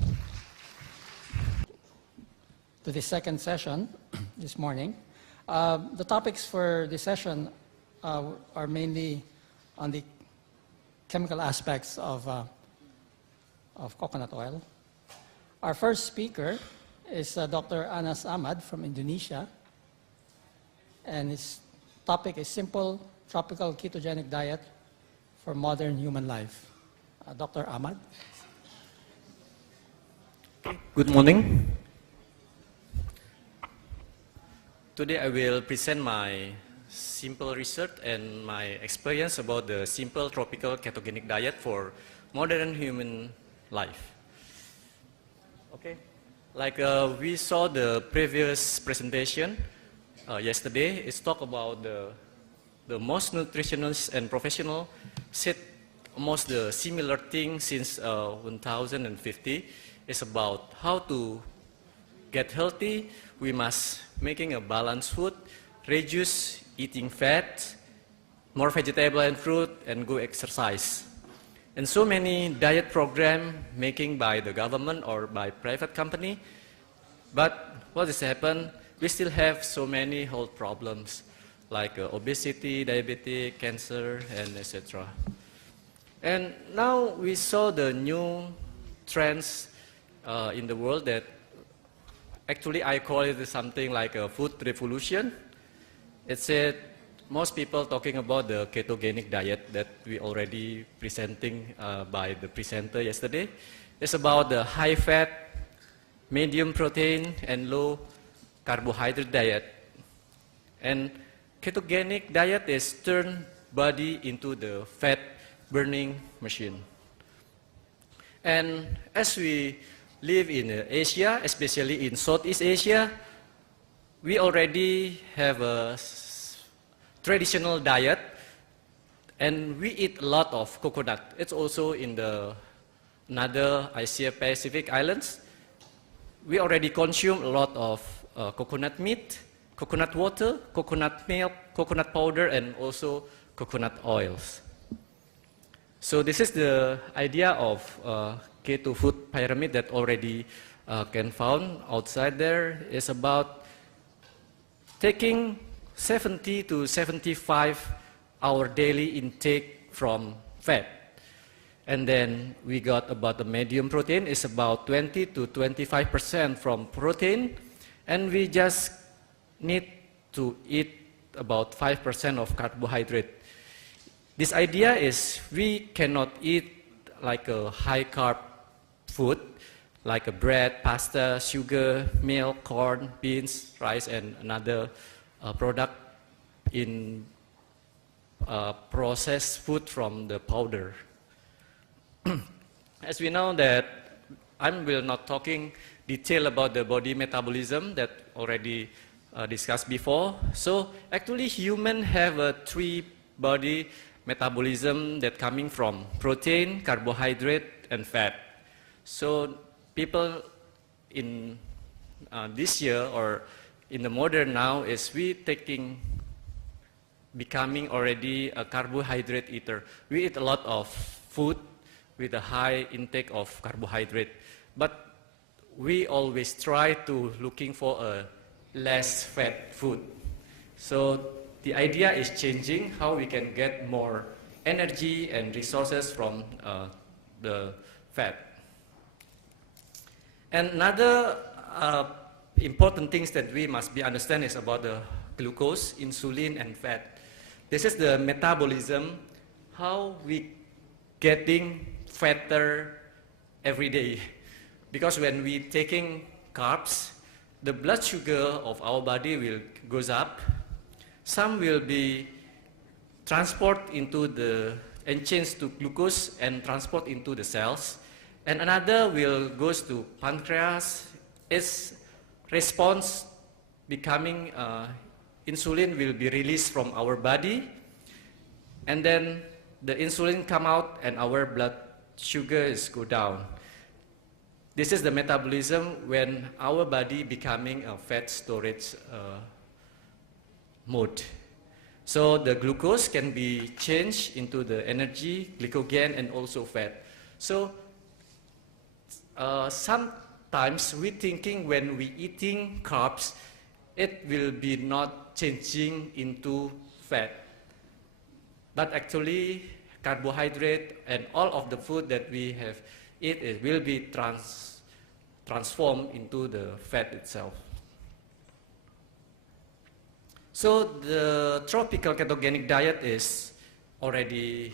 To the second session this morning. The topics for this session are mainly on the chemical aspects of coconut oil. Our first speaker is Dr. Anas Ahmad from Indonesia, and his topic is simple tropical ketogenic diet for modern human life. Dr. Ahmad. Good morning. Today I will present my simple research and my experience about the simple tropical ketogenic diet for modern human life. Okay, like we saw the previous presentation yesterday, it's talk about the most nutritionists and professional said almost the similar thing since 1050. It's about how to get healthy. We must making a balanced food, reduce eating fat, more vegetable and fruit, and go exercise. And so many diet program making by the government or by private company. But what has happened? we still have so many health problems like obesity, diabetes, cancer, and etc. And now we saw the new trends in the world that actually I call it something like a food revolution. It said most people talking about the ketogenic diet that we already presenting by the presenter yesterday. It's about the high fat, medium protein, and low carbohydrate diet. And ketogenic diet is turn body into the fat burning machine. And as we live in Asia, especially in Southeast Asia, we already have a traditional diet, and we eat a lot of coconut. It's also in the another Asia Pacific islands. We already consume a lot of coconut meat, coconut water, coconut milk, coconut powder, and also coconut oils. So this is the idea of keto food pyramid that already can found outside there. Is about taking 70 to 75 our daily intake from fat. And then we got about the medium protein is about 20 to 25% from protein. And we just need to eat about 5% of carbohydrate. This idea is we cannot eat like a high carb food, like a bread, pasta, sugar, milk, corn, beans, rice, and another product in processed food from the powder. As we know that I will not talking detail about the body metabolism that already discussed before. So actually human have a three body metabolism that coming from protein, carbohydrate, and fat. So people in this year or in the modern now is we becoming already a carbohydrate eater. We eat a lot of food with a high intake of carbohydrate, but we always try to looking for a less fat food. So the idea is changing how we can get more energy and resources from the fat. And another important things that we must be understand is about the glucose, insulin, and fat. This is the metabolism, how we getting fatter every day. Because when we taking carbs, the blood sugar of our body will goes up. Some will be transport into the and change to glucose and transport into the cells. And another will goes to pancreas. Its response becoming insulin will be released from our body, and then the insulin come out and our blood sugar is go down. This is the metabolism when our body becoming a fat storage mode. So the glucose can be changed into the energy, glycogen, and also fat. So sometimes we thinking when we eating carbs, it will be not changing into fat. But actually, carbohydrate and all of the food that we have eat, it will be transformed into the fat itself. So the tropical ketogenic diet is already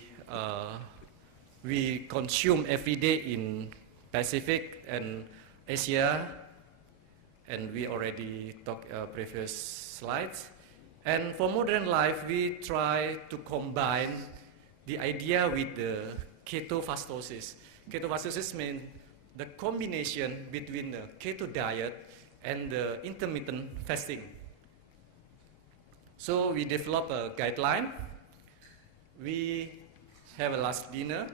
we consume every day in Pacific and Asia, and we already talked previous slides. And for modern life, we try to combine the idea with the ketofastosis. Ketofastosis means the combination between the keto diet and the intermittent fasting. So we develop a guideline. We have a last dinner,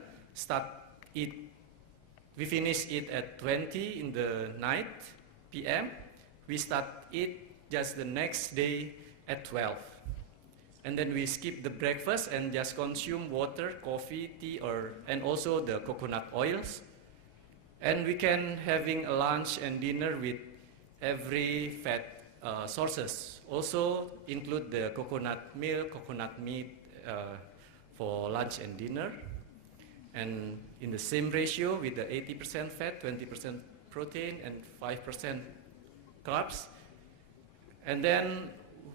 we finish it at 20 in the night p.m. We start eat just the next day at 12. And then we skip the breakfast and just consume water, coffee, tea, and also the coconut oils. And we can having a lunch and dinner with every fat sources. Also include the coconut milk, coconut meat for lunch and dinner. And in the same ratio with the 80% fat, 20% protein, and 5% carbs. And then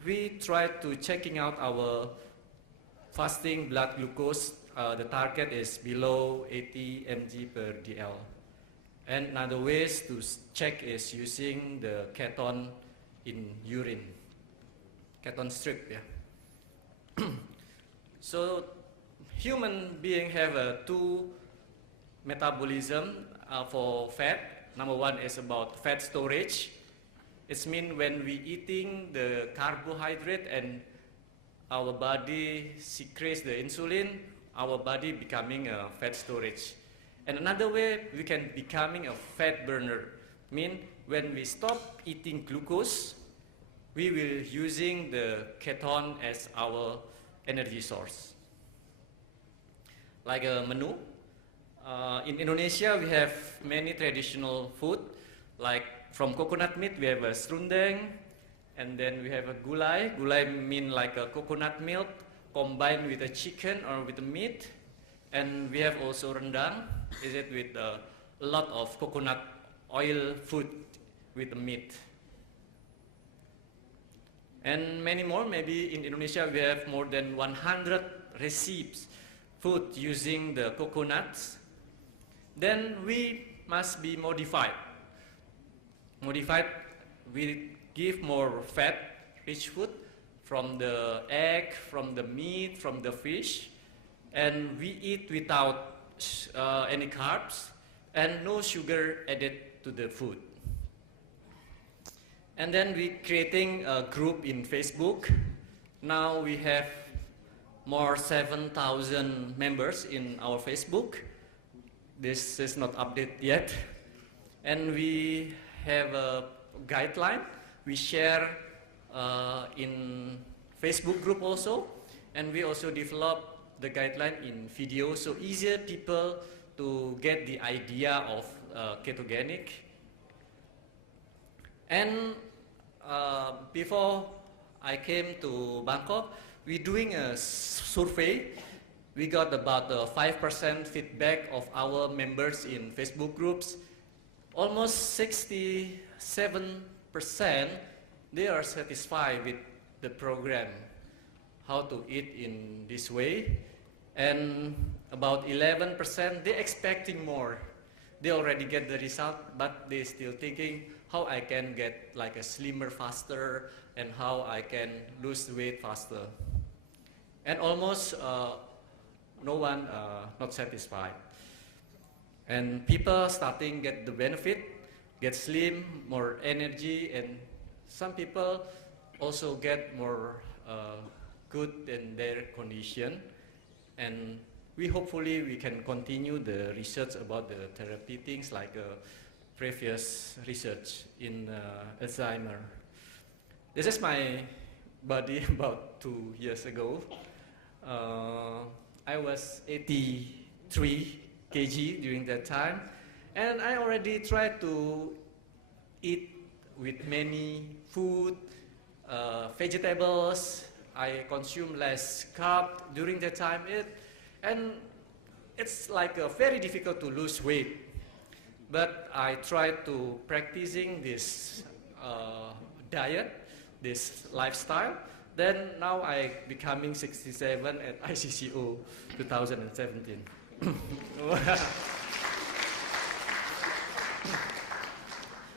we try to checking out our fasting blood glucose. The target is below 80 mg per dl. And another ways to check is using the keton in urine, keton strip, yeah. So human being have two metabolism for fat. Number one is about fat storage. It means when we eating the carbohydrate and our body secretes the insulin, our body becoming a fat storage. And another way we can becoming a fat burner. Mean when we stop eating glucose, we will using the keton as our energy source. Like a menu. In Indonesia, we have many traditional food. Like from coconut meat, we have a serundeng, and then we have a gulai. Gulai mean like a coconut milk combined with a chicken or with a meat. And we have also rendang, is it with a lot of coconut oil food with the meat. And many more, maybe in Indonesia we have more than 100 recipes food using the coconuts. Then we must be modified. Modified, we give more fat, rich food from the egg, from the meat, from the fish. And we eat without any carbs and no sugar added to the food. And then we creating a group in Facebook. Now we have more 7,000 members in our Facebook. This is not updated yet. And we have a guideline. We share in Facebook group also. And we also develop the guideline in video, so easier people to get the idea of ketogenic. And before I came to Bangkok, we doing a survey. We got about 5% feedback of our members in Facebook groups. Almost 67%, they are satisfied with the program, how to eat in this way. And about 11%, they're expecting more. They already get the result, but they're still thinking how I can get like a slimmer faster and how I can lose weight faster. And almost no one not satisfied. And people starting get the benefit, get slim, more energy, and some people also get more good in their condition. And we hopefully we can continue the research about the therapy things like previous research in Alzheimer. This is my body about 2 years ago. I was 83 kg during that time, and I already tried to eat with many food, vegetables. I consume less carb during that time, and it's like very difficult to lose weight. But I tried to practicing this diet, this lifestyle. Then now I becoming 67 at ICCO 2017.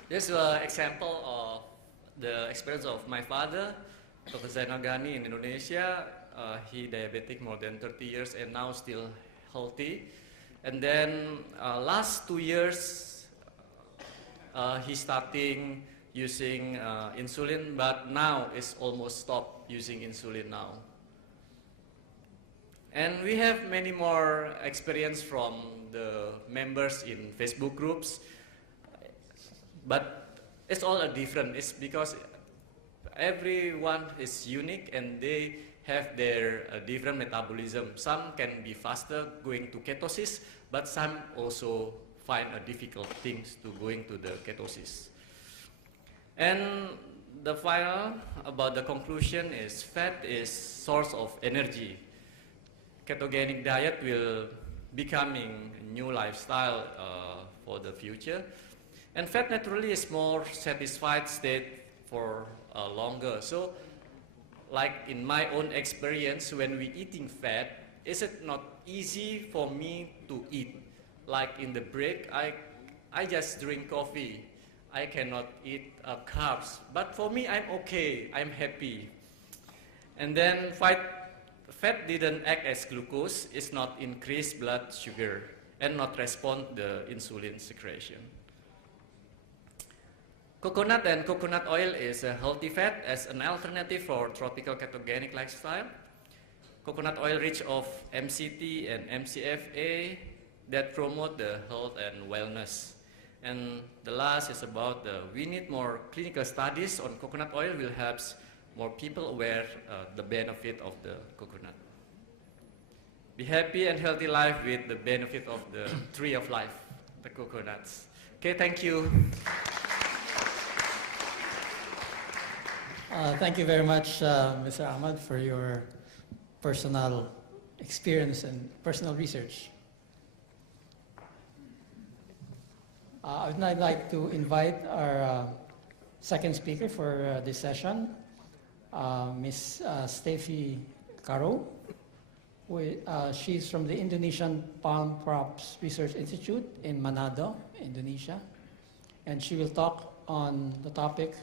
This is an example of the experience of my father, Dr. Zainal Ghani in Indonesia. He diabetic more than 30 years and now still healthy. And then last 2 years, he starting using insulin, but now it's almost stopped using insulin now. And we have many more experience from the members in Facebook groups, but it's all different. It's because everyone is unique and they have their different metabolism. Some can be faster going to ketosis, but some also find difficult things to going to the ketosis. And the final about the conclusion is fat is source of energy. Ketogenic diet will becoming a new lifestyle for the future. And fat naturally is more satisfied state for longer. So like in my own experience, when we eating fat, is it not easy for me to eat? Like in the break, I just drink coffee. I cannot eat carbs. But for me, I'm okay. I'm happy. And then fat didn't act as glucose. It's not increase blood sugar and not respond the insulin secretion. Coconut and coconut oil is a healthy fat as an alternative for tropical ketogenic lifestyle. Coconut oil rich of MCT and MCFA that promote the health and wellness. And the last is about we need more clinical studies on coconut oil will help more people aware the benefit of the coconut. Be happy and healthy life with the benefit of the tree of life, the coconuts. Okay, thank you. Thank you very much, Mr. Ahmad, for your personal experience and personal research. I would now like to invite our second speaker for this session, Ms. Steffi Karo. She's from the Indonesian Palm Crops Research Institute in Manado, Indonesia. And she will talk on the topic,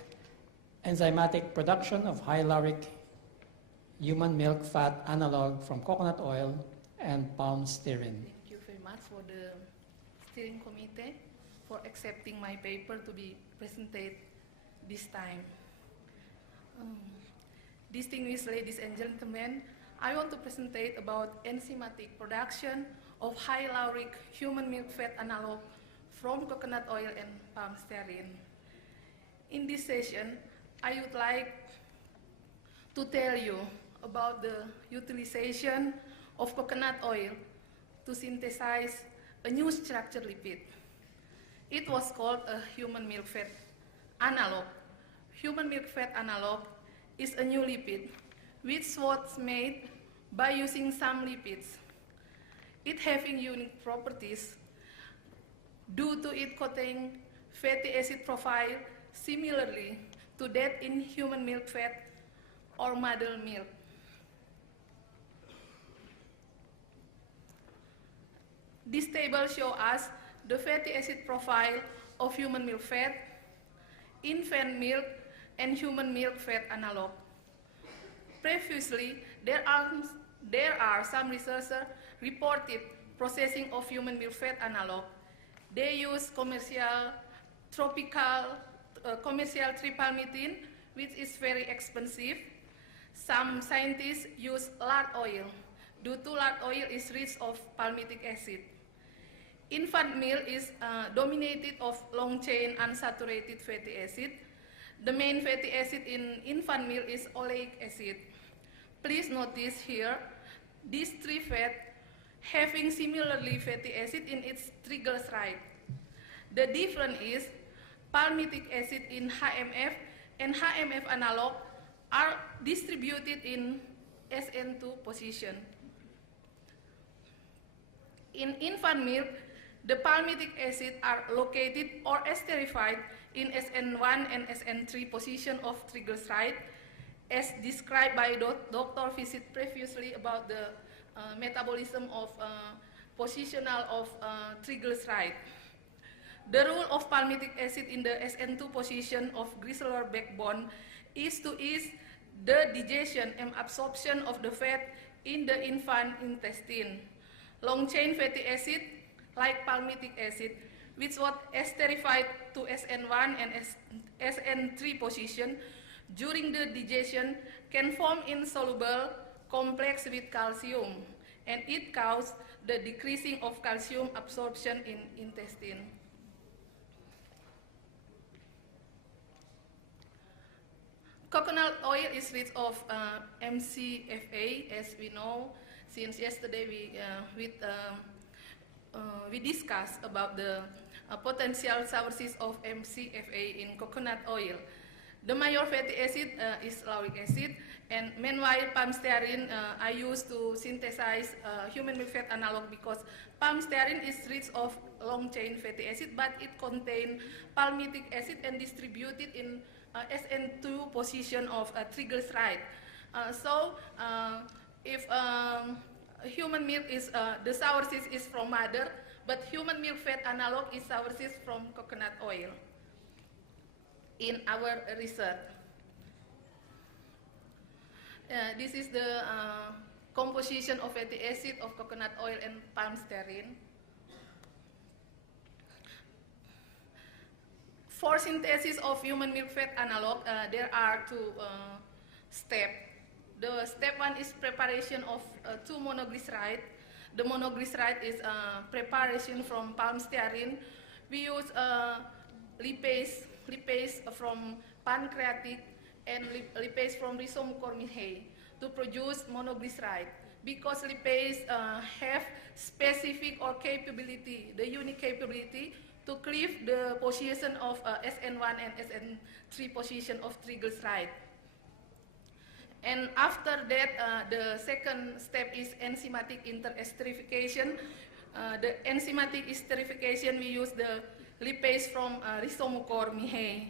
enzymatic production of hyaluronic human milk fat analog from coconut oil and palm stearin. Thank you very much for the steering committee for accepting my paper to be presented this time. Distinguished ladies and gentlemen, I want to present about enzymatic production of hyaluronic human milk fat analog from coconut oil and palm stearin. In this session, I would like to tell you about the utilization of coconut oil to synthesize a new structured lipid. It was called a human milk fat analog. Human milk fat analog is a new lipid which was made by using some lipids. It having unique properties due to it containing fatty acid profile similarly to that in human milk fat or mother milk. This table shows us the fatty acid profile of human milk fat, infant milk, and human milk fat analog. Previously, there are some researchers reported processing of human milk fat analog. They use commercial tripalmitin, which is very expensive. Some scientists use lard oil, due to lard oil is rich of palmitic acid. Infant milk is dominated of long-chain unsaturated fatty acid. The main fatty acid in infant milk is oleic acid. Please notice here, these three fats having similarly fatty acid in its triglyceride. The difference is palmitic acid in HMF and HMF analog are distributed in SN2 position. In infant milk, the palmitic acid are located or esterified in SN1 and SN3 position of triglyceride, as described by Dr. Visit previously about the metabolism of positional of triglyceride. The role of palmitic acid in the SN2 position of glyceryl backbone is to ease the digestion and absorption of the fat in the infant intestine. Long-chain fatty acid, like palmitic acid, which was esterified to SN1 and SN3 position during the digestion, can form insoluble complex with calcium, and it causes the decreasing of calcium absorption in intestine. Coconut oil is rich of MCFA, as we know. Since yesterday we discussed about the potential sources of MCFA in coconut oil. The major fatty acid is lauric acid, and meanwhile palm stearin I use to synthesize human milk fat analog because palm stearin is rich of long chain fatty acid, but it contains palmitic acid and distributed in SN2 position of triglyceride. So if human milk is the sour cyst is from mother, but human milk fat analog is sour cyst from coconut oil. In our research, this is the composition of fatty acid of coconut oil and palm stearin. For synthesis of human milk fat analog, there are two steps. The step one is preparation of 2 monoglyceride. The monoglyceride is preparation from palm stearin. We use lipase from pancreatic and lipase from rhizomucormidae to produce monoglyceride. Because lipase have specific or capability, the unique capability to cleave the position of SN1 and SN3 position of triglyceride. And after that, the second step is enzymatic interesterification. The enzymatic esterification, we use the lipase from rhizomucormidae.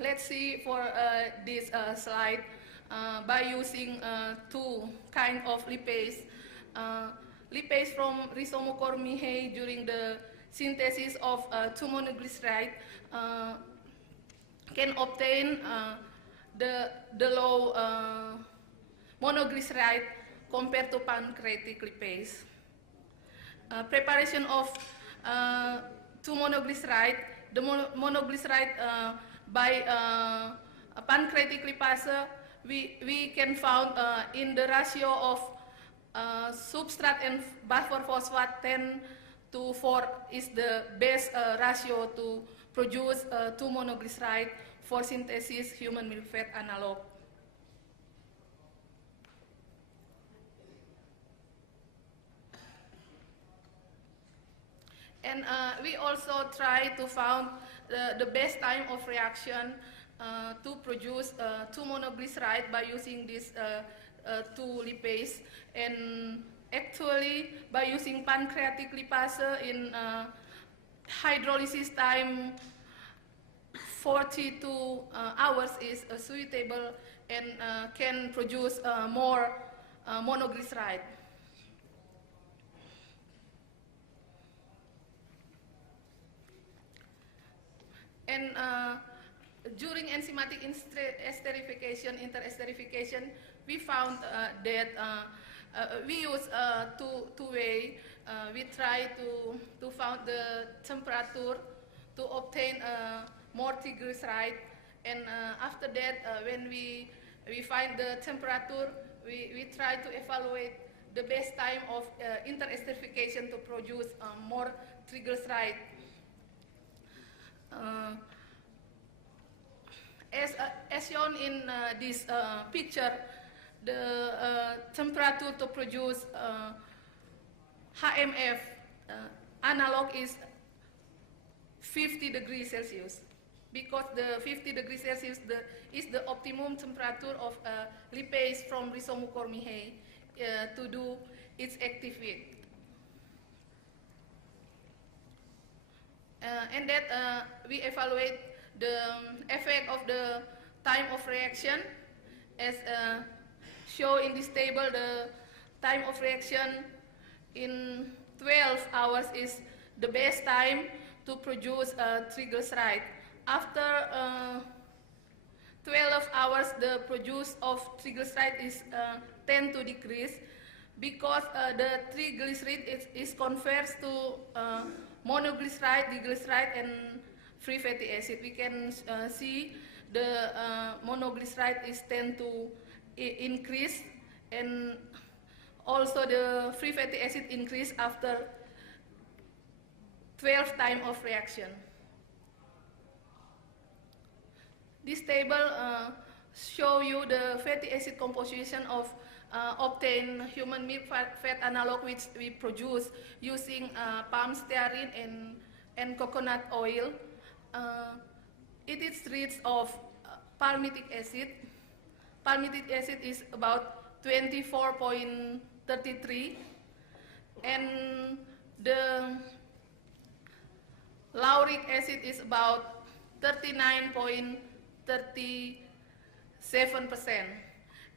Let's see for this slide by using two kinds of lipase. Lipase from rhizomucormidae during the synthesis of 2 monoglyceride can obtain the low monoglyceride compared to pancreatic lipase. Preparation of 2 monoglyceride, the monoglyceride by pancreatic lipase, we can found in the ratio of substrate and buffer phosphate 10:4 is the best ratio to produce 2 monoglyceride for synthesis human milk fat analog. And we also try to find the best time of reaction to produce 2 monoglyceride by using this 2 lipase. And actually, by using pancreatic lipase in hydrolysis time 42 hours is suitable and can produce more monoglyceride. And during enzymatic esterification, interesterification, we found that we use two ways. We try to find the temperature to obtain more triglyceride, and after that, when we find the temperature, we try to evaluate the best time of interesterification to produce more triglyceride. As shown in this picture, the temperature to produce HMF analog is 50 degrees Celsius, because the 50 degrees Celsius is the optimum temperature of lipase from rhizomucormidae to do its activity. And that we evaluate the effect of the time of reaction. As shown in this table, the time of reaction in 12 hours is the best time to produce triglyceride. After 12 hours, the produce of triglyceride is tend to decrease, because the triglyceride is converts to monoglyceride, diglyceride, and free fatty acid. We can see the monoglyceride is tend to increase, and also the free fatty acid increase after 12 time of reaction. This table show you the fatty acid composition of obtain human milk fat analog which we produce using palm stearin and coconut oil. It is rich of palmitic acid. Palmitic acid is about 24.33, and the lauric acid is about 39.37%.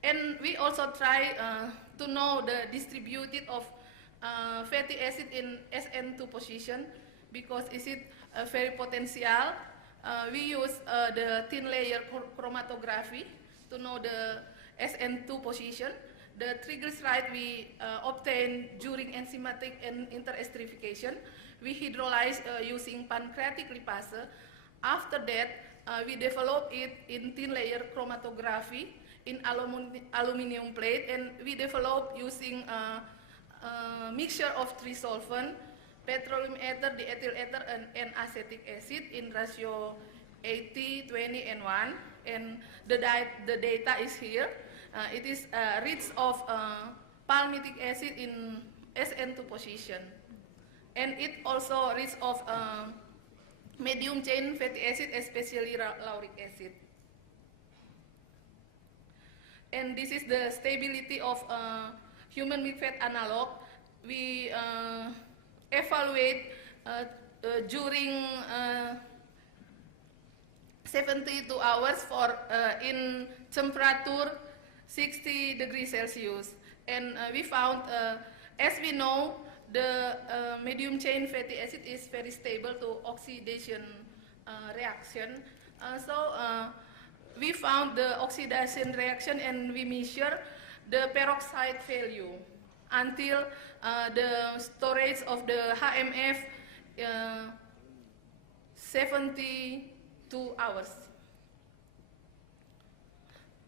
And we also try to know the distributed of fatty acid in SN2 position, because is it very potential. We use the thin layer chromatography to know the SN2 position. The triglyceride we obtain during enzymatic and interesterification. We hydrolyze using pancreatic lipase. After that, we develop it in thin layer chromatography in aluminum plate, and we develop using a mixture of three solvent, petroleum ether, diethyl ether, and acetic acid in ratio 80, 20, and 1. And the data is here. It is rich of palmitic acid in SN2 position. And it also rich of medium chain fatty acid, especially lauric acid. And this is the stability of human milk fat analog. We evaluate during 72 hours for in temperature 60 degrees Celsius. And we found, as we know, the medium chain fatty acid is very stable to oxidation reaction. We found the oxidation reaction, and we measure the peroxide value until the storage of the HMF 72 hours.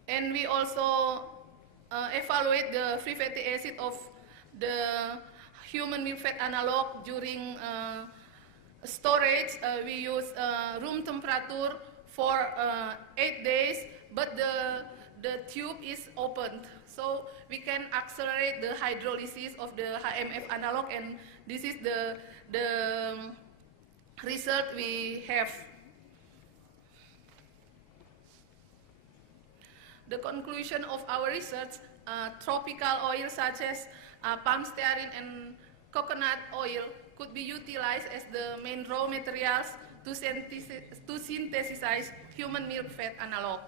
And we also evaluate the free fatty acid of the human milk fat analog during storage. We use room temperature for 8 days, but the tube is opened. So we can accelerate the hydrolysis of the HMF analog, and this is the result we have. The conclusion of our research, tropical oils such as palm stearin and coconut oil could be utilized as the main raw materials to synthesize human milk fat analog.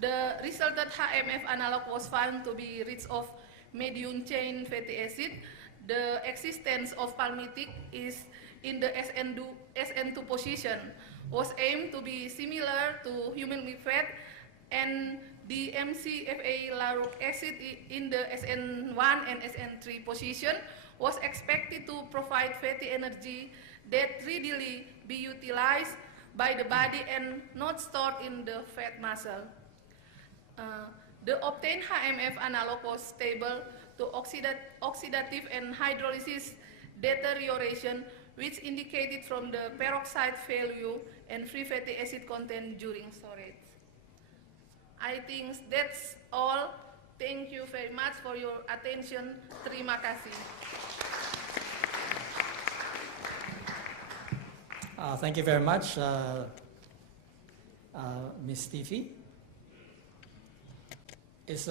The resulted HMF analog was found to be rich of medium chain fatty acid. The existence of palmitic is in the SN2 position was aimed to be similar to human milk fat, and the MCFA lauric acid in the SN1 and SN3 position was expected to provide fatty energy that readily be utilized by the body and not stored in the fat muscle. The obtained HMF analog was stable to oxidative and hydrolysis deterioration, which indicated from the peroxide value and free fatty acid content during storage. I think that's all. Thank you very much for your attention. Terima kasih. Thank you very much, Ms. Stevie. Is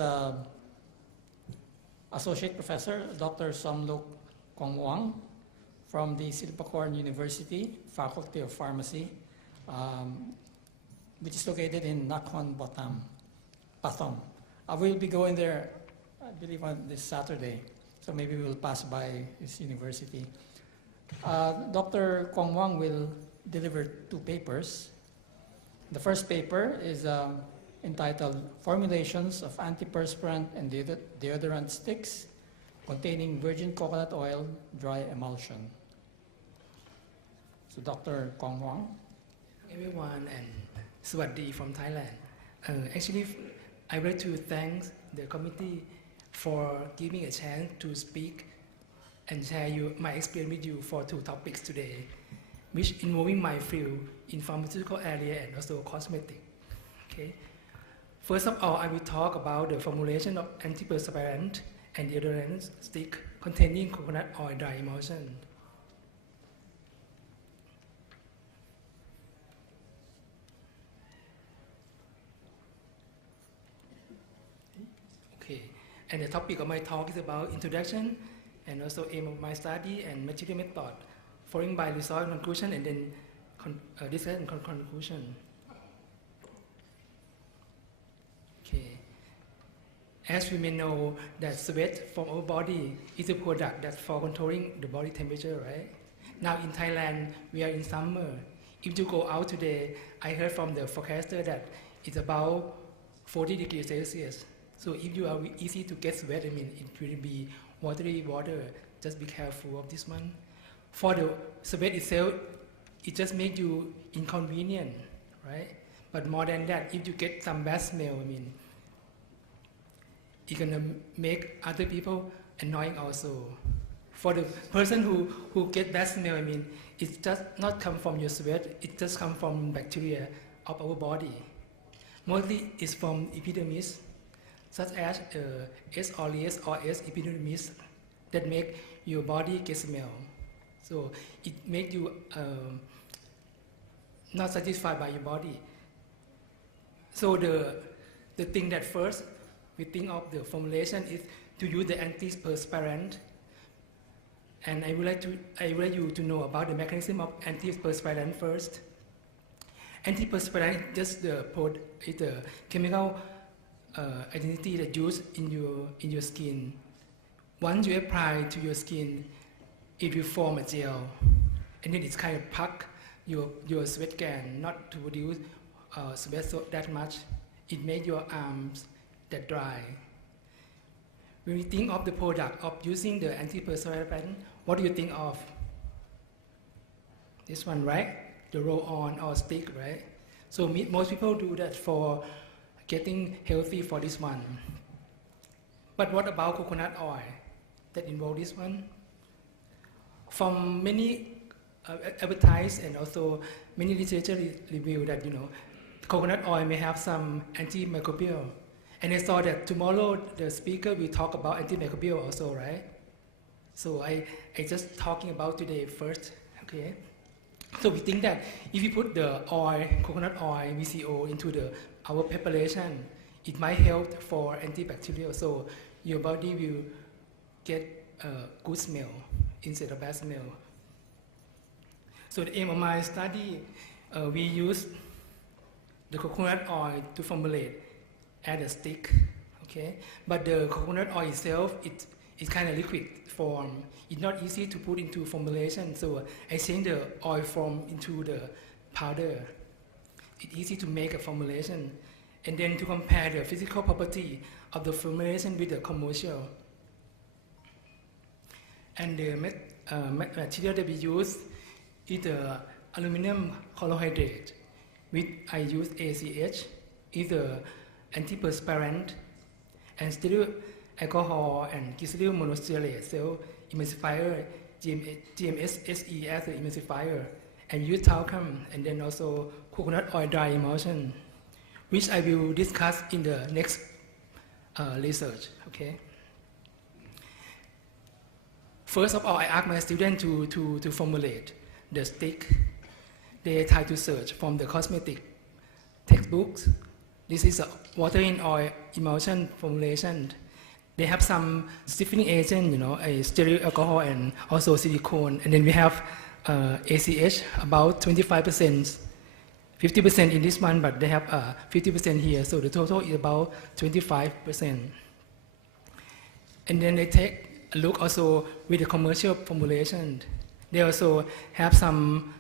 Associate Professor Dr. Somluk Kongwang from the Silpacorn University Faculty of Pharmacy, which is located in Nakhon Pathom. I will be going there, I believe, on this Saturday, so maybe we'll pass by his university. Dr. Kongwang will deliver 2 papers. The first paper is entitled Formulations of Antiperspirant and Deodorant Sticks Containing Virgin Coconut Oil Dry Emulsion. So Dr. Kongwang. Everyone, and Swaddi from Thailand. Actually, I would like to thank the committee for giving me a chance to speak and share my experience with you for 2 topics today, which involving my field in pharmaceutical area and also cosmetic. Okay. First of all, I will talk about the formulation of antiperspirant and deodorant stick containing coconut oil dry emulsion. Okay, and the topic of my talk is about introduction and also aim of my study and material method, following by result and conclusion, and then discussion and conclusion. Okay. As we may know that sweat from our body is a product that for controlling the body temperature, right? Now in Thailand, we are in summer. If you go out today, I heard from the forecaster that it's about 40 degrees Celsius. So if you are easy to get sweat, I mean, it will be watery water. Just be careful of this one. For the sweat itself, it just makes you inconvenient, right? But more than that, if you get some bad smell, I mean, it's gonna make other people annoying also. For the person who get bad smell, I mean, it does not come from your sweat, it just comes from bacteria of our body. Mostly it's from epidermis, such as S. aureus or S. epidermis, that make your body get smell. So it makes you not satisfied by your body. So the thing that first we think of the formulation is to use the antiperspirant. And I would like you to know about the mechanism of antiperspirant first. Antiperspirant is just the chemical identity that used in your skin. Once you apply to your skin, it will form a gel, and then it's kind of pack your sweat gland not to produce sweat so that much. It makes your arms that dry. When we think of the product of using the antiperspirant, what do you think of? This one, right? The roll-on or stick, right? So most people do that for getting healthy for this one. But what about coconut oil that involve this one? From many advertised and also many literature review that, coconut oil may have some antimicrobial. And I saw that tomorrow the speaker will talk about antimicrobial also, right? So I just talking about today first, okay? So we think that if you put the oil, coconut oil, VCO into our preparation, it might help for antibacterial. So your body will get a good smell instead of bad smell. So the aim of my study, we use the coconut oil to formulate as a stick, okay? But the coconut oil itself, it's kind of liquid form. It's not easy to put into formulation, so I change the oil form into the powder. It's easy to make a formulation. And then to compare the physical property of the formulation with the commercial. And the material that we use is the aluminum chlorohydrate, which I use ACH, is the antiperspirant, and sterol alcohol and glyceryl monosterate cell emulsifier, GMSSE as the emulsifier, and use talcum, and then also coconut oil dry emulsion, which I will discuss in the next research, okay? First of all, I asked my students to formulate the stick. They try to search from the cosmetic textbooks. This is a water in oil emulsion formulation. They have some stiffening agent, a sterol alcohol and also silicone. And then we have ACH, about 25%, 50% in this one, but they have 50% here. So the total is about 25%. And then they take a look also with the commercial formulation. They also have some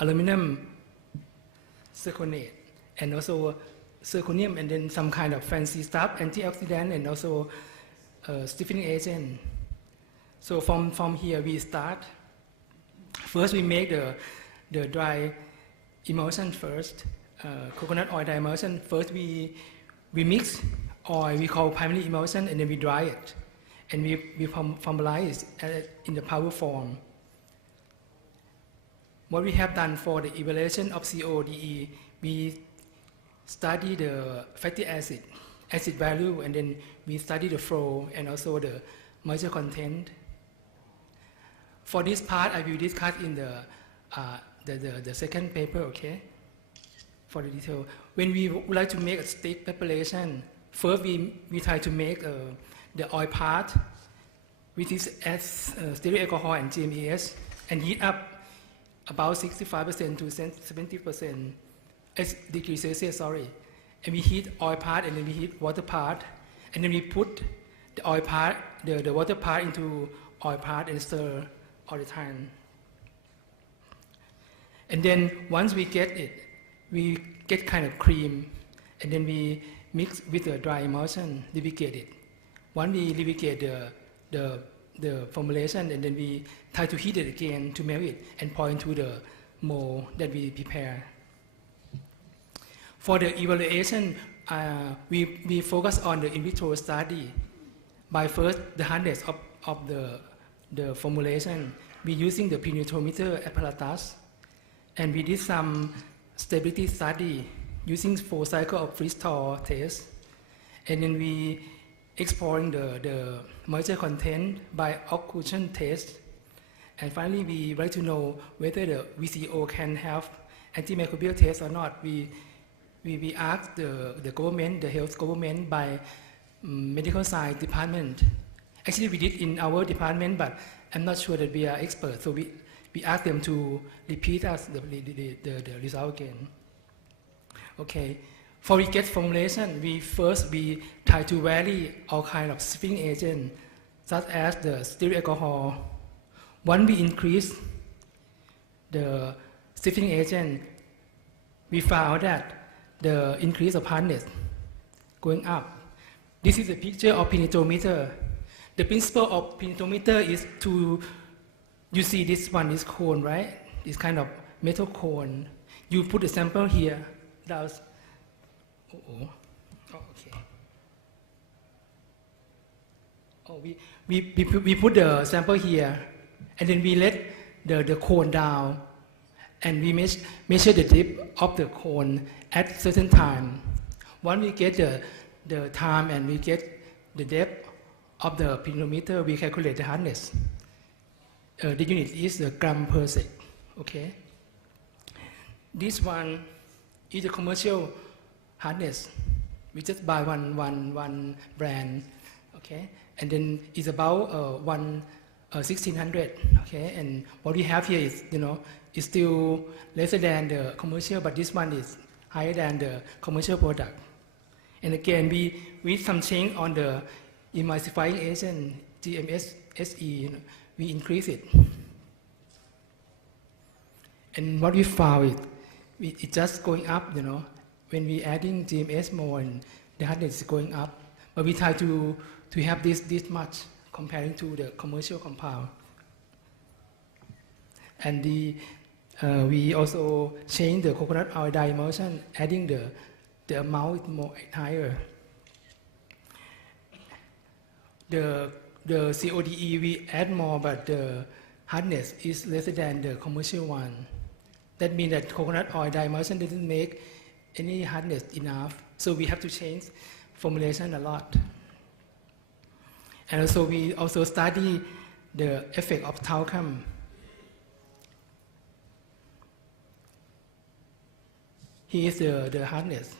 aluminum zirconate and also zirconium, and then some kind of fancy stuff, antioxidant, and also stiffening agent. So from here we start. First we make the dry emulsion first, coconut oil dry emulsion. First we mix oil, we call primary emulsion, and then we dry it. And we formalize it in the powder form. What we have done for the evaluation of CODE, we study the fatty acid value, and then we study the flow and also the moisture content. For this part, I will discuss in the second paper, okay? For the detail. When we would like to make a stick preparation, first we try to make the oil part, which is as stearyl alcohol and GMES, and heat up about 65% to 70% degrees Celsius, sorry. And we heat oil part, and then we heat water part, and then we put the oil part, the water part into oil part and stir all the time. And then once we get it, we get kind of cream, and then we mix with the dry emulsion, lubricate it. Once we lubricate the formulation, and then we try to heat it again to melt it and pour into the mold that we prepare. For the evaluation, we focus on the in vitro study. By first, the hardness of the formulation, we using the pinetometer apparatus, and we did some stability study using 4 cycles of freeze-thaw test, and then we exploring the moisture content by occlusion test, and finally we like to know whether the VCO can have antimicrobial test or not. We asked the government, the health government, by medical science department. Actually, we did in our department, but I'm not sure that we are experts, so we asked them to repeat us the result again. Okay, for we get formulation, we try to vary all kind of sweetening agent, such as the stearyl alcohol. Once we increase the sweetening agent, we found that the increase of hardness going up. This is a picture of pinetometer. The principle of pinetometer is to, you see this one is cone, right? This kind of metal cone. You put the sample here. That's, okay. Oh, we put the sample here, and then we let the cone down, and we measure the depth of the cone at certain time. Once we get the time and we get the depth of the pinetometer, we calculate the hardness. The unit is the gram per sec. Okay. This one is a commercial hardness. We just buy one brand. Okay, and then it's about 1600. Okay, and what we have here is, is still lesser than the commercial, but this one is higher than the commercial product. And again, we with some change on the emulsifying agent GMS SE, we increase it. And what we found it's just going up, when we adding GMS more, and the hardness is going up. But we try to have this much comparing to the commercial compound. And we also change the coconut oil dye emulsion, adding the amount more higher. The CODE we add more, but the hardness is lesser than the commercial one. That means that coconut oil dye emulsion doesn't make any hardness enough, so we have to change formulation a lot. And also we also study the effect of talcum. Here is the hardness.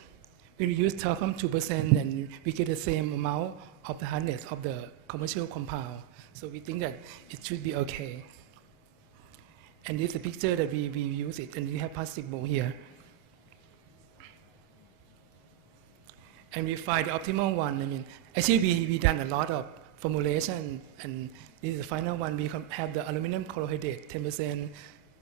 We use talcum 2%, and we get the same amount of the hardness of the commercial compound. So we think that it should be okay. And this is a picture that we use it, and we have plastic mold here. And we find the optimal one. Actually we done a lot of formulation, and this is the final one. We have the aluminum chlorohydrate 10%,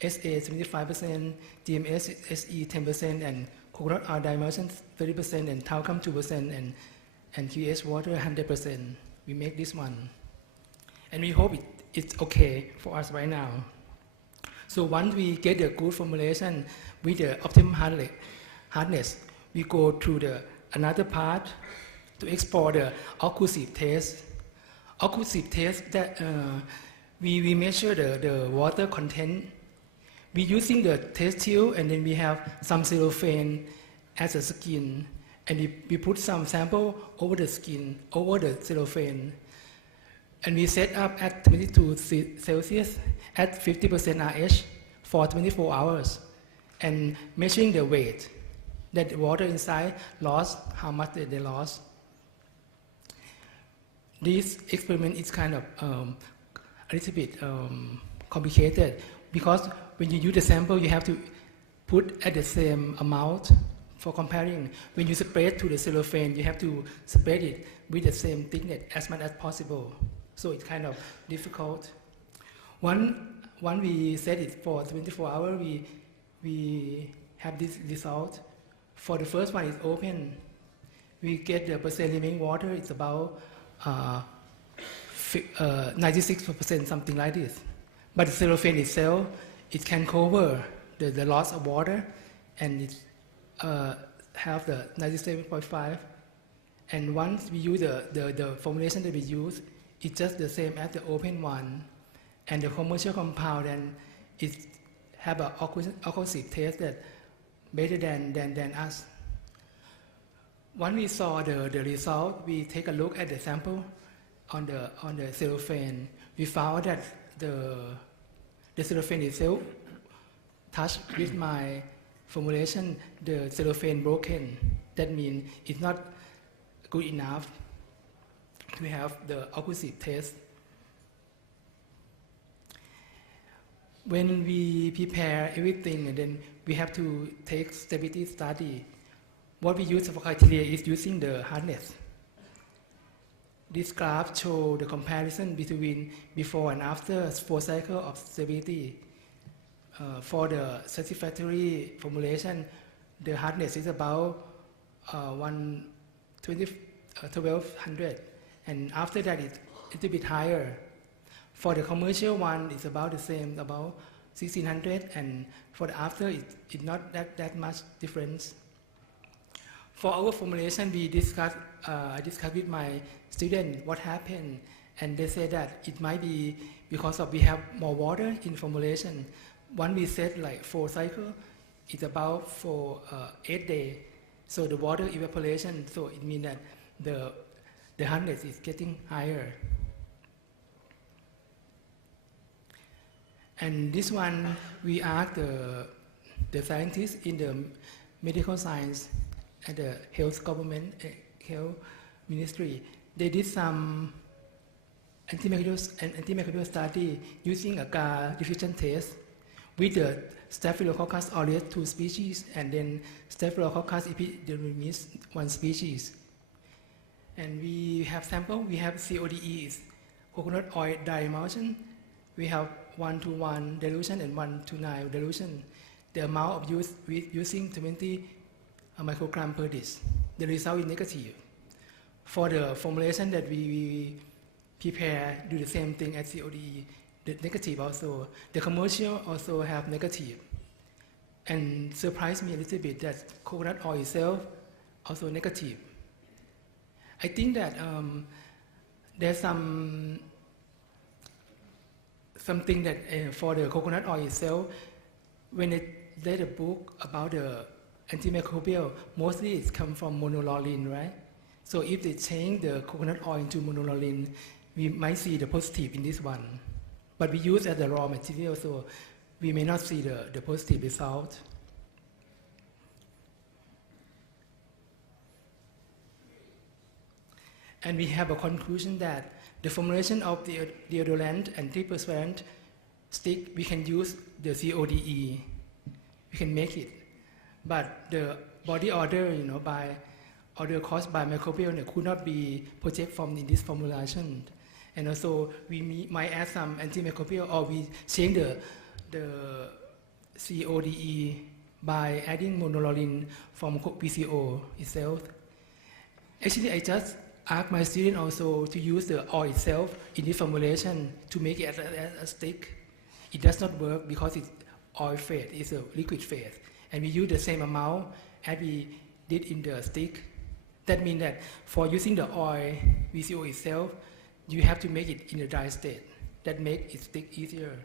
SA 75%, GMS SE 10%, and coconut oil dye emulsion 30%, and talcum 2%, and QS water 100%. We make this one. And we hope it's okay for us right now. So once we get the good formulation with the optimum hardness, we go to another part to explore the occlusive test. Occlusive test that we measure the water content. We using the test tube, and then we have some cellophane as a skin, and we put some sample over the skin, over the cellophane, and we set up at 22 Celsius at 50% RH for 24 hours, and measuring the weight that the water inside lost, how much they lost. This experiment is kind of a little bit complicated, because when you use the sample, you have to put at the same amount for comparing. When you spread to the cellophane, you have to spread it with the same thickness as much as possible. So it's kind of difficult. One we set it for 24 hours, we have this result. For the first one, it's open. We get the percent remaining water, it's about 96%, something like this. But the cellophane itself, it can cover the loss of water, and it have the 97.5. And once we use the formulation that we use, it's just the same as the open one. And the commercial compound, and it have an acoustic taste that better than us. When we saw the result, we take a look at the sample on the cellophane. We found that the cellophane itself touched with my formulation, the cellophane broken. That means it's not good enough to have the acoustic taste. When we prepare everything, and then we have to take stability study. What we use for criteria is using the hardness. This graph shows the comparison between before and after 4 cycles of stability. For the satisfactory formulation, the hardness is about 1200, and after that it's a little bit higher. For the commercial one, it's about the same, about 1600, and for the after, it's not that much difference. For our formulation, I discussed with my student what happened, and they said that it might be because we have more water in formulation. When we set like 4 cycles, it's about for 8 days. So the water evaporation, so it means that the hardness is getting higher. And this one, we asked the scientists in the medical science at the health government, health ministry. They did some antimicrobial study using a GAR diffusion test with the Staphylococcus aureus 2 species, and then Staphylococcus epidermidis 1 species. And we have sample, we have CODE, coconut oil diemulsion. We have 1:1 dilution and 1:9 dilution. The amount of use using 20 microgram per dish. The result is negative. For the formulation that we prepare, do the same thing as CODE, the negative also. The commercial also have negative. And surprised me a little bit that coconut oil itself also negative. I think that there's something that for the coconut oil itself, when I read a book about the antimicrobial, mostly it's come from monolaurin, right? So if they change the coconut oil into monolaurin, we might see the positive in this one. But we use as the raw material, so we may not see the positive result. And we have a conclusion that the formulation of the deodorant and antiperspirant stick, we can use the CODE. We can make it. But the body odor, by odor caused by microbial could not be projected from in this formulation. And also, we might add some antimicrobial, or we change the CODE by adding monolaurin from PCO itself. Actually, I just asked my student also to use the oil itself in this formulation to make it as a stick. It does not work because it's oil phase, it's a liquid phase. And we use the same amount as we did in the stick. That means that for using the oil VCO itself, you have to make it in a dry state. That makes it stick easier.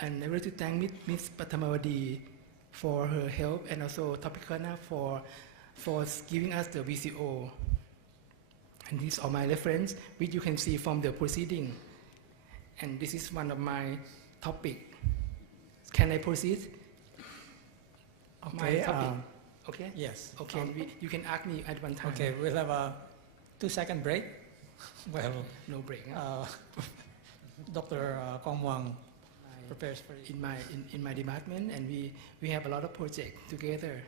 And I would like to thank Ms. Pathamawadi for her help, and also Topicana for giving us the VCO. And these are my reference, which you can see from the proceeding. And this is one of my topic. Can I proceed? Okay. My topic. Okay? Yes. Okay, you can ask me at one time. Okay, we'll have a 2-second break. Well, No break. Huh? Dr. Kong Wang prepares for you. In my department, and we have a lot of projects together.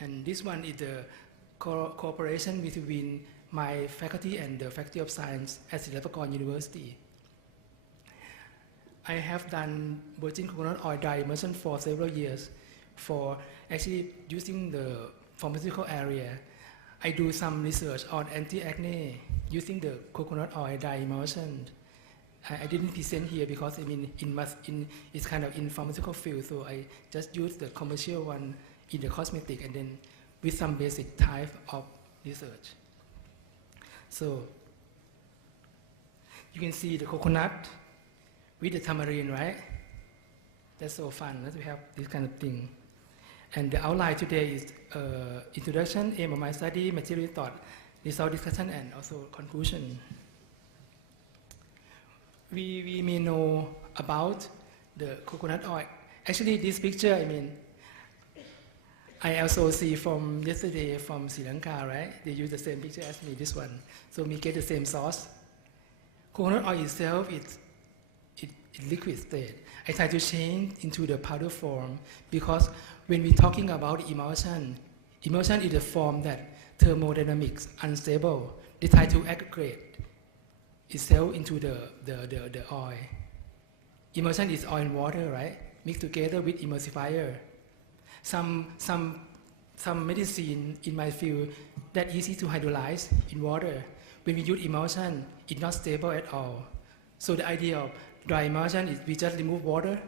And this one is the cooperation between my faculty and the Faculty of Science at Silpakorn University. I have done virgin coconut oil dry immersion for several years for actually using the pharmaceutical area. I do some research on anti-acne using the coconut oil dry emulsion. I didn't present here because I mean it's kind of in pharmaceutical field, so I just use the commercial one in the cosmetic and then with some basic type of research. So you can see the coconut with the tamarind, right? That's so fun that we have this kind of thing. And the outline today is introduction, aim of my study, material thought, result discussion, and also conclusion. We may know about the coconut oil. Actually, this picture, I mean, I also see from yesterday from Sri Lanka, right? They use the same picture as me, this one. So we get the same source. Coconut oil itself, it's liquid state. I try to change into the powder form because when we're talking about emulsion is a form that thermodynamics, unstable. They try to aggregate itself into the oil. Emulsion is oil and water, right? Mixed together with emulsifier. Some medicine in my field that easy to hydrolyze in water. When we use emulsion, it's not stable at all. So the idea of dry emulsion is we just remove water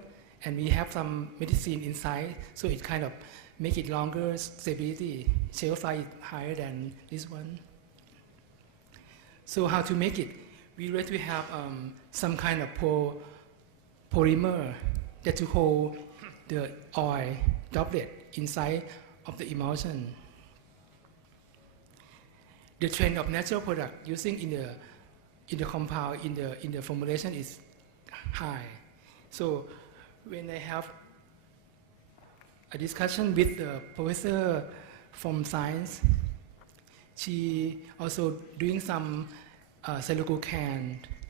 and we have some medicine inside, so it kind of make it longer stability, shelf life higher than this one. So how to make it? We like to have some kind of polymer that to hold the oil droplet inside of the emulsion. The trend of natural product using in the compound in the formulation is high. So when I have a discussion with the professor from science, she also doing some cellulose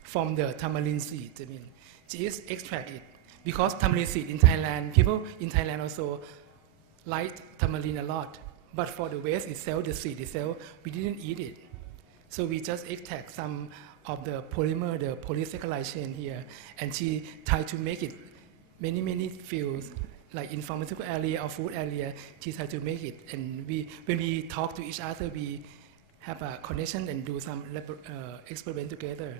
from the tamarind seed. I mean, she is extract it because tamarind seed in Thailand, people in Thailand also like tamarind a lot. But for the waste itself, the seed itself, we didn't eat it. So we just extract some of the polymer, the polysaccharide chain here, and she tried to make it many fields, like in pharmaceutical area or food area, she tried to make it. And when we talk to each other, we have a connection and do some experiment together.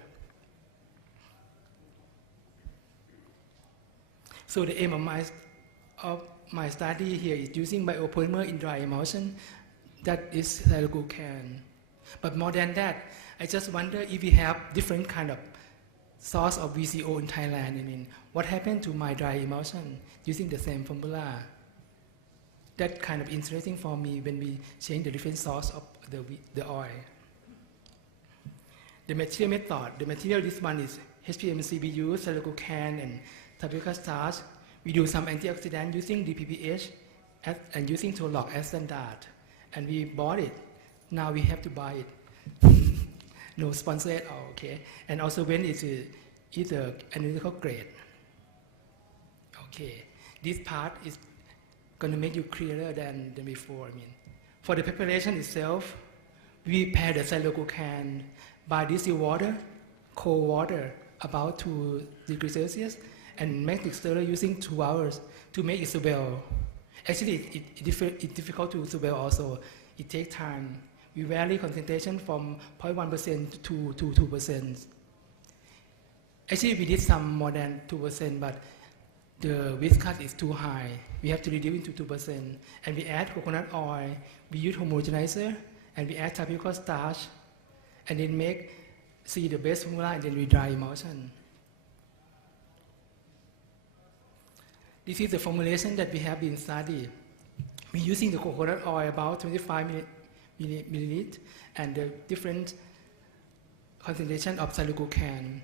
So the aim of my study here is using biopolymer in dry emulsion, that is cellulose. But more than that, I just wonder if we have different kind of source of VCO in Thailand. I mean, what happened to my dry emulsion using the same formula? That kind of interesting for me when we change the different source of the oil. The material method, the material this one is HPM CBU, cellulose and tapioca starch. We do some antioxidant using DPPH and using Tolok as standard. And we bought it. Now we have to buy it. No sponsor at all, okay? And also when it's either analytical grade. Okay, this part is going to make you clearer than before. I mean, for the preparation itself, we prepare the cellulose can by distilled water, cold water, about 2 degrees Celsius, and make it stir using 2 hours to make it swell. Actually, it's difficult to swell also. It takes time. We vary concentration from 0.1% to 2%. Actually, we did some more than 2%, but the viscous is too high. We have to reduce into 2%. And we add coconut oil, we use homogenizer, and we add tapioca starch, and then see the base formula, and then we dry emulsion. This is the formulation that we have been studying. We're using the coconut oil about 25 milliliters and the different concentration of silicon.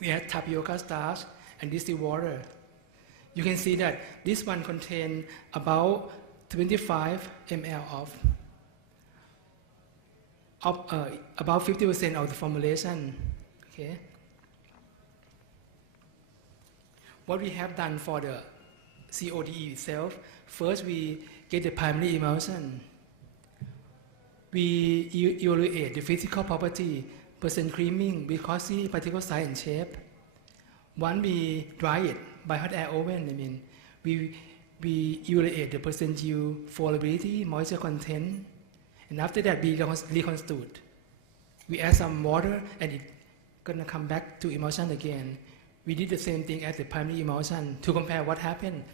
We add tapioca starch and distilled water. You can see that this one contains about 25 ml of about 50% of the formulation. Okay. What we have done for the CODE itself, first we get the primary emulsion. We evaluate the physical property, percent creaming, viscosity, particle size, and shape. Once we dry it by hot air oven, we evaluate the percent yield, flowability, moisture content, and after that we reconstitute. We add some water and it's gonna come back to emulsion again. We did the same thing as the primary emulsion to compare what happened,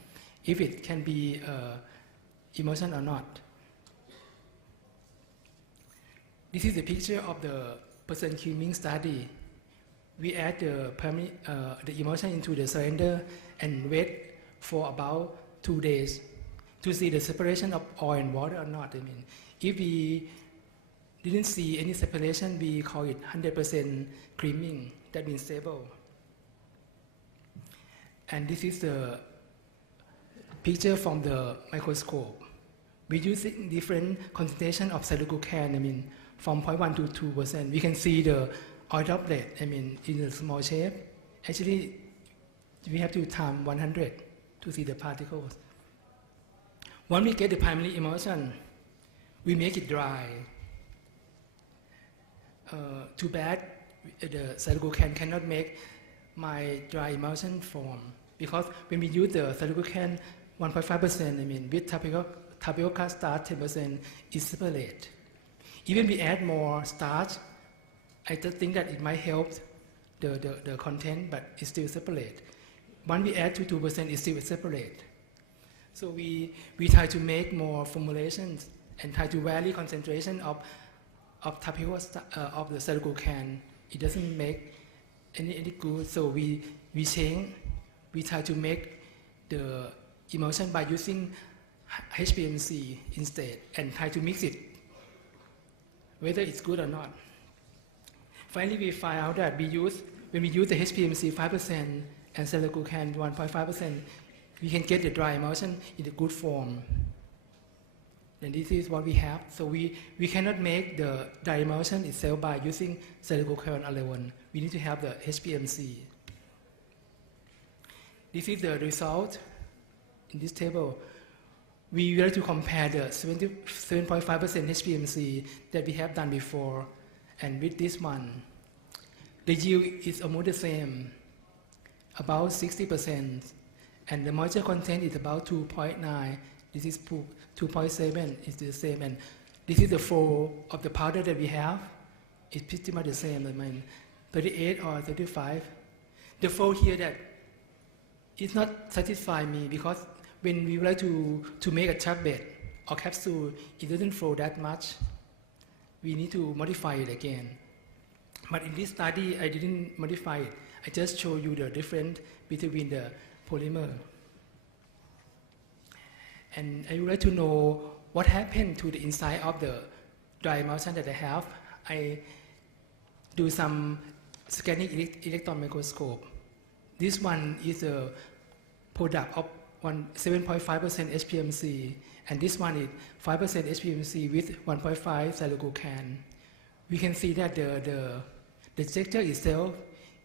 if it can be emulsion or not. This is a picture of the percent creaming study. We add the emulsion into the cylinder and wait for about 2 days to see the separation of oil and water or not. If we didn't see any separation, we call it 100% creaming. That means stable. And this is the picture from the microscope. We're using different concentration of silicon, from 0.1 to 2%. We can see the oil droplet, in a small shape. Actually, we have to time 100 to see the particles. When we get the primary emulsion, we make it dry. Too bad the silicon cannot make my dry emulsion form, because when we use the silicon 1.5%, with tapioca starch 10%, is separate. Even we add more starch, I just think that it might help the content, but it's still separate. When we add to 2%, it's still separate. So we try to make more formulations and try to vary concentration of tapioca of the silicon. It doesn't make any good, so we change. We try to make the emulsion by using HPMC instead and try to mix it, whether it's good or not. Finally, we find out that when we use the HPMC 5% and silicon 1.5%, we can get the dry emulsion in a good form. And this is what we have. So we cannot make the dry emulsion itself by using silicon alone. We need to have the HPMC. This is the result in this table. We will to compare the 7.5% HPMC that we have done before and with this one. The yield is almost the same, about 60%, and the moisture content is about 2.9. This is 2.7, it's the same, and this is the flow of the powder that we have. It's pretty much the same, 38 or 35. The flow here that is not satisfying me, because when we would like to make a tablet or capsule, it doesn't flow that much. We need to modify it again. But in this study, I didn't modify it. I just show you the difference between the polymer. And I would like to know what happened to the inside of the dry emulsion that I have. I do some scanning electron microscope. This one is a product of 7.5% HPMC, and this one is 5% HPMC with 1.5 silicon. We can see that the texture itself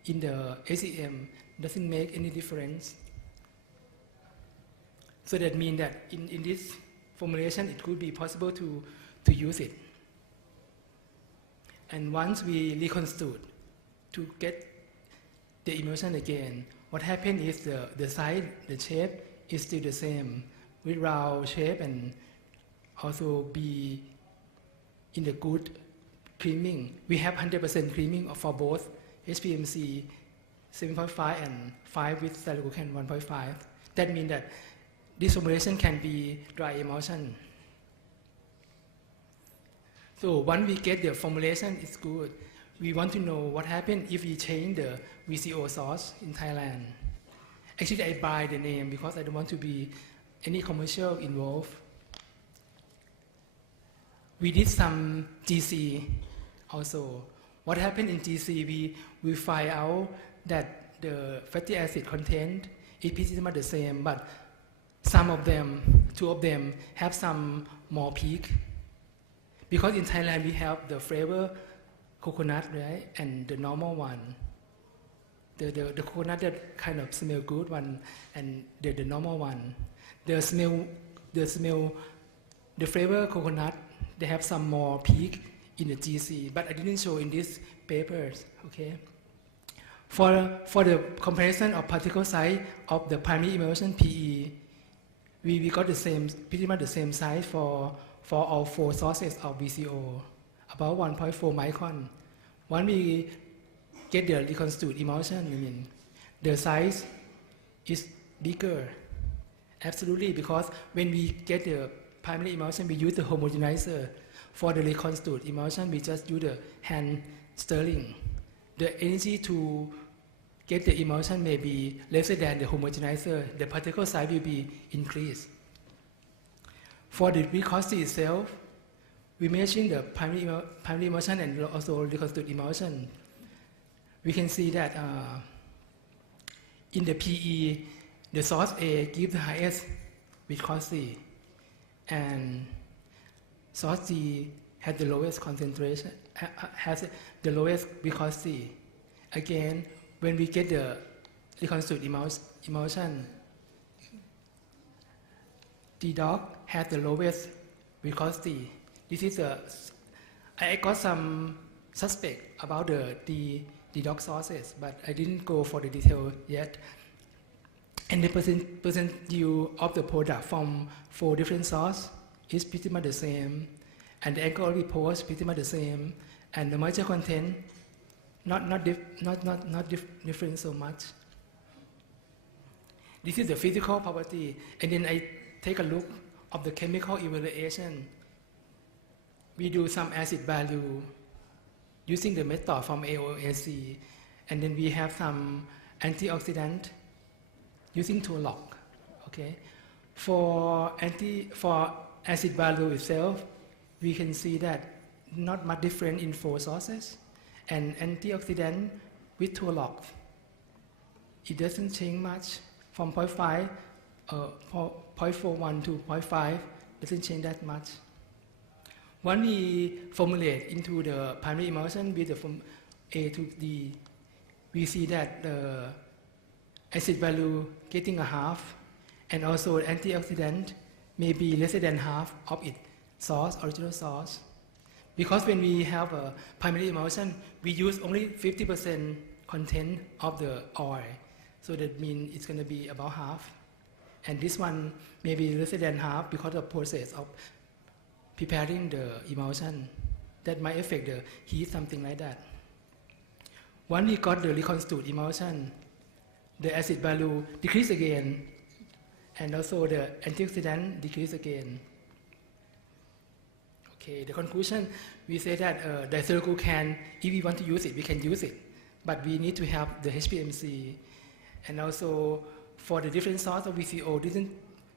in the SEM doesn't make any difference. So that means that in this formulation, it could be possible to use it. And once we reconstitute to get the emulsion again, what happened is the size, the shape is still the same, with round shape and also be in the good creaming. We have 100% creaming for both HPMC 7.5 and 5 with silicon 1.5. That means that this formulation can be dry emulsion. So once we get the formulation, it's good. We want to know what happened if we change the VCO source in Thailand. Actually, I buy the name because I don't want to be any commercial involved. We did some GC also. What happened in GC, we find out that the fatty acid content is pretty much the same, but some of them, 2 of them, have some more peak. Because in Thailand we have the flavor coconut, right, and the normal one. The coconut that kind of smell good one, and the normal one. The flavor coconut, they have some more peak in the GC, but I didn't show in these papers, okay? For the comparison of particle size of the primary emulsion PE, we got the same, pretty much the same size for all 4 sources of VCO, about 1.4 micron. When we get the reconstituted emulsion, the size is bigger, absolutely, because when we get the primary emulsion, we use the homogenizer. For the reconstituted emulsion, we just use the hand stirring. The energy to get the emulsion may be lesser than the homogenizer. The particle size will be increased. For the viscosity itself, we measure the primary emulsion and also reconstituted emulsion. We can see that in the PE, the source A gives the highest viscosity, and source G has the lowest concentration, has the lowest viscosity. Again, when we get the reconstituted emulsion, the dog has the lowest viscosity. This is I got some suspect about the dog sources, but I didn't go for the detail yet. And the percent yield of the product from 4 different sources is pretty much the same, and the alcohol report is pretty much the same, and the moisture content not different so much. This is the physical property, and then I take a look of the chemical evaluation. We do some acid value using the method from AOAC, and then we have some antioxidant using Turlock. Okay, for acid value itself, we can see that not much different in 4 sources, and antioxidant with Turlock, it doesn't change much from 0.5, 0.41 to 0.5, doesn't change that much. When we formulate into the primary emulsion with the from A to D, we see that the acid value getting a half, and also antioxidant may be less than half of its source, original source. Because when we have a primary emulsion, we use only 50% content of the oil. So that means it's going to be about half. And this one may be less than half because of the process of preparing the emulsion. That might affect the heat, something like that. Once we got the reconstituted emulsion, the acid value decrease again, and also the antioxidant decrease again. Okay, the conclusion, we say that diethylglucan, if we want to use it, we can use it, but we need to have the HPMC. And also, for the different source of VCO, didn't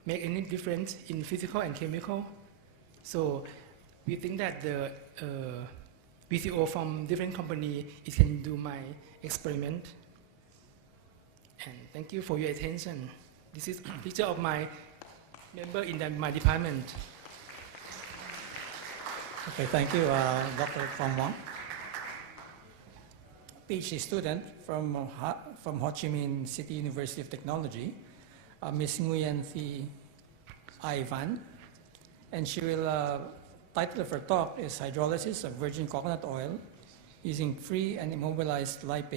make any difference in physical and chemical. So we think that the VCO from different company, it can do my experiment. And thank you for your attention. This is a picture of my member in my department. Okay, thank you, Dr. Kwang Wang. PhD student from Ho Chi Minh City University of Technology, Ms. Nguyen Thi Ivan, and she will, title of her talk is Hydrolysis of Virgin Coconut Oil using free and immobilized lipase